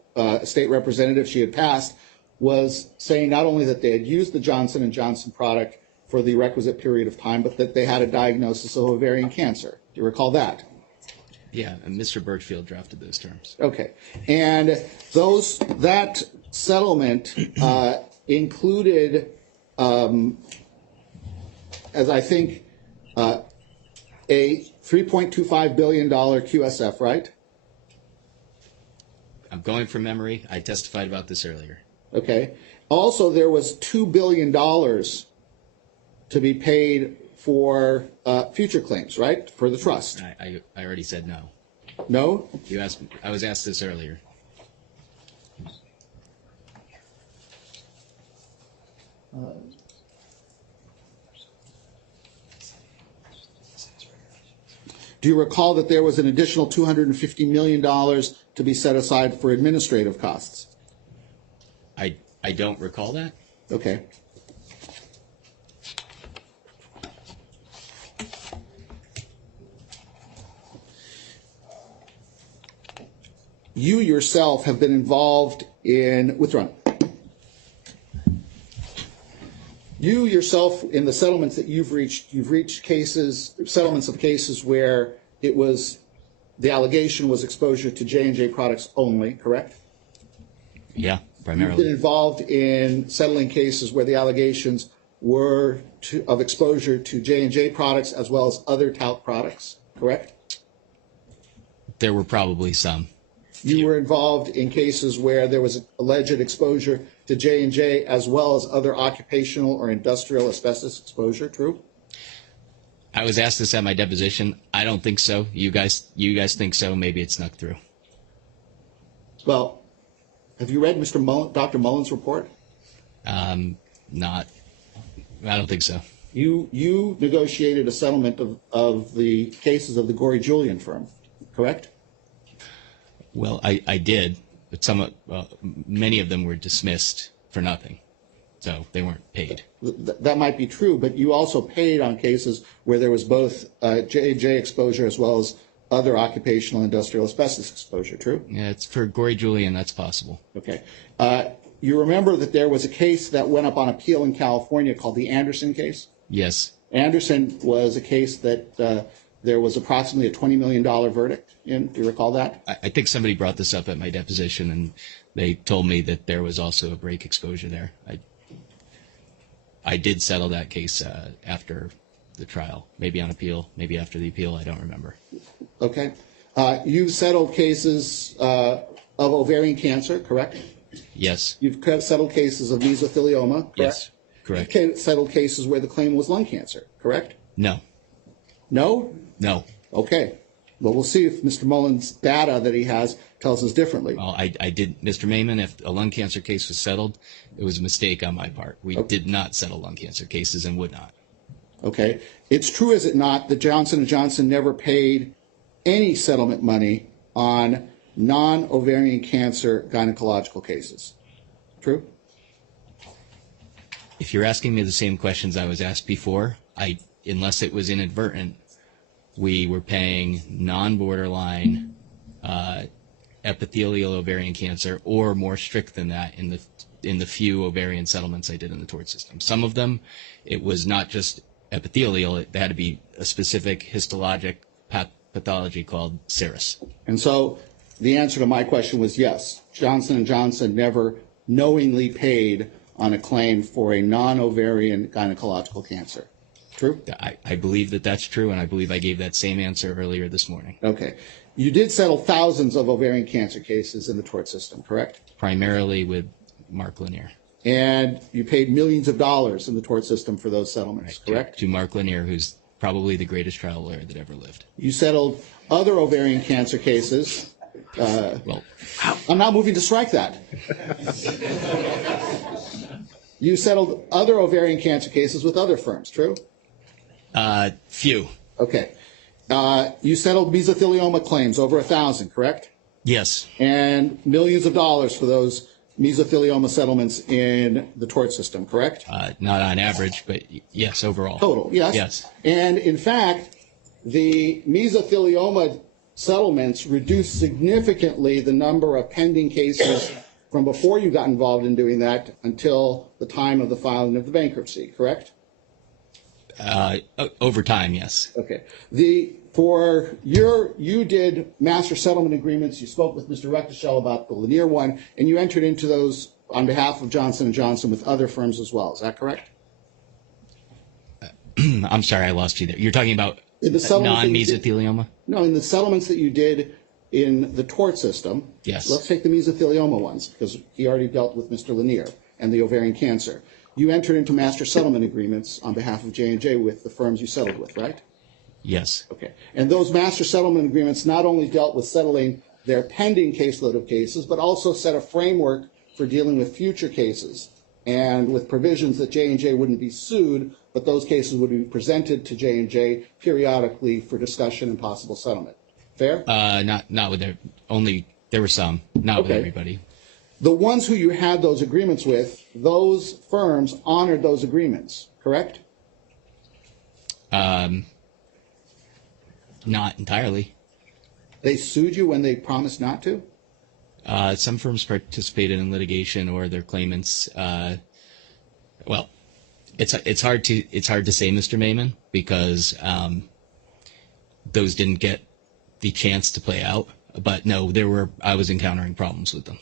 state representative she had passed was saying not only that they had used the Johnson & Johnson product for the requisite period of time, but that they had a diagnosis of ovarian cancer. Do you recall that? Yeah, and Mr. Birchfield drafted those terms. Okay. And that settlement included, as I think, a $3.25 billion QSF, right? I'm going from memory. I testified about this earlier. Okay. Also, there was $2 billion to be paid for future claims, right? For the trust. I already said no. No? You asked. I was asked this earlier. Do you recall that there was an additional $250 million to be set aside for administrative costs? I don't recall that. Okay. You yourself have been involved in withdrawn. You yourself, in the settlements that you've reached settlements of cases where the allegation was exposure to J&J products only, correct? Yeah, You've primarily. been involved in settling cases where the allegations were of exposure to J&J products as well as other talc products, correct? There were probably some. You were involved in cases where there was alleged exposure to J&J as well as other occupational or industrial asbestos exposure, true? I was asked this at my deposition. I don't think so. You guys think so? Maybe it snuck through. Well, have you read Dr. Mullen's report? Not, I don't think so. You negotiated a settlement of the cases of the Gory Julian firm, correct? Well, I did, but many of them were dismissed for nothing, so they weren't paid. That might be true, but you also paid on cases where there was both J&J exposure as well as other occupational industrial asbestos exposure, true? Yeah, it's for Gory Julian, that's possible. Okay. You remember that there was a case that went up on appeal in California called the Anderson case? Yes. Anderson was a case that there was approximately a $20 million verdict in. Do you recall that? I think somebody brought this up at my deposition, and they told me that there was also a break exposure there. I did settle that case after the trial, maybe on appeal, maybe after the appeal, I don't remember. Okay. You've settled cases of ovarian cancer, correct? Yes. You've settled cases of mesothelioma, correct? Yes, correct. You've settled cases where the claim was lung cancer, correct? No. No? No. Okay. Well, we'll see if Mr. Mullen's data that he has tells us differently. Well, I did, Mr. Maiman, if a lung cancer case was settled, it was a mistake on my part. We did not settle lung cancer cases and would not. Okay. It's true, is it not, that Johnson & Johnson never paid any settlement money on non-ovarian cancer gynecological cases? True? If you're asking me the same questions I was asked before, unless it was inadvertent, we were paying non-borderline epithelial ovarian cancer, or more strict than that in the few ovarian settlements I did in the tort system. Some of them, it was not just epithelial; it had to be a specific histologic pathology called serous. And so the answer to my question was yes. Johnson & Johnson never knowingly paid on a claim for a non-ovarian gynecological cancer. True? I believe that that's true, and I believe I gave that same answer earlier this morning. Okay. You did settle thousands of ovarian cancer cases in the tort system, correct? Primarily with Mark Lanier. And you paid millions of dollars in the tort system for those settlements, correct? To Mark Lanier, who's probably the greatest trial lawyer that ever lived. You settled other ovarian cancer cases. Well, I'm now moving to strike that. You settled other ovarian cancer cases with other firms, true? few. Okay. You settled mesothelioma claims, over 1,000, correct? Yes. And millions of dollars for those mesothelioma settlements in the tort system, correct? Not on average, but yes, overall. Total, yes? Yes. And in fact, the mesothelioma settlements reduced significantly the number of pending cases from before you got involved in doing that until the time of the filing of the bankruptcy, correct? Over time, yes. Okay. You did master settlement agreements. You spoke with Mr. Rechteschel about the Lanier one, and you entered into those on behalf of Johnson & Johnson with other firms as well. Is that correct? I'm sorry, I lost you there. You're talking about non-mesothelioma? No, in the settlements that you did in the tort system. Yes. Let's take the mesothelioma ones, because he already dealt with Mr. Lanier and the ovarian cancer. You entered into master settlement agreements on behalf of J&J with the firms you settled with, right? Yes. Okay. And those master settlement agreements not only dealt with settling their pending caseload of cases, but also set a framework for dealing with future cases, and with provisions that J&J wouldn't be sued, but those cases would be presented to J&J periodically for discussion and possible settlement. Fair? Not with there were some, not with everybody. The ones who you had those agreements with, those firms honored those agreements, correct? Not entirely. They sued you when they promised not to? Some firms participated in litigation, or their claimants. Well, it's hard to say, Mr. Maiman, because those didn't get the chance to play out. But no, I was encountering problems with them.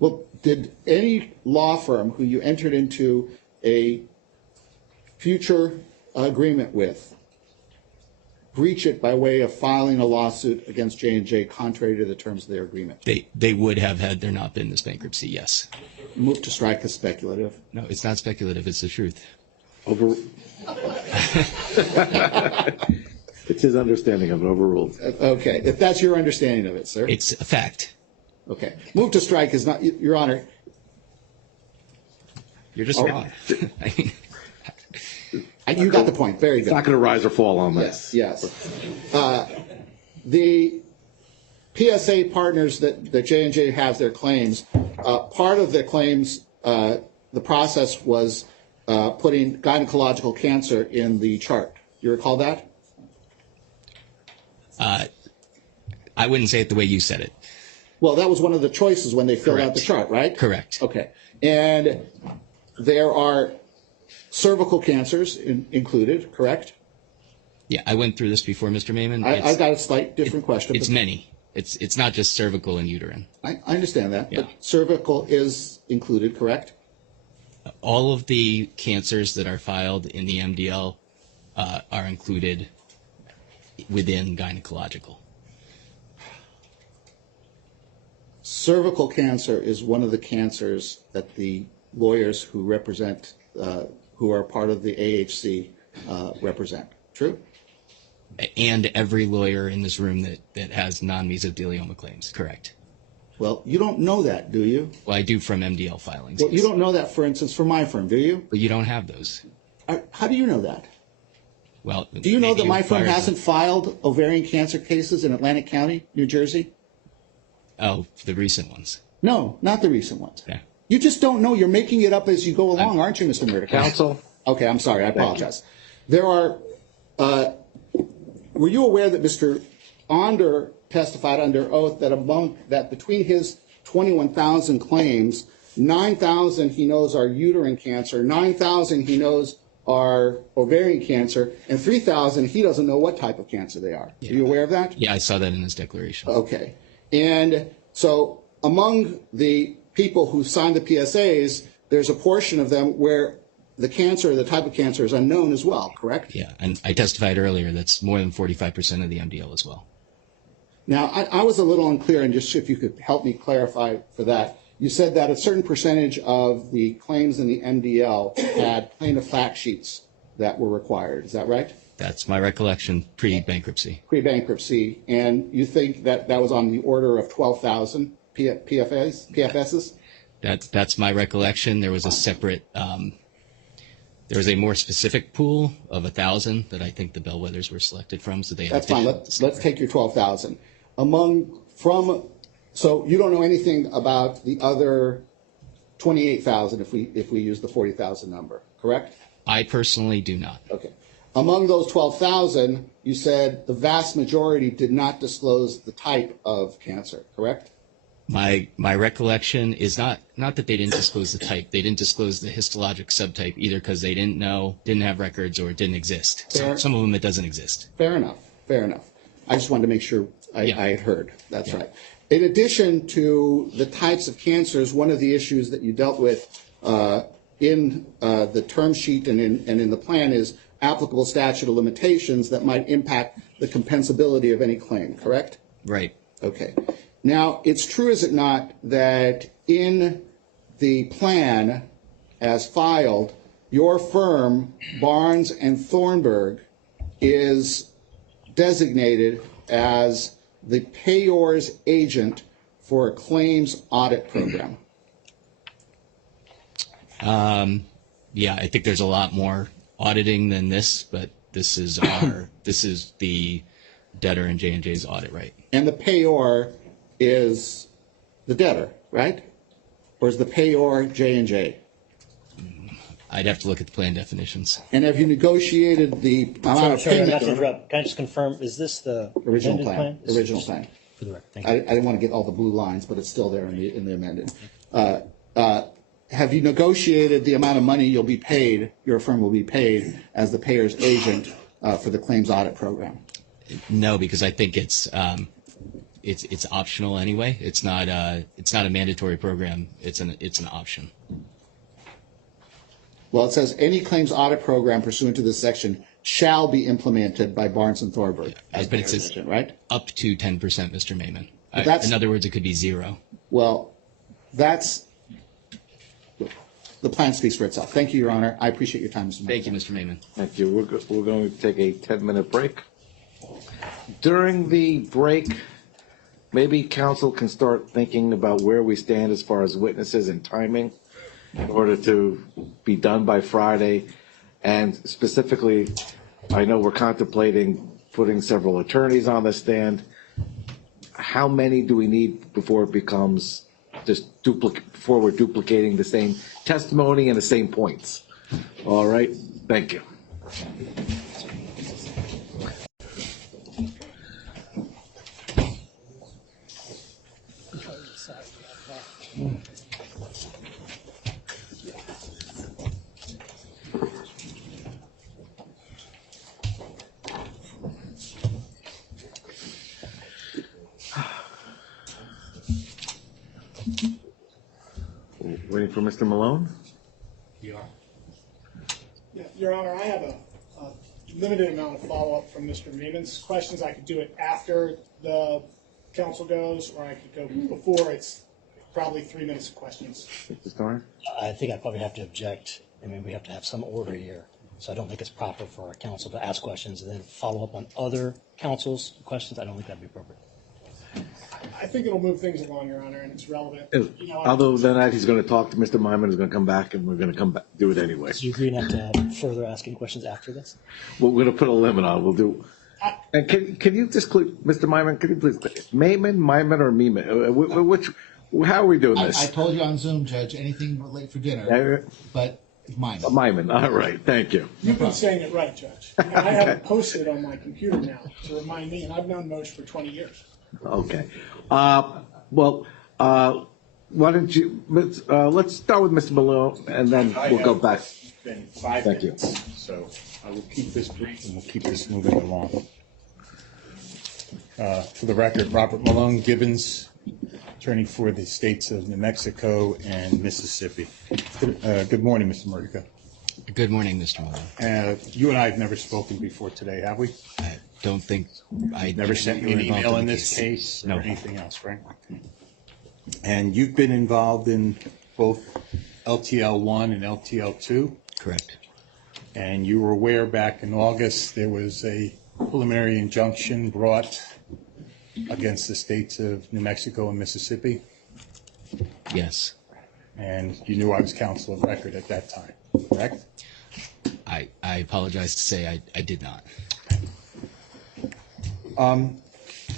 Well, did any law firm who you entered into a future agreement with breach it by way of filing a lawsuit against J&J contrary to the terms of their agreement? They would have had there not been this bankruptcy, yes. Move to strike as speculative. No, it's not speculative, it's the truth. It's his understanding of it, overruled. Okay, if that's your understanding of it, sir. It's a fact. Okay. Move to strike is not, Your Honor. You're just wrong. I mean, You got the point. Very good. It's not going to rise or fall on this. Yes. The PSA partners that J&J has their claims, part of their claims, the process was putting gynecological cancer in the chart. You recall that? I wouldn't say it the way you said it. Well, that was one of the choices when they filled out the Correct. chart, right? Correct. Okay. And there are cervical cancers included, correct? Yeah, I went through this before, Mr. Maiman. I've got a slight different question. It's many. It's not just cervical and uterine. I understand that, Yeah. but cervical is included, correct? All of the cancers that are filed in the MDL are included within gynecological. Cervical cancer is one of the cancers that the lawyers who represent, who are part of the AHC represent. True? And every lawyer in this room that has non-mesothelioma claims, correct? Well, you don't know that, do you? Well, I do from MDL filings. Well, you don't know that, for instance, for my firm, do you? But you don't have those. How do you know that? Well, Do you know maybe that my firm requires- hasn't filed ovarian cancer cases in Atlantic County, New Jersey? Oh, the recent ones. No, not the recent ones. Yeah. You just don't know. You're making it up as you go along, aren't you, Mr. Murdoch? Counsel? Okay, I'm sorry. I apologize. There are, were you aware that Mr. Onder testified under oath that between his 21,000 claims, 9,000 he knows are uterine cancer, 9,000 he knows are ovarian cancer, and 3,000 he doesn't know what type of cancer they are. Yeah. Are you aware of that? Yeah, I saw that in his declaration. Okay. And so among the people who signed the PSAs, there's a portion of them where the cancer, the type of cancer is unknown as well, correct? Yeah, and I testified earlier that's more than 45% of the MDL as well. Now, I was a little unclear, and just if you could help me clarify for that. You said that a certain percentage of the claims in the MDL had plaintiff fact sheets that were required. Is that right? That's my recollection pre-bankruptcy. Pre-bankruptcy. And you think that that was on the order of 12,000 PFSs? That's my recollection. There was a separate, there was a more specific pool of 1,000 that I think the bellwethers were selected from. So they had That's fine. Let's take your 12,000. So you don't know anything about the other 28,000 if we use the 40,000 number, correct? I personally do not. Okay. Among those 12,000, you said the vast majority did not disclose the type of cancer, correct? My recollection is not that they didn't disclose the type. They didn't disclose the histologic subtype either because they didn't know, didn't have records, or it didn't exist. So some of them it doesn't exist. Fair enough. Fair enough. I just wanted to make sure I had heard. That's right. In addition to the types of cancers, one of the issues that you dealt with in the term sheet and in the plan is applicable statute of limitations that might impact the compensability of any claim, correct? Right. Okay. Now, it's true, is it not, that in the plan as filed, your firm, Barnes and Thornburg, is designated as the payor's agent for a claims audit program? Yeah, I think there's a lot more auditing than this, but this is the debtor and J&J's audit, right? And the payor is the debtor, right? Or is the payor J&J? I'd have to look at the plan definitions. And have you negotiated the amount of Sorry, payment? not to interrupt. Can I just confirm, is this the Original amended plan. plan? Original plan. For the record, thank I you. didn't want to get all the blue lines, but it's still there in the amended. Have you negotiated the amount of money you'll be paid, your firm will be paid, as the payer's agent for the claims audit program? No, because I think it's optional anyway. It's not a mandatory program. It's an option. Well, it says any claims audit program pursuant to this section shall be implemented by Barnes and Thornburg. As But it says payer's agent, right? up to 10%, Mr. Maiman. that's- In other words, it could be 0. Well, that's, the plan speaks for itself. Thank you, Your Honor. I appreciate your time, Mr. Mayor. Thank you, Mr. Maiman. Thank you. We're going to take a 10-minute break. During the break, maybe council can start thinking about where we stand as far as witnesses and timing in order to be done by Friday. And specifically, I know we're contemplating putting several attorneys on the stand. How many do we need before it becomes just before we're duplicating the same testimony and the same points? All right, thank you. Waiting for Mr. Malone? Yeah, Your Honor, I have a limited amount of follow-up from Mr. Neiman's questions. I could do it after the council goes, or I could go before. It's probably 3 minutes of questions. Mr. Starr? I think I probably have to object. I mean, we have to have some order here. So I don't think it's proper for our council to ask questions and then follow up on other council's questions. I don't think that'd be appropriate. I think it'll move things along, Your Honor, and it's relevant. Other than that, he's going to talk to Mr. Myman, who's going to come back, and we're going to come back, do it anyway. Do you agree not to have further asking questions after this? We're going to put a limit on it. We'll do. And can you just click, Mr. Myman, can you please, Myman, or Meeman? Which, how are we doing this? I told you on Zoom, Judge, anything late for dinner, but mine. Myman, all right, thank you. You've been saying it right, Judge. And I have it posted on my computer now to remind me, and I've known Moj for 20 years. Okay. Well, why don't you, let's start with Mr. Malone, and then we'll go back. Been 5 Thank you. minutes, so I will keep this brief and we'll keep this moving along. For the record, Robert Malone Gibbons, attorney for the states of New Mexico and Mississippi. Good morning, Mr. Murica. Good morning, Mr. Malone. You and I have never spoken before today, have we? I don't think I Never sent you an email in this case or anything else, right? And you've been involved in both LTL 1 and LTL 2? Correct. And you were aware back in August there was a preliminary injunction brought against the states of New Mexico and Mississippi? Yes. And you knew I was counsel of record at that time, correct? I apologize to say I did not.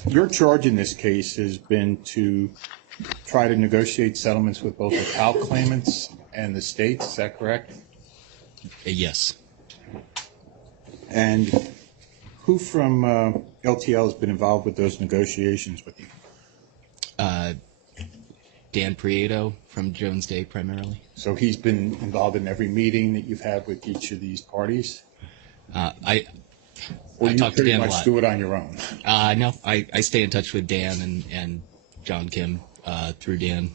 Your charge in this case has been to try to negotiate settlements with both the TAL claimants and the states, is that correct? Yes. And who from LTL has been involved with those negotiations with you? Dan Prieto from Jones Day primarily. So he's been involved in every meeting that you've had with each of these parties? I you talk to pretty Dan a much lot. do it on your own? No, I stay in touch with Dan and John Kim through Dan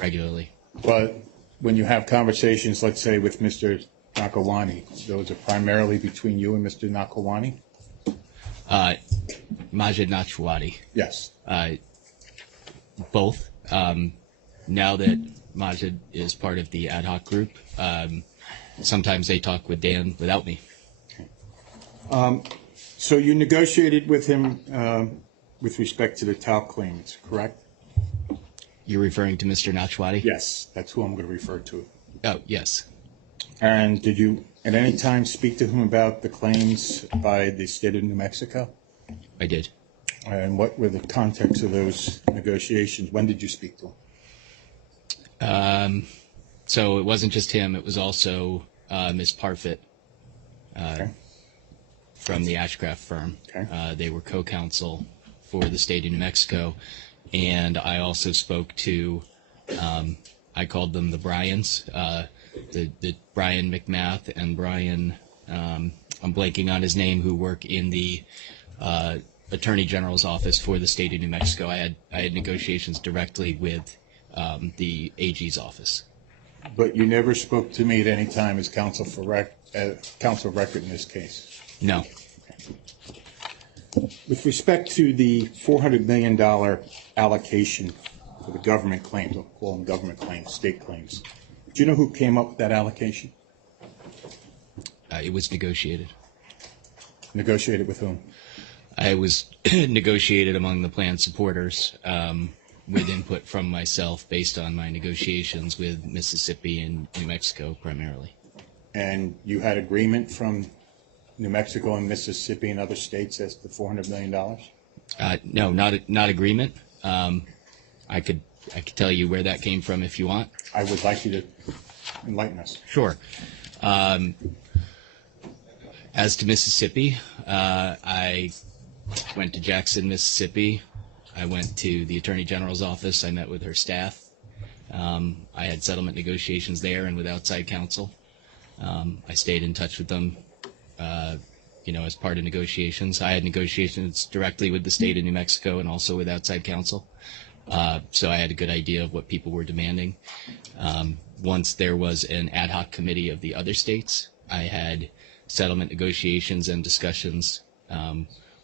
regularly. But when you have conversations, let's say with Mr. Nakawani, those are primarily between you and Mr. Nakawani? Majid Nachwadi. Yes. Both. Now that Majid is part of the ad hoc group, sometimes they talk with Dan without me. So you negotiated with him with respect to the TAL claimants, correct? You're referring to Mr. Nachwadi? Yes, that's who I'm going to refer to. Oh, yes. And did you at any time speak to him about the claims by the state of New Mexico? I did. And what were the context of those negotiations? When did you speak to him? So it wasn't just him, it was also Ms. Parfit from the Ashcraft firm. Okay. They were co-counsel for the state of New Mexico. And I also spoke to, I called them the Bryans, the Brian McMath and Brian, I'm blanking on his name, who work in the Attorney General's office for the state of New Mexico. I had negotiations directly with the AG's office. But you never spoke to me at any time as counsel of record in this case? No. With respect to the $400 million allocation for the government claims, we'll call them government claims, state claims, do you know who came up with that allocation? It was negotiated. Negotiated with whom? I was negotiated among the plan supporters with input from myself based on my negotiations with Mississippi and New Mexico primarily. And you had agreement from New Mexico and Mississippi and other states as to $400 million? No, not agreement. I could tell you where that came from if you want. I would like you to enlighten us. Sure. As to Mississippi, I went to Jackson, Mississippi. I went to the Attorney General's office. I met with her staff. I had settlement negotiations there and with outside counsel. I stayed in touch with them, as part of negotiations. I had negotiations directly with the state of New Mexico and also with outside counsel. So I had a good idea of what people were demanding. Once there was an ad hoc committee of the other states, I had settlement negotiations and discussions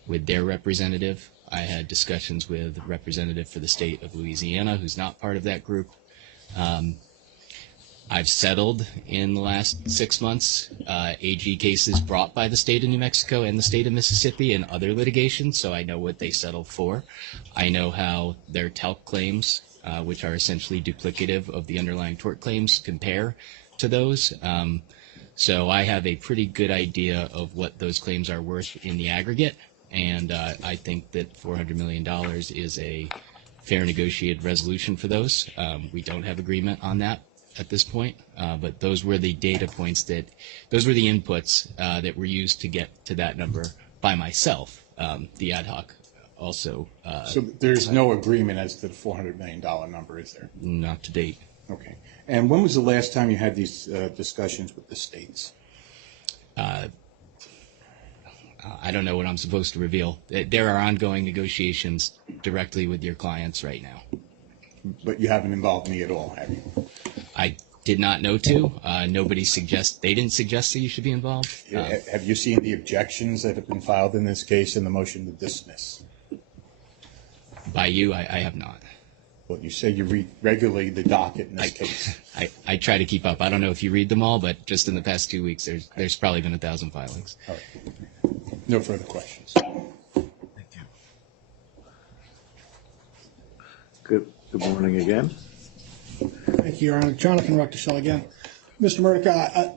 with their representative. I had discussions with the representative for the state of Louisiana, who's not part of that group. I've settled in the last 6 months AG cases brought by the state of New Mexico and the state of Mississippi and other litigation, so I know what they settled for. I know how their talc claims, which are essentially duplicative of the underlying tort claims, compare to those. So I have a pretty good idea of what those claims are worth in the aggregate, and I think that $400 million is a fair negotiated resolution for those. We don't have agreement on that at this point, but those were the data points those were the inputs that were used to get to that number by myself. The ad hoc also. So there's no agreement as to the $400 million number, is there? Not to date. Okay. And when was the last time you had these discussions with the states? I don't know what I'm supposed to reveal. There are ongoing negotiations directly with your clients right now. But you haven't involved me at all, have you? I did not know to. They didn't suggest that you should be involved. Have you seen the objections that have been filed in this case in the motion to dismiss? By you, I have not. Well, you say you read regularly the docket in this case. I try to keep up. I don't know if you read them all, but just in the past 2 weeks, there's probably been 1,000 filings. All right. No further questions. Good morning again. Thank you, Your Honor. Jonathan Ruckteschell again. Mr. Murdoch,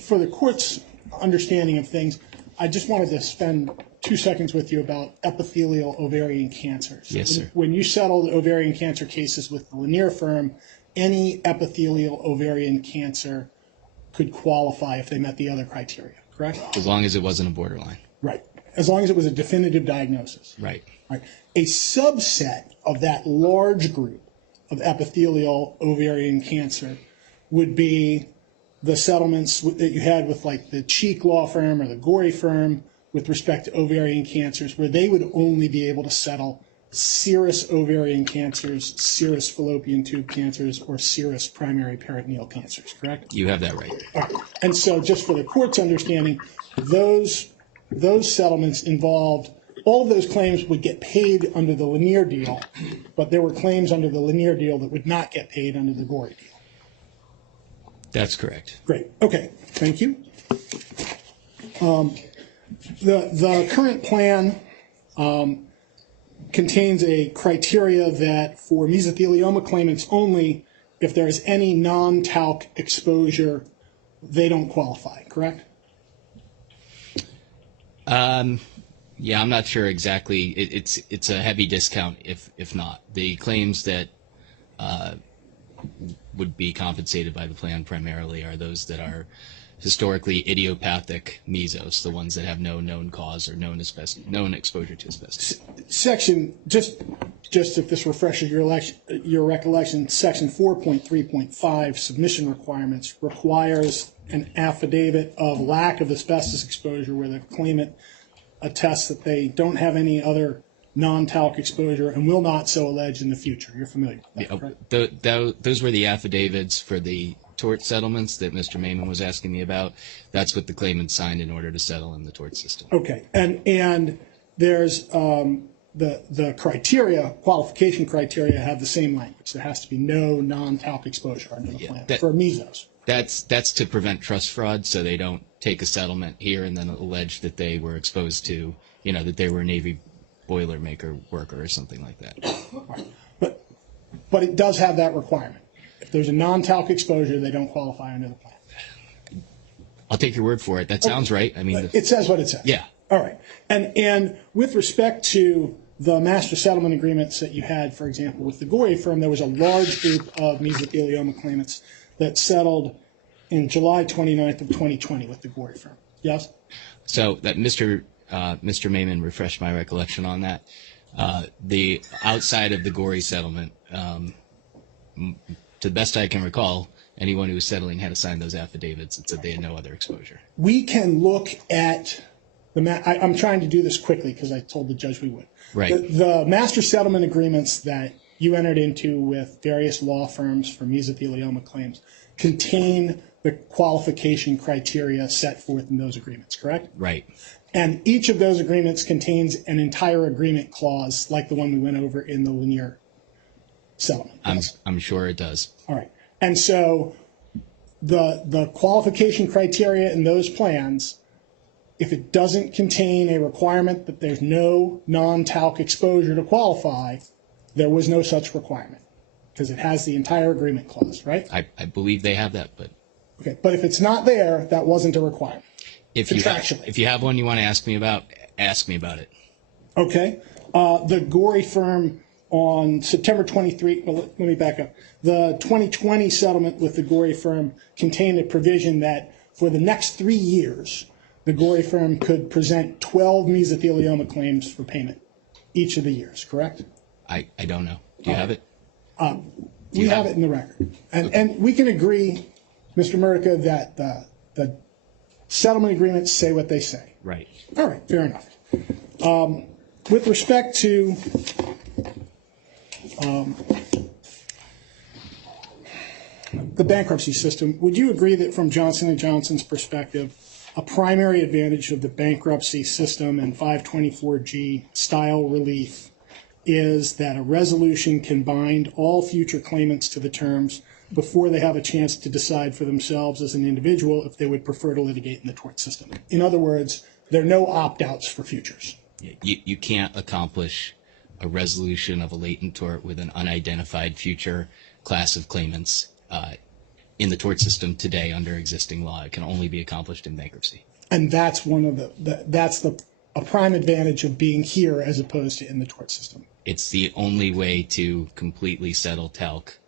for the court's understanding of things, I just wanted to spend 2 seconds with you about epithelial ovarian cancer. Yes, sir. When you settled ovarian cancer cases with the Lanier firm, any epithelial ovarian cancer could qualify if they met the other criteria, correct? As long as it wasn't a borderline. Right. As long as it was a definitive diagnosis. Right. Right. A subset of that large group of epithelial ovarian cancer would be the settlements that you had with like the Cheek law firm or the Gorey firm with respect to ovarian cancers, where they would only be able to settle serous ovarian cancers, serous fallopian tube cancers, or serous primary peritoneal cancers, correct? You have that right. Okay. And so just for the court's understanding, those settlements involved, all of those claims would get paid under the Lanier deal, but there were claims under the Lanier deal that would not get paid under the Gorey deal. That's correct. Great. Okay. Thank you. The current plan contains a criteria that for mesothelioma claimants only, if there is any non-talc exposure, they don't qualify, correct? Yeah, I'm not sure exactly. It's a heavy discount if not. The claims that would be compensated by the plan primarily are those that are historically idiopathic mesos, the ones that have no known cause or known exposure to asbestos. Section, just if this refreshes your recollection, section 4.3.5 submission requirements requires an affidavit of lack of asbestos exposure where the claimant attests that they don't have any other non-talc exposure and will not so allege in the future. You're familiar with that, right? Those were the affidavits for the tort settlements that Mr. Maiman was asking me about. That's what the claimant signed in order to settle in the tort system. Okay, and there's the criteria, qualification criteria have the same language. There has to be no non-talc exposure under the plan for mesos. That's to prevent trust fraud, so they don't take a settlement here and then allege that they were exposed to, that they were a Navy boilermaker worker or something like that. But it does have that requirement. If there's a non-talc exposure, they don't qualify under the plan. I'll take your word for it. That sounds right. I mean, It says what it says. yeah. All right. And with respect to the master settlement agreements that you had, for example, with the Gorey firm, there was a large group of mesothelioma claimants that settled in July 29th of 2020 with the Gorey firm. Yes? So that Mr. Mayman refreshed my recollection on that. The outside of the Gorey settlement, to the best I can recall, anyone who was settling had to sign those affidavits that said they had no other exposure. We can look at I'm trying to do this quickly because I told the judge we would. Right. The master settlement agreements that you entered into with various law firms for mesothelioma claims contain the qualification criteria set forth in those agreements, correct? Right. And each of those agreements contains an entire agreement clause like the one we went over in the Lanier settlement. I'm sure it does. All right. And so the qualification criteria in those plans, if it doesn't contain a requirement that there's no non-talc exposure to qualify, there was no such requirement because it has the entire agreement clause, right? I believe they have that, but Okay. But if it's not there, that wasn't a requirement. if you have one you want to ask me about it. Okay. The Gorey firm on September 23, well, let me back up. The 2020 settlement with the Gorey firm contained a provision that for the next 3 years, the Gorey firm could present 12 mesothelioma claims for payment each of the years, correct? I don't know. Do you have it? We have it in the record. And we can agree, Mr. Murtica, that the settlement agreements say what they say. Right. All right, fair enough. With respect to the bankruptcy system, would you agree that from Johnson & Johnson's perspective, a primary advantage of the bankruptcy system and 524G style relief is that a resolution can bind all future claimants to the terms before they have a chance to decide for themselves as an individual if they would prefer to litigate in the tort system? In other words, there are no opt-outs for futures. You can't accomplish a resolution of a latent tort with an unidentified future class of claimants in the tort system today under existing law. It can only be accomplished in bankruptcy. And that's one of a prime advantage of being here as opposed to in the tort system. It's the only way to completely settle talc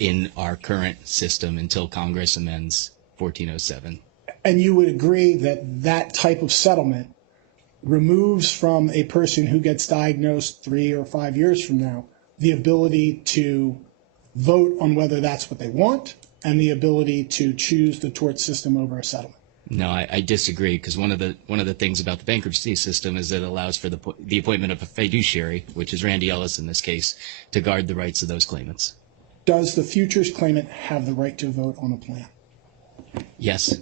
in our current system until Congress amends 1407. And you would agree that that type of settlement removes from a person who gets diagnosed 3 or 5 years from now the ability to vote on whether that's what they want and the ability to choose the tort system over a settlement. No, I disagree, because one of the things about the bankruptcy system is that it allows for the appointment of a fiduciary, which is Randy Ellis in this case, to guard the rights of those claimants. Does the futures claimant have the right to vote on a plan? Yes.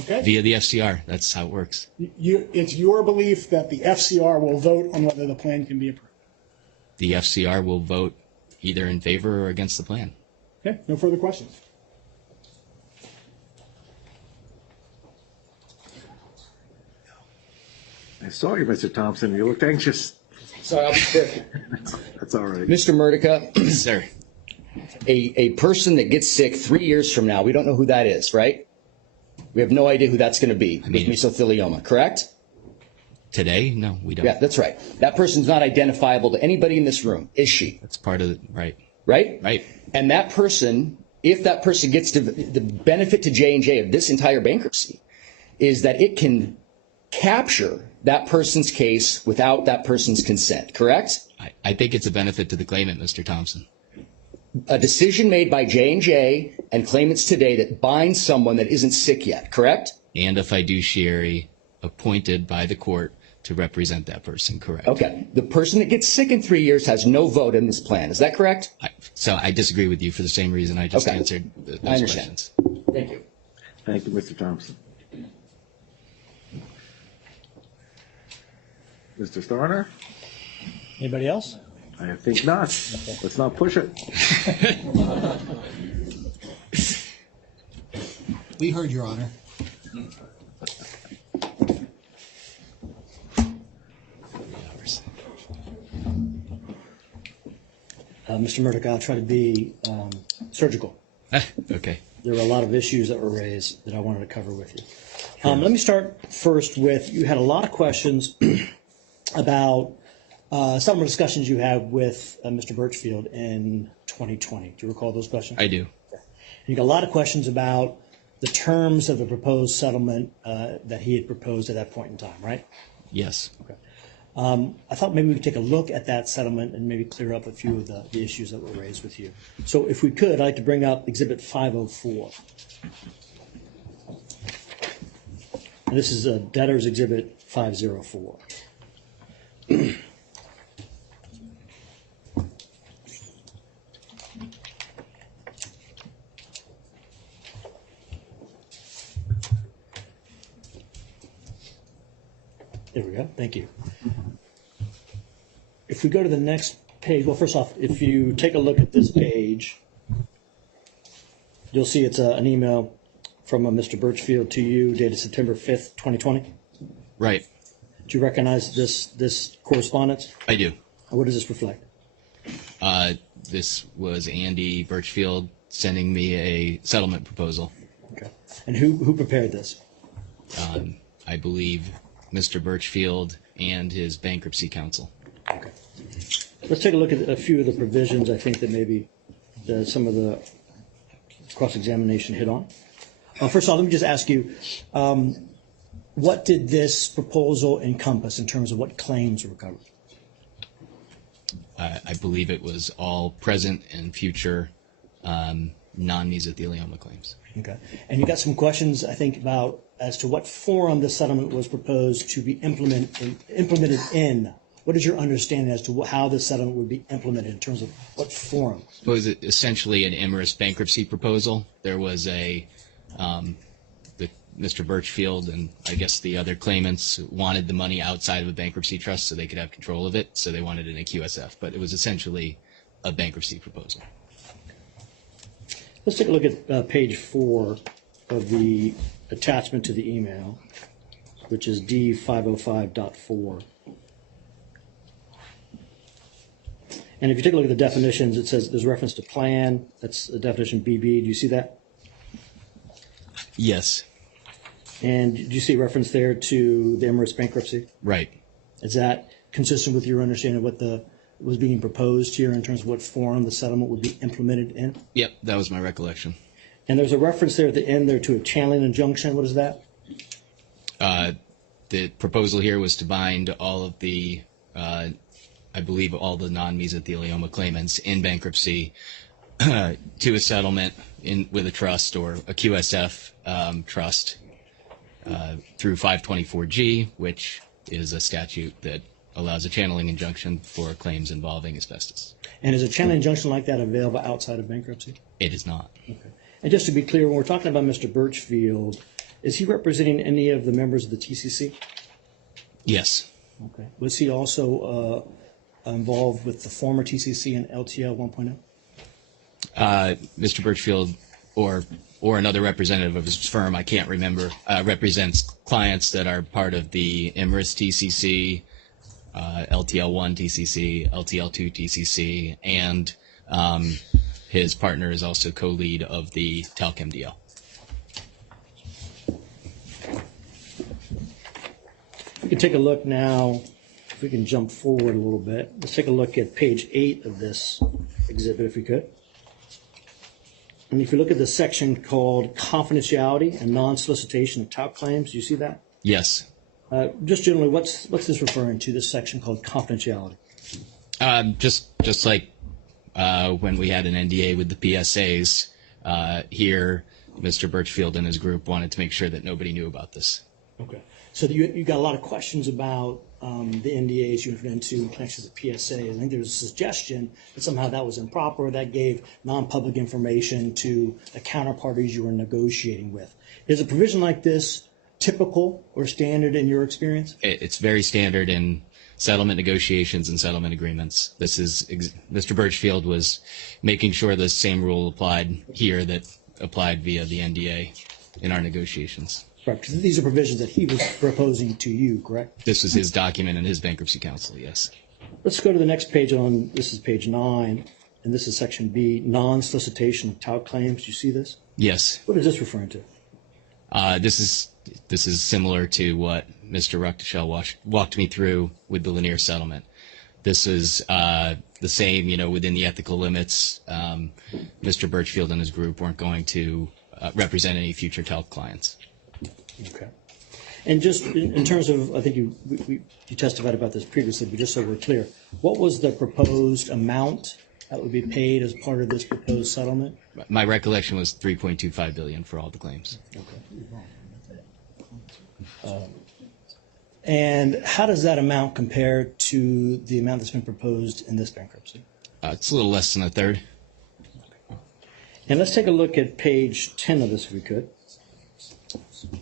Okay. Via the FCR. That's how it works. It's your belief that the FCR will vote on whether the plan can be approved? The FCR will vote either in favor or against the plan. Okay, no further questions. I saw you, Mr. Thompson. You looked anxious. Sorry, I'll be quick. That's all right. Mr. Murtica, Sir. a person that gets sick 3 years from now, we don't know who that is, right? We have no idea who that's going to be with mesothelioma, correct? Today? No, we don't. Yeah, that's right. That person's not identifiable to anybody in this room, is she? That's part of right. Right? Right. And that person, if that person gets to the benefit to J&J of this entire bankruptcy, is that it can capture that person's case without that person's consent, correct? I think it's a benefit to the claimant, Mr. Thompson. A decision made by J&J and claimants today that binds someone that isn't sick yet, correct? And a fiduciary appointed by the court to represent that person, correct? Okay. The person that gets sick in 3 years has no vote in this plan. Is that correct? So I disagree with you for the same reason I just answered those I understand. questions. Thank you. Thank you, Mr. Thompson. Mr. Starner? Anybody else? I think not. Let's not push it. We heard, Your Honor. Mr. Murdoch, I'll try to be surgical. Okay. There were a lot of issues that were raised that I wanted to cover with you. Let me start first with, you had a lot of questions about some of the discussions you had with Mr. Birchfield in 2020. Do you recall those questions? I do. You got a lot of questions about the terms of the proposed settlement that he had proposed at that point in time, right? Yes. Okay. I thought maybe we could take a look at that settlement and maybe clear up a few of the issues that were raised with you. So if we could, I'd like to bring up Exhibit 504. And this is Debtor's Exhibit 504. There we go. Thank you. If we go to the next page, well, first off, if you take a look at this page, you'll see it's an email from Mr. Birchfield to you dated September 5th, 2020. Right. Do you recognize this correspondence? I do. What does this reflect? This was Andy Birchfield sending me a settlement proposal. Okay. And who prepared this? I believe Mr. Birchfield and his bankruptcy counsel. Okay. Let's take a look at a few of the provisions I think that maybe some of the cross-examination hit on. First of all, let me just ask you, what did this proposal encompass in terms of what claims were covered? I believe it was all present and future non-mesothelioma claims. Okay. And you got some questions, I think, about as to what forum the settlement was proposed to be implemented in. What is your understanding as to how this settlement would be implemented in terms of what forum? It was essentially an Imerys bankruptcy proposal. There was Mr. Birchfield and I guess the other claimants wanted the money outside of a bankruptcy trust so they could have control of it, so they wanted it in a QSF. But it was essentially a bankruptcy proposal. Let's take a look at page 4 of the attachment to the email, which is D505.4. And if you take a look at the definitions, it says there's reference to plan. That's the definition BB. Do you see that? Yes. And do you see reference there to the Imerys bankruptcy? Right. Is that consistent with your understanding of what was being proposed here in terms of what forum the settlement would be implemented in? Yep, that was my recollection. And there's a reference there at the end there to a channeling injunction. What is that? The proposal here was to bind all of the, I believe, all the non-mesothelioma claimants in bankruptcy to a settlement with a trust or a QSF trust through 524G, which is a statute that allows a channeling injunction for claims involving asbestos. And is a channeling injunction like that available outside of bankruptcy? It is not. Okay. And just to be clear, when we're talking about Mr. Birchfield, is he representing any of the members of the TCC? Yes. Okay. Was he also involved with the former TCC and LTL 1.0? Mr. Birchfield or another representative of his firm, I can't remember, represents clients that are part of the Imerys TCC, LTL1 TCC, LTL2 TCC, and his partner is also co-lead of the Talc MDL. We can take a look now, if we can jump forward a little bit. Let's take a look at page 8 of this exhibit, if we could. And if you look at the section called confidentiality and non-solicitation of talc claims, do you see that? Yes. Just generally, what's this referring to, this section called confidentiality? Just like when we had an NDA with the PSAs, here Mr. Birchfield and his group wanted to make sure that nobody knew about this. Okay. So you got a lot of questions about the NDAs you entered into in connection with the PSA. I think there was a suggestion that somehow that was improper, that gave non-public information to the counterparties you were negotiating with. Is a provision like this typical or standard in your experience? It's very standard in settlement negotiations and settlement agreements. This is Mr. Birchfield was making sure the same rule applied here that applied via the NDA. in our negotiations. Right, because these are provisions that he was proposing to you, correct? This was his document and his bankruptcy counsel, yes. Let's go to the next page on, this is page 9, and this is section B, non-solicitation of tout claims. Do you see this? Yes. What is this referring to? This is similar to what Mr. Ruckteschel walked me through with the Lanier settlement. This is the same, within the ethical limits. Mr. Birchfield and his group weren't going to represent any future TELC clients. Okay. And just in terms of, I think you testified about this previously, but just so we're clear, what was the proposed amount that would be paid as part of this proposed settlement? My recollection was $3.25 billion for all the claims. Okay. And how does that amount compare to the amount that's been proposed in this bankruptcy? It's a little less than a third. And let's take a look at page 10 of this, if we could.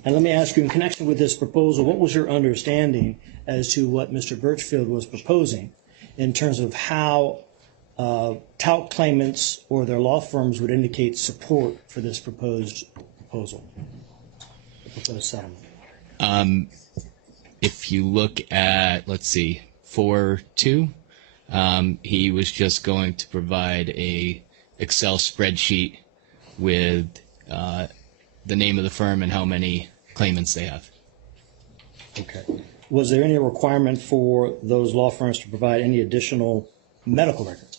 And let me ask you, in connection with this proposal, what was your understanding as to what Mr. Birchfield was proposing in terms of how tout claimants or their law firms would indicate support for this proposed proposal, the proposed settlement? If you look at, let's see, 4.2, he was just going to provide a Excel spreadsheet with the name of the firm and how many claimants they have. Okay. Was there any requirement for those law firms to provide any additional medical records?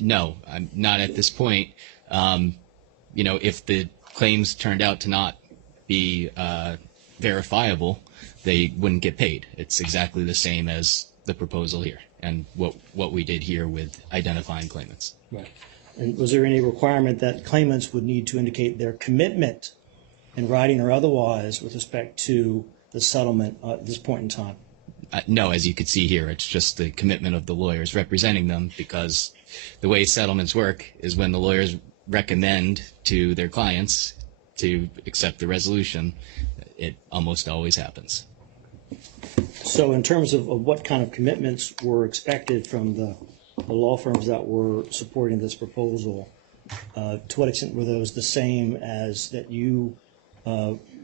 No, not at this point. If the claims turned out to not be verifiable, they wouldn't get paid. It's exactly the same as the proposal here and what we did here with identifying claimants. Right. And was there any requirement that claimants would need to indicate their commitment in writing or otherwise with respect to the settlement at this point in time? No, as you could see here, it's just the commitment of the lawyers representing them, because the way settlements work is when the lawyers recommend to their clients to accept the resolution, it almost always happens. So in terms of what kind of commitments were expected from the law firms that were supporting this proposal, to what extent were those the same as that you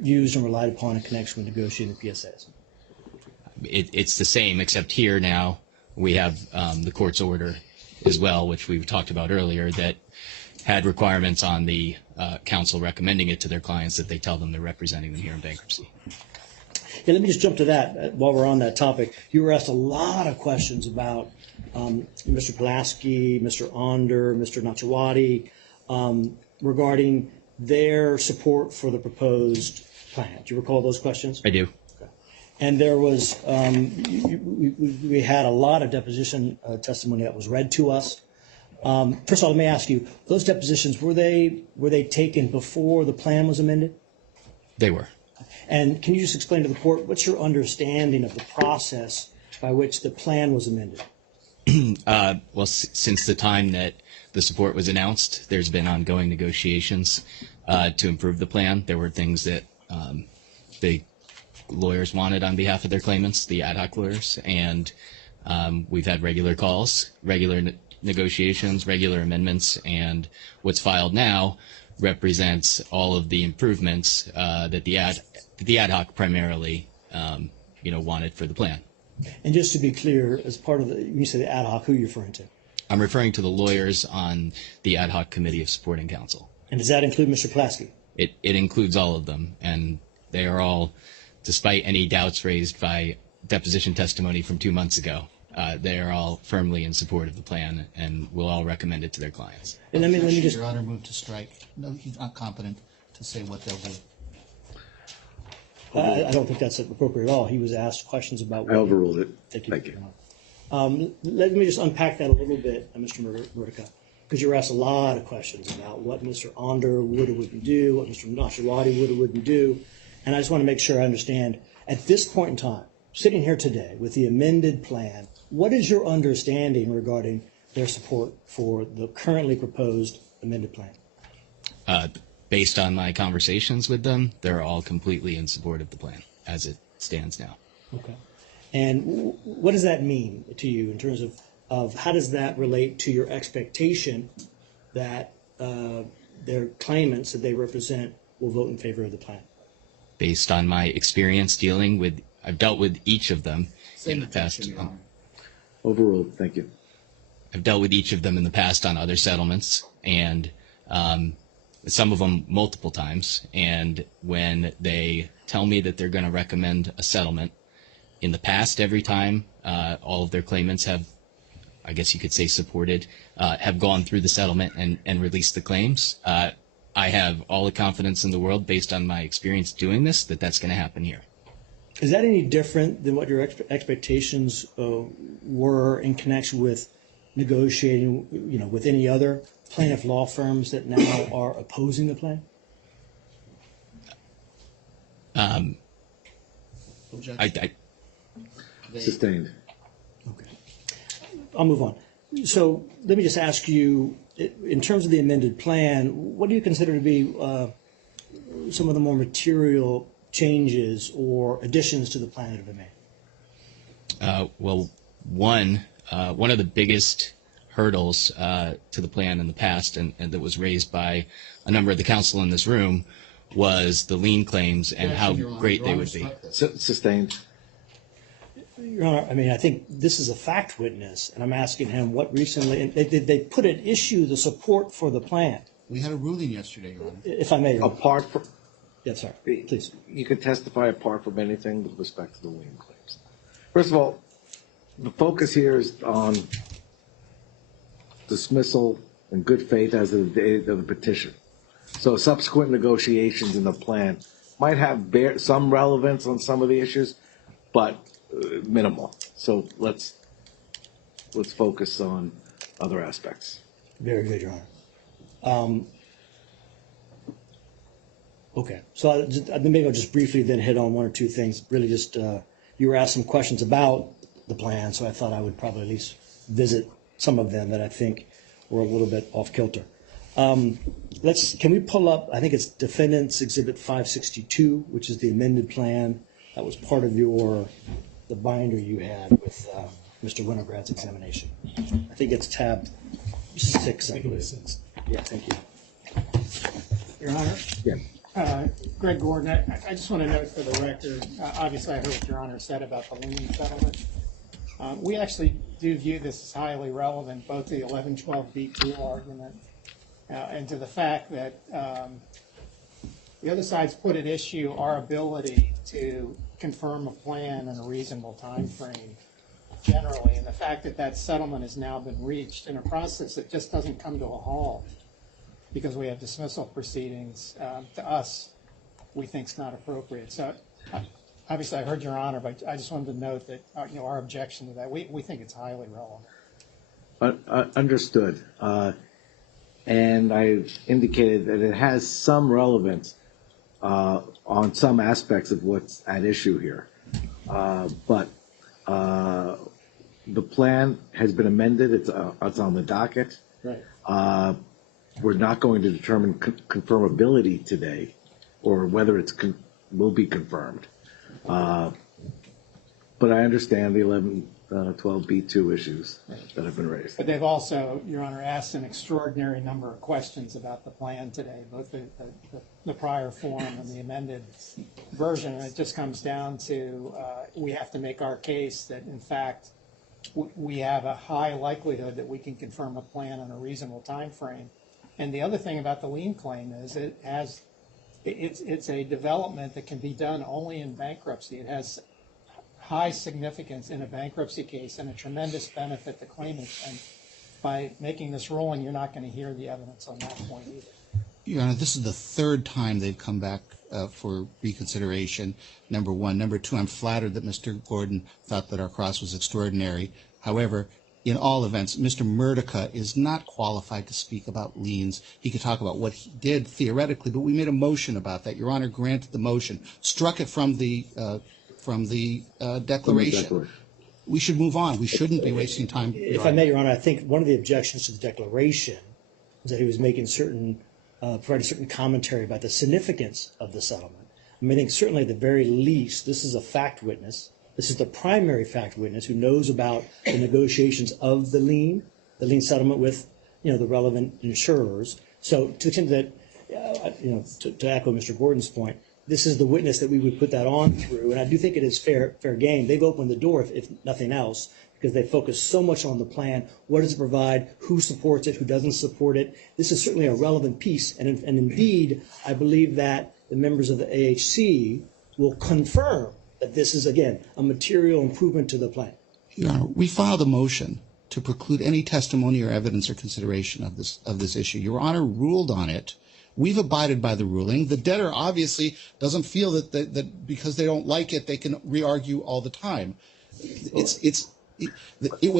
used and relied upon in connection with negotiating the PSAs? It's the same, except here now we have the court's order as well, which we've talked about earlier, that had requirements on the counsel recommending it to their clients that they tell them they're representing them here in bankruptcy. Yeah, let me just jump to that while we're on that topic. You were asked a lot of questions about Mr. Pulaski, Mr. Onder, Mr. Nachawati, regarding their support for the proposed plan. Do you recall those questions? I do. Okay. And there was, we had a lot of deposition testimony that was read to us. First of all, let me ask you, those depositions, were they taken before the plan was amended? They were. And can you just explain to the court, what's your understanding of the process by which the plan was amended? Well, since the time that the support was announced, there's been ongoing negotiations to improve the plan. There were things that the lawyers wanted on behalf of their claimants, the ad hoc lawyers, and we've had regular calls, regular negotiations, regular amendments, and what's filed now represents all of the improvements that the ad hoc primarily wanted for the plan. And just to be clear, as part of when you say the ad hoc, who are you referring to? I'm referring to the lawyers on the ad hoc committee of supporting counsel. And does that include Mr. Pulaski? It includes all of them, and they are all, despite any doubts raised by deposition testimony from 2 months ago, they are all firmly in support of the plan and will all recommend it to their clients. And let me just... Your Honor, move to strike. No, he's not competent to say what they'll do. I don't think that's appropriate at all. He was asked questions about... I overruled it. Thank you. Thank you. Let me just unpack that a little bit, Mr. Murtica, because you were asked a lot of questions about what Mr. Onder would or wouldn't do, what Mr. Nachawati would or wouldn't do, and I just want to make sure I understand, at this point in time, sitting here today with the amended plan, what is your understanding regarding their support for the currently proposed amended plan? Based on my conversations with them, they're all completely in support of the plan as it stands now. Okay. And what does that mean to you in terms of how does that relate to your expectation that their claimants that they represent will vote in favor of the plan. Based on my experience I've dealt with each of them in the past. Overruled. Thank you. I've dealt with each of them in the past on other settlements, and some of them multiple times. And when they tell me that they're going to recommend a settlement, in the past, every time all of their claimants have, I guess you could say, supported, have gone through the settlement and released the claims, I have all the confidence in the world, based on my experience doing this, that that's going to happen here. Is that any different than what your expectations were in connection with negotiating, with any other plaintiff law firms that now are opposing the plan? Sustained. Okay. I'll move on. So let me just ask you, in terms of the amended plan, what do you consider to be some of the more material changes or additions to the plan that have been made? Well, one of the biggest hurdles to the plan in the past, and that was raised by a number of the council in this room, was the lien claims and how great they would be. Sustained. Your Honor, I mean, I think this is a fact witness, and I'm asking him what recently, and they put at issue the support for the plan. We had a ruling yesterday, Your Honor. If I may, Your Honor. Apart from, Yes, sir. Please. you could testify apart from anything with respect to the lien claims. First of all, the focus here is on dismissal in good faith as of the date of the petition. So subsequent negotiations in the plan might have some relevance on some of the issues, but minimal. So let's focus on other aspects. Very good, Your Honor. Okay, so maybe I'll just briefly then hit on one or two things. Really just, you were asked some questions about the plan, so I thought I would probably at least visit some of them that I think were a little bit off kilter. Can we pull up, I think it's Defendant's Exhibit 562, which is the amended plan. That was part of the binder you had with Mr. Winograd's examination. I think it's tab 6, I believe. Yeah, thank you. Your Honor? Yeah. Greg Gordon, I just want to note for the record, obviously I heard what Your Honor said about the lien settlement. We actually do view this as highly relevant, both the 1112B2 argument and to the fact that the other side's put at issue our ability to confirm a plan in a reasonable time frame generally, and the fact that that settlement has now been reached in a process that just doesn't come to a halt because we have dismissal proceedings, to us, we think is not appropriate. So obviously I heard Your Honor, but I just wanted to note that our objection to that, we think it's highly relevant. Understood. And I indicated that it has some relevance on some aspects of what's at issue here. But the plan has been amended. It's on the docket. Right. We're not going to determine confirmability today, or whether it will be confirmed. But I understand the 1112B2 issues that have been raised. But they've also, Your Honor, asked an extraordinary number of questions about the plan today, both the prior form and the amended version. And it just comes down to we have to make our case that, in fact, we have a high likelihood that we can confirm a plan in a reasonable time frame. And the other thing about the lien claim is it's a development that can be done only in bankruptcy. It has high significance in a bankruptcy case and a tremendous benefit to claimants. And by making this ruling, you're not going to hear the evidence on that point either. Your Honor, this is the third time they've come back for reconsideration, number one. Number two, I'm flattered that Mr. Gordon thought that our cross was extraordinary. However, in all events, Mr. Murdica is not qualified to speak about liens. He could talk about what he did theoretically, but we made a motion about that. Your Honor granted the motion, struck it from the declaration. We should move on. We shouldn't be wasting time. If I may, Your Honor, I think one of the objections to the declaration was that he was making providing certain commentary about the significance of the settlement. I mean, I think certainly at the very least, this is a fact witness. This is the primary fact witness who knows about the negotiations of the lien settlement with, the relevant insurers. So to the extent that to echo Mr. Gordon's point, this is the witness that we would put that on through, and I do think it is fair game. They've opened the door, if nothing else, because they focus so much on the plan. What does it provide? Who supports it? Who doesn't support it? This is certainly a relevant piece, and indeed, I believe that the members of the AHC will confirm that this is, again, a material improvement to the plan. Your Honor, we filed a motion to preclude any testimony or evidence or consideration of this issue. Your Honor ruled on it. We've abided by the ruling. The debtor obviously doesn't feel that because they don't like it, they can re-argue all the time. It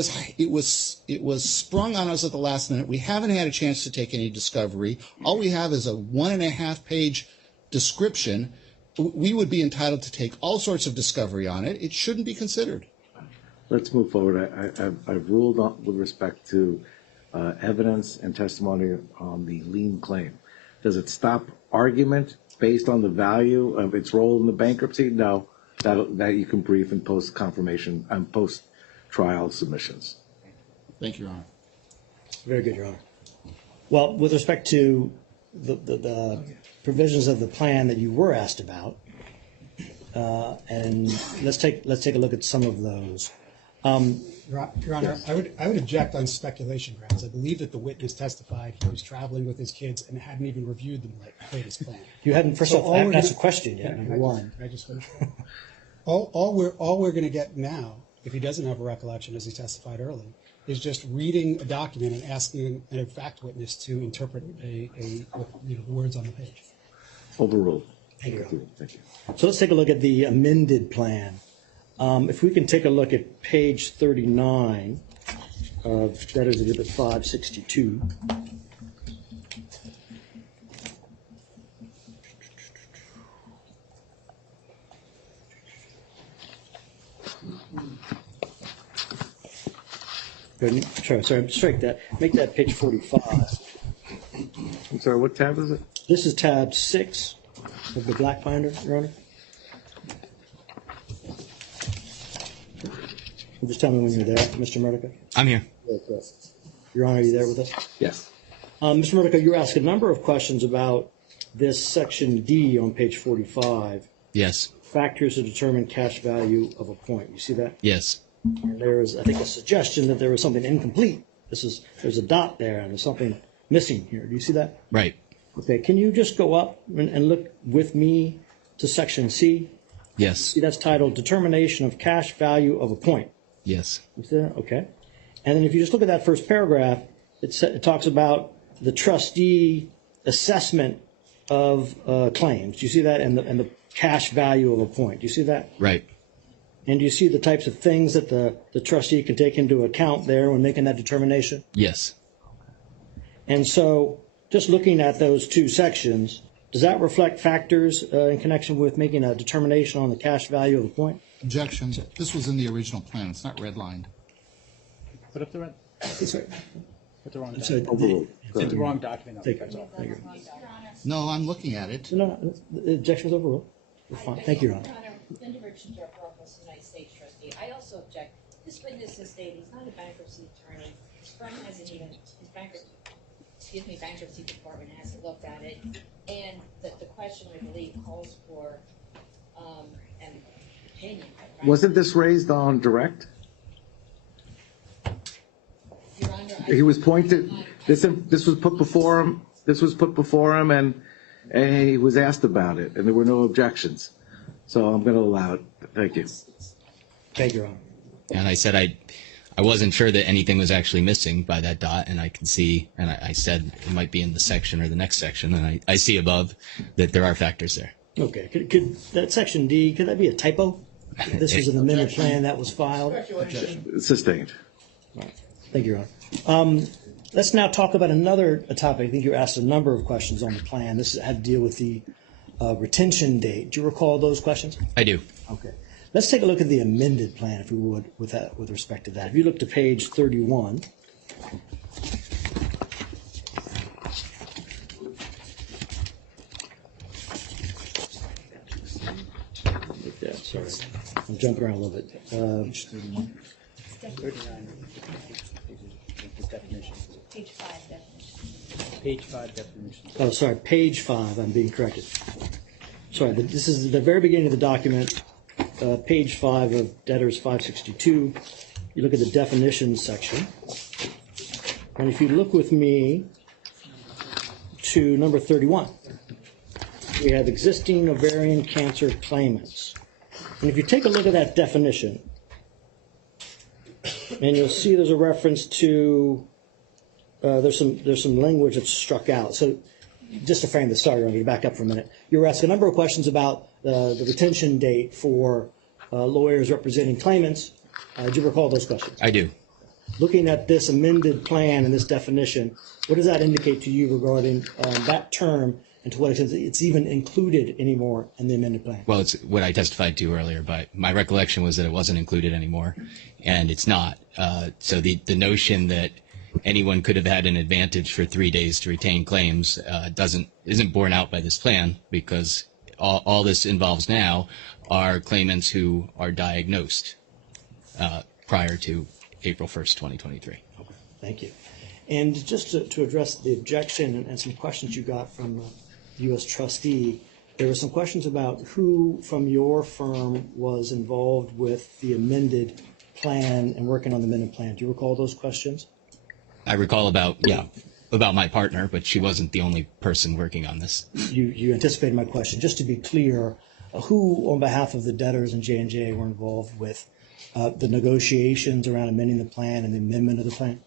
was sprung on us at the last minute. We haven't had a chance to take any discovery. All we have is a 1.5-page description. We would be entitled to take all sorts of discovery on it. It shouldn't be considered. Let's move forward. I've ruled on with respect to evidence and testimony on the lien claim. Does it stop argument based on the value of its role in the bankruptcy? No, that you can brief in post-confirmation and post-trial submissions. Thank you, Your Honor. Very good, Your Honor. Well, with respect to the provisions of the plan that you were asked about, and let's take a look at some of those. Your Honor, I would object on speculation grounds. I believe that the witness testified he was traveling with his kids and hadn't even reviewed the latest plan. You hadn't, first of all, I haven't asked a question yet, number one. I just all we're going to get now, if he doesn't have a recollection, as he testified earlier, is just reading a document and asking a fact witness to interpret the words on the page. Overruled. Thank you. Thank you. So let's take a look at the amended plan. If we can take a look at page 39 of Debtors Exhibit 562. Sorry, strike that. Make that page 45. I'm sorry, what tab is it? This is tab 6 of the black binder, Your Honor. Just tell me when you're there, Mr. Murdica. I'm here. Your Honor, are you there with us? Yes. Mr. Murdica, you were asked a number of questions about this section D on page 45. Yes. Factors to determine cash value of a point. You see that? Yes. And there is, I think, a suggestion that there was something incomplete. There's a dot there and there's something missing here. Do you see that? Right. Okay. Can you just go up and look with me to section C? Yes. See, that's titled Determination of Cash Value of a Point. Yes. You see that? Okay. And then if you just look at that first paragraph, it talks about the trustee assessment of claims. Do you see that? And the cash value of a point. Do you see that? Right. And do you see the types of things that the trustee can take into account there when making that determination? Yes. And so just looking at those two sections, does that reflect factors in connection with making a determination on the cash value of a point? Objection. This was in the original plan. It's not redlined. Put up the red. Put the wrong So document. Overruled. Put the wrong document up. Take That's all. No, I'm looking at it. No, the objection is overruled. It's fine. Thank you, Your Honor. Linda Richardson, Office of United States Trustee. I also object. This witness has stated he's not a bankruptcy attorney. His firm hasn't even, his bankruptcy department hasn't looked at it. And that the question, I believe, calls for an opinion. Right? Wasn't this raised on direct? Your Honor, He was pointed, this was put before him, and he was asked about it, and there were no objections. So I'm going to allow it. Thank you. Thank you, Your Honor. And I said I wasn't sure that anything was actually missing by that dot, and I can see, and I said it might be in the section or the next section, and I see above that there are factors there. Okay. Could that section D, could that be a typo? This was an amended plan that was filed. Sustained. Thank you, Your Honor. Let's now talk about another topic. I think you asked a number of questions on the plan. This had to deal with the retention date. Do you recall those questions? I do. Okay. Let's take a look at the amended plan, if we would, with respect to that. If you look to page 31. Like that, sorry. I'm jumping around a little bit. Page 5 definition. Page 5 definitions. Oh, sorry, page 5, I'm being corrected. Sorry, this is the very beginning of the document, page 5 of debtors 562. You look at the definitions section. And if you look with me to number 31, we have existing ovarian cancer claimants. And if you take a look at that definition, and you'll see there's a reference to, there's some language that's struck out. So just to frame the story, I'm going to back up for a minute. You were asked a number of questions about the retention date for lawyers representing claimants. Do you recall those questions? I do. Looking at this amended plan and this definition, what does that indicate to you regarding that term and to what extent it's even included anymore in the amended plan? Well, it's what I testified to earlier, but my recollection was that it wasn't included anymore, and it's not. So the notion that anyone could have had an advantage for 3 days to retain claims isn't borne out by this plan, because all this involves now are claimants who are diagnosed prior to April 1st, 2023. Okay, thank you. And just to address the objection and some questions you got from the U.S. trustee, there were some questions about who from your firm was involved with the amended plan and working on the amended plan. Do you recall those questions? I recall about my partner, but she wasn't the only person working on this. You anticipated my question. Just to be clear, who on behalf of the debtors and J&J were involved with the negotiations around amending the plan and the amendment of the plan?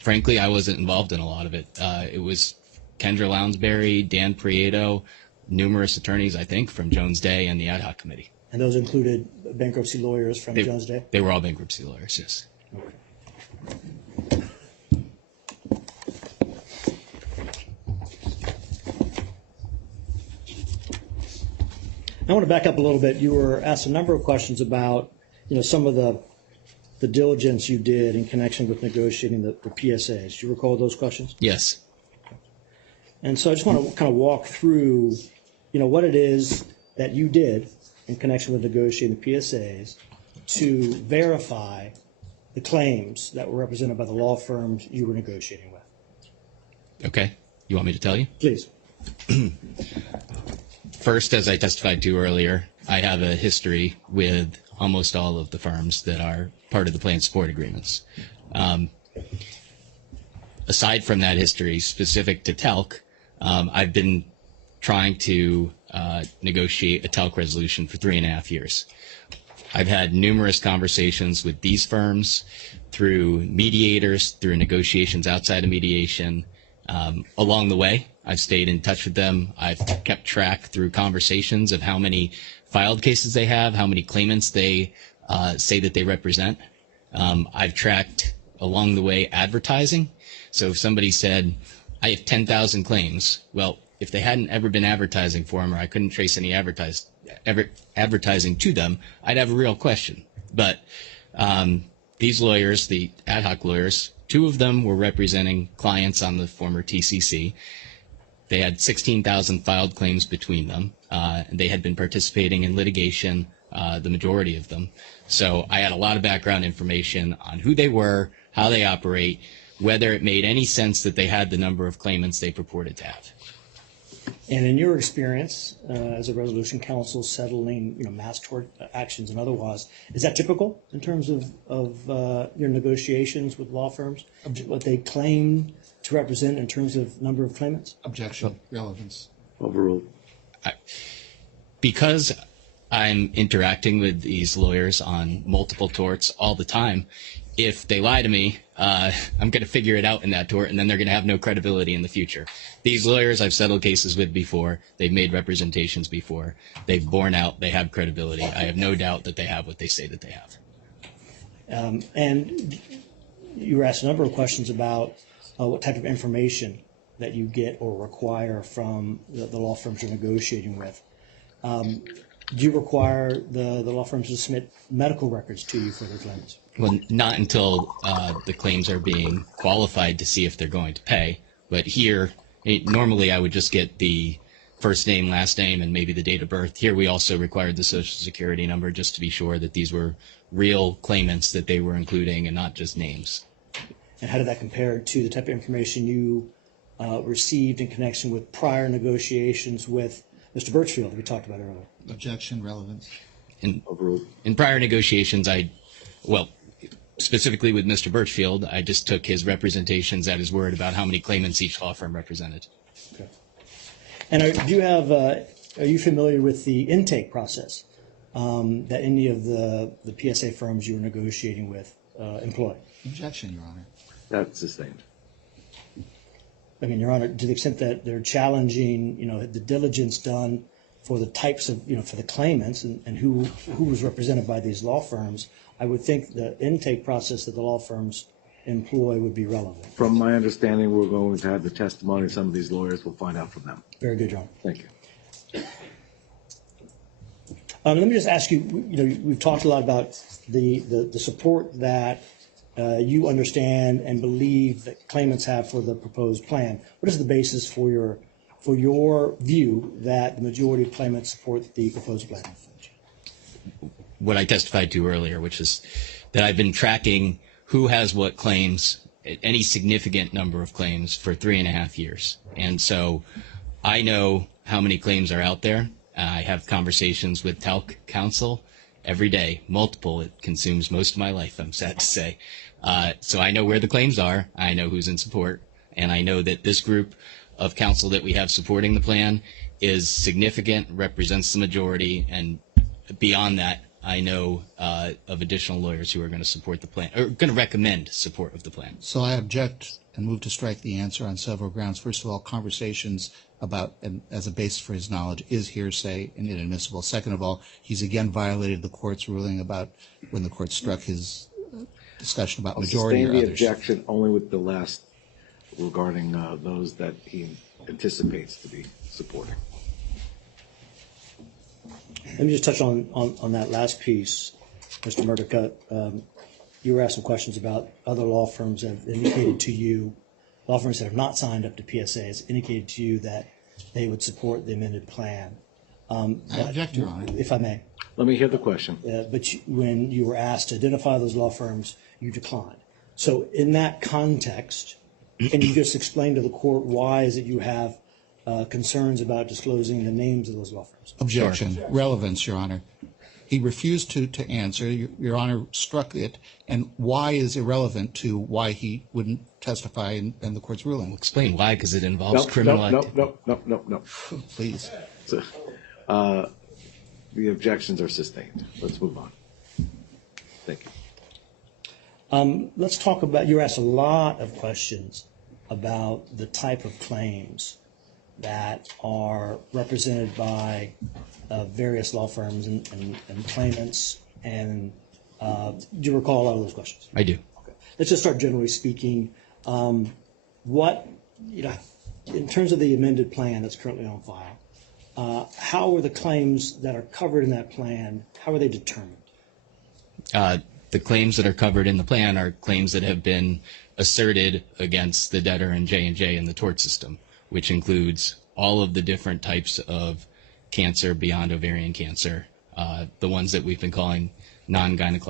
Frankly, I wasn't involved in a lot of it. It was Kendra Lounsbury, Dan Prieto, numerous attorneys, I think, from Jones Day and the ad hoc committee. And those included bankruptcy lawyers from Jones Day? They were all bankruptcy lawyers, yes. Okay. I want to back up a little bit. You were asked a number of questions about, some of the diligence you did in connection with negotiating the PSAs. Do you recall those questions? Yes. And so I just want to kind of walk through, what it is that you did in connection with negotiating the PSAs to verify the claims that were represented by the law firms you were negotiating with. Okay. You want me to tell you? Please. First, as I testified to earlier, I have a history with almost all of the firms that are part of the plan support agreements. Aside from that history specific to TELC, I've been trying to negotiate a TELC resolution for 3.5 years. I've had numerous conversations with these firms through mediators, through negotiations outside of mediation. Along the way, I've stayed in touch with them. I've kept track through conversations of how many filed cases they have, how many claimants they say that they represent. I've tracked along the way advertising. So if somebody said, I have 10,000 claims, well, if they hadn't ever been advertising for them or I couldn't trace any advertising to them, I'd have a real question. But these lawyers, the ad hoc lawyers, 2 of them were representing clients on the former TCC. They had 16,000 filed claims between them. And they had been participating in litigation, the majority of them. So I had a lot of background information on who they were, how they operate, whether it made any sense that they had the number of claimants they purported to have. And in your experience as a resolution counsel settling, mass tort actions and otherwise, is that typical in terms of your negotiations with law firms? What they claim to represent in terms of number of claimants? Objection. Relevance. Overruled. Because I'm interacting with these lawyers on multiple torts all the time, if they lie to me, I'm going to figure it out in that tort, and then they're going to have no credibility in the future. These lawyers I've settled cases with before. They've made representations before. They've borne out. They have credibility. I have no doubt that they have what they say that they have. And you were asked a number of questions about what type of information that you get or require from the law firms you're negotiating with. Do you require the law firms to submit medical records to you for their claims? Well, not until the claims are being qualified to see if they're going to pay. But here, normally I would just get the first name, last name, and maybe the date of birth. Here we also required the social security number just to be sure that these were real claimants that they were including and not just names. And how did that compare to the type of information you received in connection with prior negotiations with Mr. Birchfield that we talked about earlier? Objection, relevance. In prior negotiations, specifically with Mr. Birchfield, I just took his representations at his word about how many claimants each law firm represented. Okay. And are you familiar with the intake process that any of the PSA firms you were negotiating with employ? Objection, Your Honor. That's sustained. I mean, Your Honor, to the extent that they're challenging, the diligence done for the types of, for the claimants and who was represented by these law firms, I would think the intake process that the law firms employ would be relevant. From my understanding, we're going to have the testimony of some of these lawyers. We'll find out from them. Very good, Your Honor. Thank you. Let me just ask you, we've talked a lot about the support that you understand and believe that claimants have for the proposed plan. What is the basis for your view that the majority of claimants support the proposed plan? What I testified to earlier, which is that I've been tracking who has what claims, any significant number of claims, for 3.5 years. And so I know how many claims are out there. I have conversations with TALC counsel every day, multiple. It consumes most of my life, I'm sad to say. So I know where the claims are. I know who's in support. And I know that this group of counsel that we have supporting the plan is significant, represents the majority, and beyond that, I know of additional lawyers who are going to support the plan, or going to recommend support of the plan. So I object and move to strike the answer on several grounds. First of all, conversations about, and as a basis for his knowledge, is hearsay and inadmissible. Second of all, he's again violated the court's ruling about when the court struck his discussion about majority or Sustain the others. objection only with the last regarding those that he anticipates to be supporting. Let me just touch on that last piece, Mr. Murdock. You were asked some questions about other law firms that have indicated to you, law firms that have not signed up to PSA, has indicated to you that they would support the amended plan. I object, Your Honor. If I may. Let me hear the question. But when you were asked to identify those law firms, you declined. So in that context, can you just explain to the court why is it you have concerns about disclosing the names of those law firms? Objection. Sure. Relevance, Your Honor. He refused to answer. Your Honor struck it. And why is irrelevant to why he wouldn't testify in the court's ruling? Explain why, because it involves criminal activity. No. Please. So, the objections are sustained. Let's move on. Thank you. Let's talk about, you were asked a lot of questions about the type of claims that are represented by various law firms and claimants. And do you recall a lot of those questions? I do. Okay. Let's just start generally speaking. What, in terms of the amended plan that's currently on file, how are the claims that are covered in that plan, how are they determined? The claims that are covered in the plan are claims that have been asserted against the debtor and J&J in the tort system, which includes all of the different types of cancer beyond ovarian cancer, the ones that we've been calling non-ovarian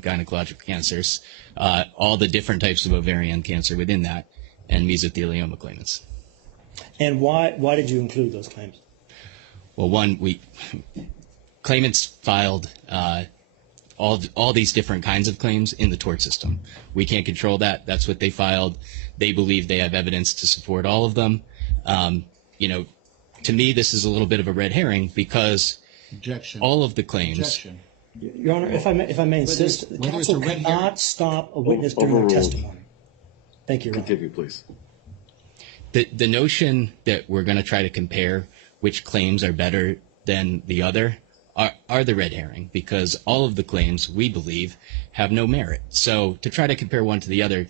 gynecological cancers, all the different types of ovarian cancer within that, and mesothelioma claimants. And why did you include those claims? Well, one, claimants filed all these different kinds of claims in the tort system. We can't control that. That's what they filed. They believe they have evidence to support all of them. To me, this is a little bit of a red herring because all of the claims. Objection. Your Honor, if I may insist, the counsel cannot stop a witness during their testimony. Thank you, Your Honor. Continue, please. The notion that we're going to try to compare which claims are better than the other are the red herring, because all of the claims, we believe, have no merit. So to try to compare one to the other,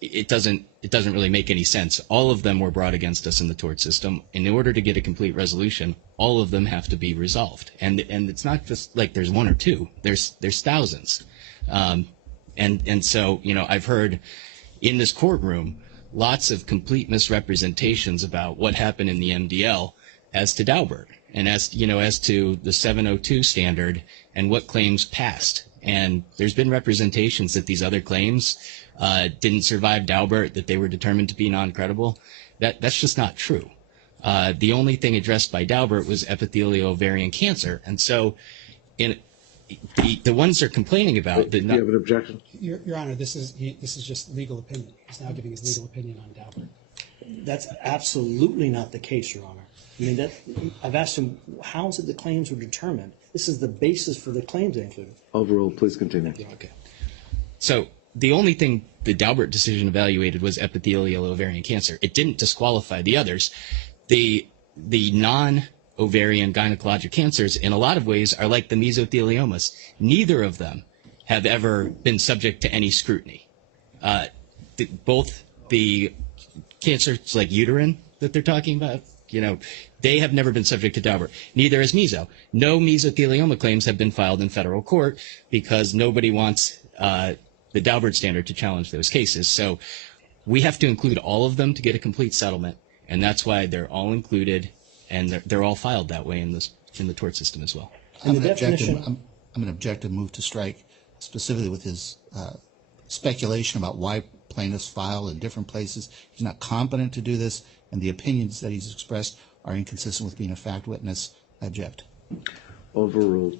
it doesn't really make any sense. All of them were brought against us in the tort system. In order to get a complete resolution, all of them have to be resolved. And it's not just like there's one or two. There's thousands. And so, I've heard in this courtroom lots of complete misrepresentations about what happened in the MDL as to Daubert and as to the 702 standard and what claims passed. And there's been representations that these other claims didn't survive Daubert, that they were determined to be non-credible. That's just not true. The only thing addressed by Daubert was epithelial ovarian cancer. And so the ones they're complaining about did Do not. you have an objection? Your Honor, this is just legal opinion. He's now giving his legal opinion on Daubert. That's absolutely not the case, Your Honor. I mean, I've asked him, how is it the claims were determined? This is the basis for the claims they included. Overruled. Please continue. Okay. So the only thing the Daubert decision evaluated was epithelial ovarian cancer. It didn't disqualify the others. The non-ovarian gynecologic cancers, in a lot of ways, are like the mesotheliomas. Neither of them have ever been subject to any scrutiny. Both the cancers like uterine that they're talking about, they have never been subject to Daubert. Neither is meso. No mesothelioma claims have been filed in federal court because nobody wants the Daubert standard to challenge those cases. So we have to include all of them to get a complete settlement, and that's why they're all included, and they're all filed that way in the tort system as well. I'm going to object and move to strike, specifically with his speculation about why plaintiffs file in different places. He's not competent to do this, and the opinions that he's expressed are inconsistent with being a fact witness. I object. Overruled.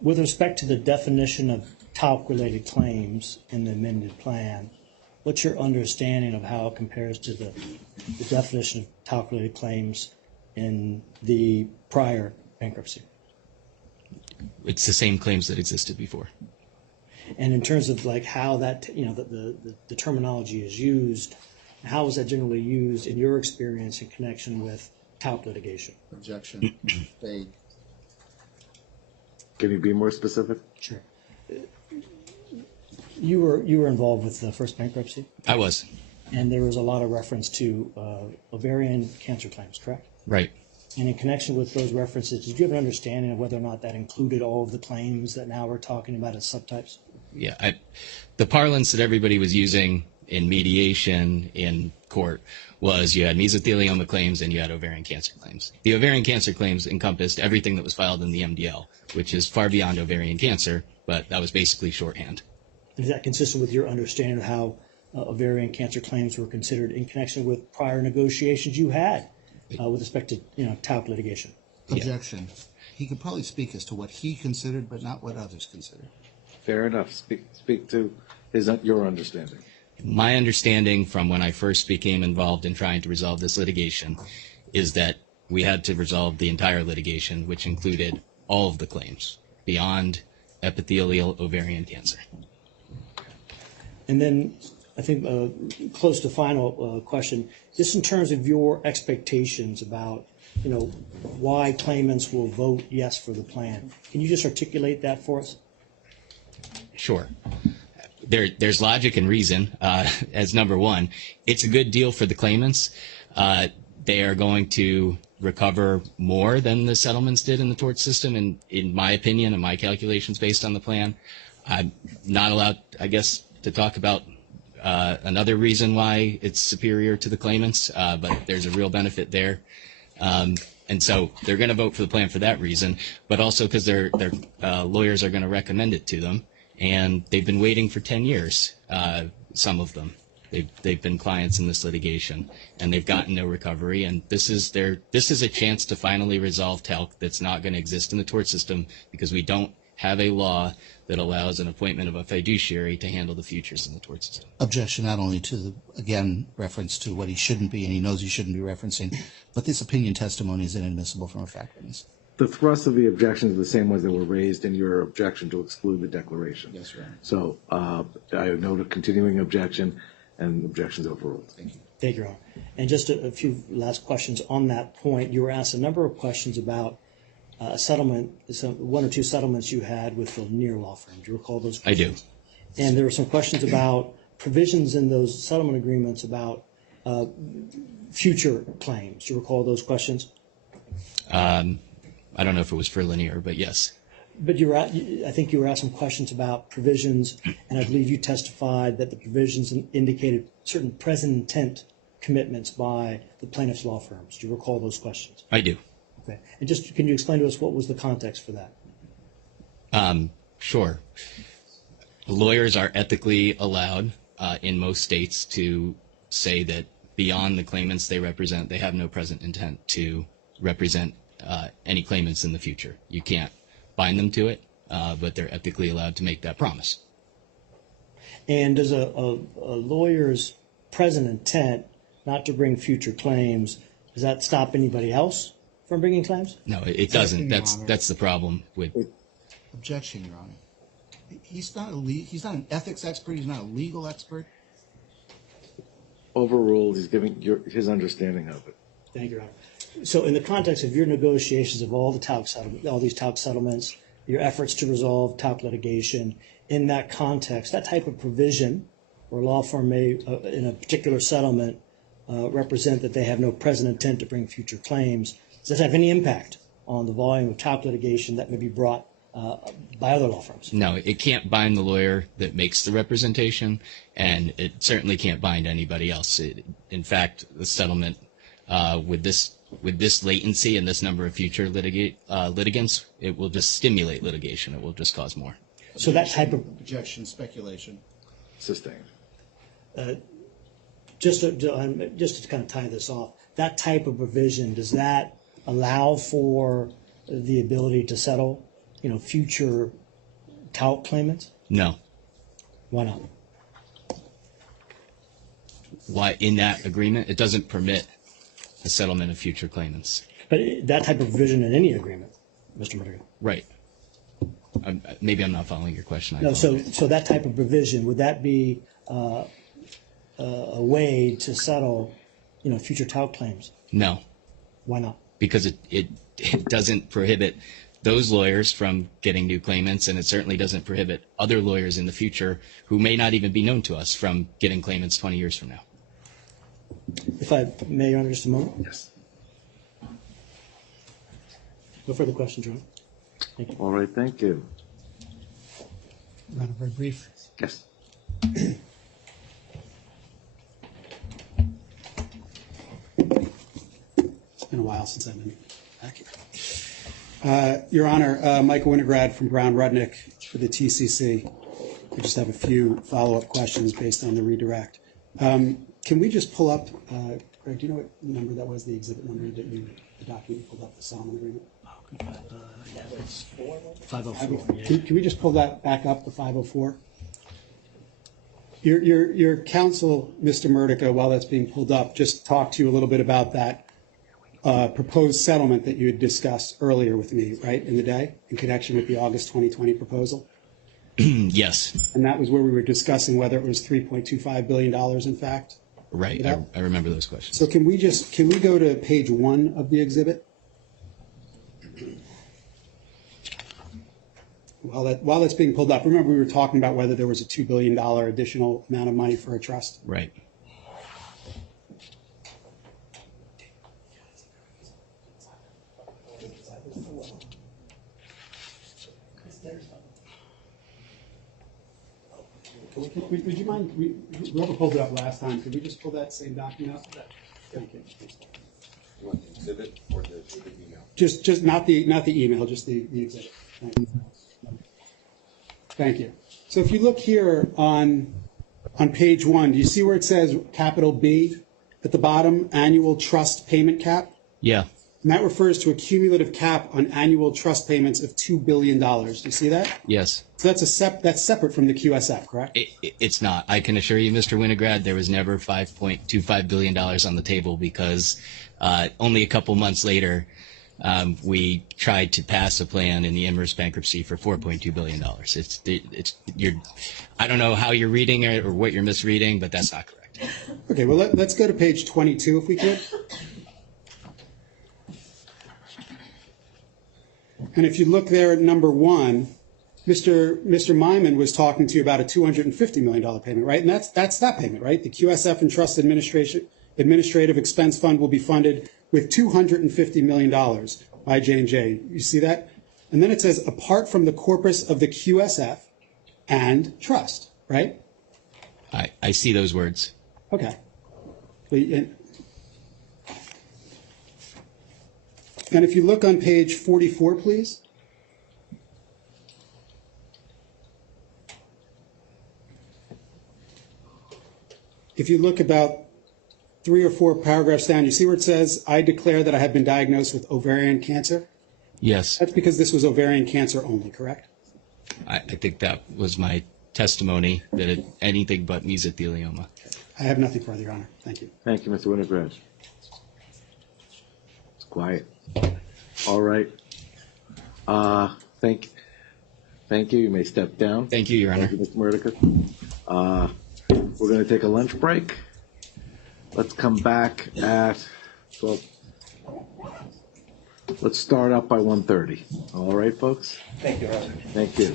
With respect to the definition of talc-related claims in the amended plan, what's your understanding of how it compares to the definition of talc-related claims in the prior bankruptcy? It's the same claims that existed before. And in terms of like how that, the terminology is used, how is that generally used in your experience in connection with talc litigation? Objection. Vague. Can you be more specific? Sure. You were involved with the first bankruptcy, I was. and there was a lot of reference to ovarian cancer claims, correct? Right. And in connection with those references, did you have an understanding of whether or not that included all of the claims that now we're talking about as subtypes? Yeah. The parlance that everybody was using in mediation in court was you had mesothelioma claims and you had ovarian cancer claims. The ovarian cancer claims encompassed everything that was filed in the MDL, which is far beyond ovarian cancer, but that was basically shorthand. Is that consistent with your understanding of how ovarian cancer claims were considered in connection with prior negotiations you had with respect to talc litigation? Objection. He could probably speak as to what he considered, but not what others considered. Fair enough. Speak to your understanding. My understanding from when I first became involved in trying to resolve this litigation is that we had to resolve the entire litigation, which included all of the claims beyond epithelial ovarian cancer. And then I think close to final question, just in terms of your expectations about, why claimants will vote yes for the plan. Can you just articulate that for us? Sure. There's logic and reason as number one. It's a good deal for the claimants. They are going to recover more than the settlements did in the tort system, in my opinion and my calculations based on the plan. I'm not allowed, I guess, to talk about another reason why it's superior to the claimants, but there's a real benefit there. And so they're going to vote for the plan for that reason, but also because their lawyers are going to recommend it to them. And they've been waiting for 10 years, some of them. They've been clients in this litigation, and they've gotten no recovery. And this is a chance to finally resolve talc that's not going to exist in the tort system because we don't have a law that allows an appointment of a fiduciary to handle the futures in the tort system. Objection not only to the, again, reference to what he shouldn't be, and he knows he shouldn't be referencing, but this opinion testimony is inadmissible from a fact witness. The thrust of the objections are the same ones that were raised in your objection to exclude the declaration. Yes, Your Honor. So I note a continuing objection, and objections overruled. Thank you. Thank you, Your Honor. And just a few last questions on that point. You were asked a number of questions about a settlement, one or two settlements you had with the Lanier law firm. Do you recall those questions? I do. And there were some questions about provisions in those settlement agreements about future claims. Do you recall those questions? I don't know if it was for Lanier, but yes. But I think you were asking questions about provisions, and I believe you testified that the provisions indicated certain present intent commitments by the plaintiff's law firms. Do you recall those questions? I do. Okay. And just can you explain to us what was the context for that? Sure. Lawyers are ethically allowed in most states to say that beyond the claimants they represent, they have no present intent to represent any claimants in the future. You can't bind them to it, but they're ethically allowed to make that promise. And does a lawyer's present intent not to bring future claims, does that stop anybody else from bringing claims? No, it doesn't. That's the problem with. Objection, Your Honor. He's not an ethics expert. He's not a legal expert. Overruled. He's giving his understanding of it. Thank you, Your Honor. So in the context of your negotiations of all these talc settlements, your efforts to resolve talc litigation, in that context, that type of provision where a law firm may, in a particular settlement, represent that they have no present intent to bring future claims, does that have any impact on the volume of talc litigation that may be brought by other law firms? No, it can't bind the lawyer that makes the representation, and it certainly can't bind anybody else. In fact, the settlement with this latency and this number of future litigants, it will just stimulate litigation. It will just cause more. So that type of objection, speculation, sustained. Just to kind of tie this off, that type of provision, does that allow for the ability to settle, future talc claimants? No. Why not? Why in that agreement it doesn't permit the settlement of future claimants? But that type of provision in any agreement, Mr. Murtaugh. Right. Maybe I'm not following your question. No. So that type of provision, would that be a way to settle, future talc claims? No. Why not? Because it doesn't prohibit those lawyers from getting new claimants, and it certainly doesn't prohibit other lawyers in the future who may not even be known to us from getting claimants 20 years from now. If I may, Your Honor, just a moment. Yes. No further questions, Your Honor. Thank you. All right, thank you. Your Honor, very brief. Yes. It's been a while since I've been back here. Your Honor, Michael Winograd from Brown Rudnick for the TCC. I just have a few follow-up questions based on the redirect. Can we just pull up, Greg, do you know what number that was, the exhibit number that the document pulled up, the settlement agreement? Yeah, it's 504. Can we just pull that back up, the 504? Your counsel, Mr. Murtaugh, while that's being pulled up, just talked to you a little bit about that proposed settlement that you had discussed earlier with me, right, in the day, in connection with the August 2020 proposal? Yes. And that was where we were discussing whether it was $3.25 billion, in fact? Right. I remember those questions. So can we go to page 1 of the exhibit? While that's being pulled up, remember we were talking about whether there was a $2 billion additional amount of money for a trust? Right. Would you mind, whoever pulled it up last time, could we just pull that same document up? Thank you. You want the exhibit or the email? Just not the email, just the exhibit. Thank you. Thank you. So if you look here on page 1, do you see where it says capital B at the bottom, annual trust payment cap? Yeah. And that refers to a cumulative cap on annual trust payments of $2 billion. Do you see that? Yes. So that's separate from the QSF, correct? It's not. I can assure you, Mr. Winograd, there was never $5.25 billion on the table because only a couple months later, we tried to pass a plan in the inverse bankruptcy for $4.2 billion. I don't know how you're reading it or what you're misreading, but that's not correct. Okay, well, let's go to page 22 if we could. And if you look there at number 1, Mr. Myman was talking to you about a $250 million payment, right? And that's that payment, right? The QSF and Trust Administrative Expense Fund will be funded with $250 million by J&J. You see that? And then it says, apart from the corpus of the QSF and trust, right? I see those words. Okay. And if you look on page 44, please. If you look about 3 or 4 paragraphs down, you see where it says, I declare that I have been diagnosed with ovarian cancer? Yes, That's because this was ovarian cancer only, correct? I think that was my testimony that anything but mesothelioma. I have nothing further, Your Honor. Thank you. Thank you, Mr. Winograd. It's quiet. All right. Thank you. You may step down. Thank you, Your Honor. Thank you, Mr. Murdica. We're going to take a lunch break. Let's come back at 12. Let's start up by 1:30. All right, folks? Thank you, Roger. Thank you.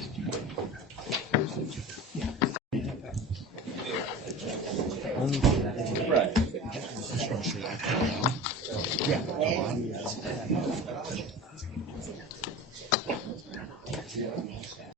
One,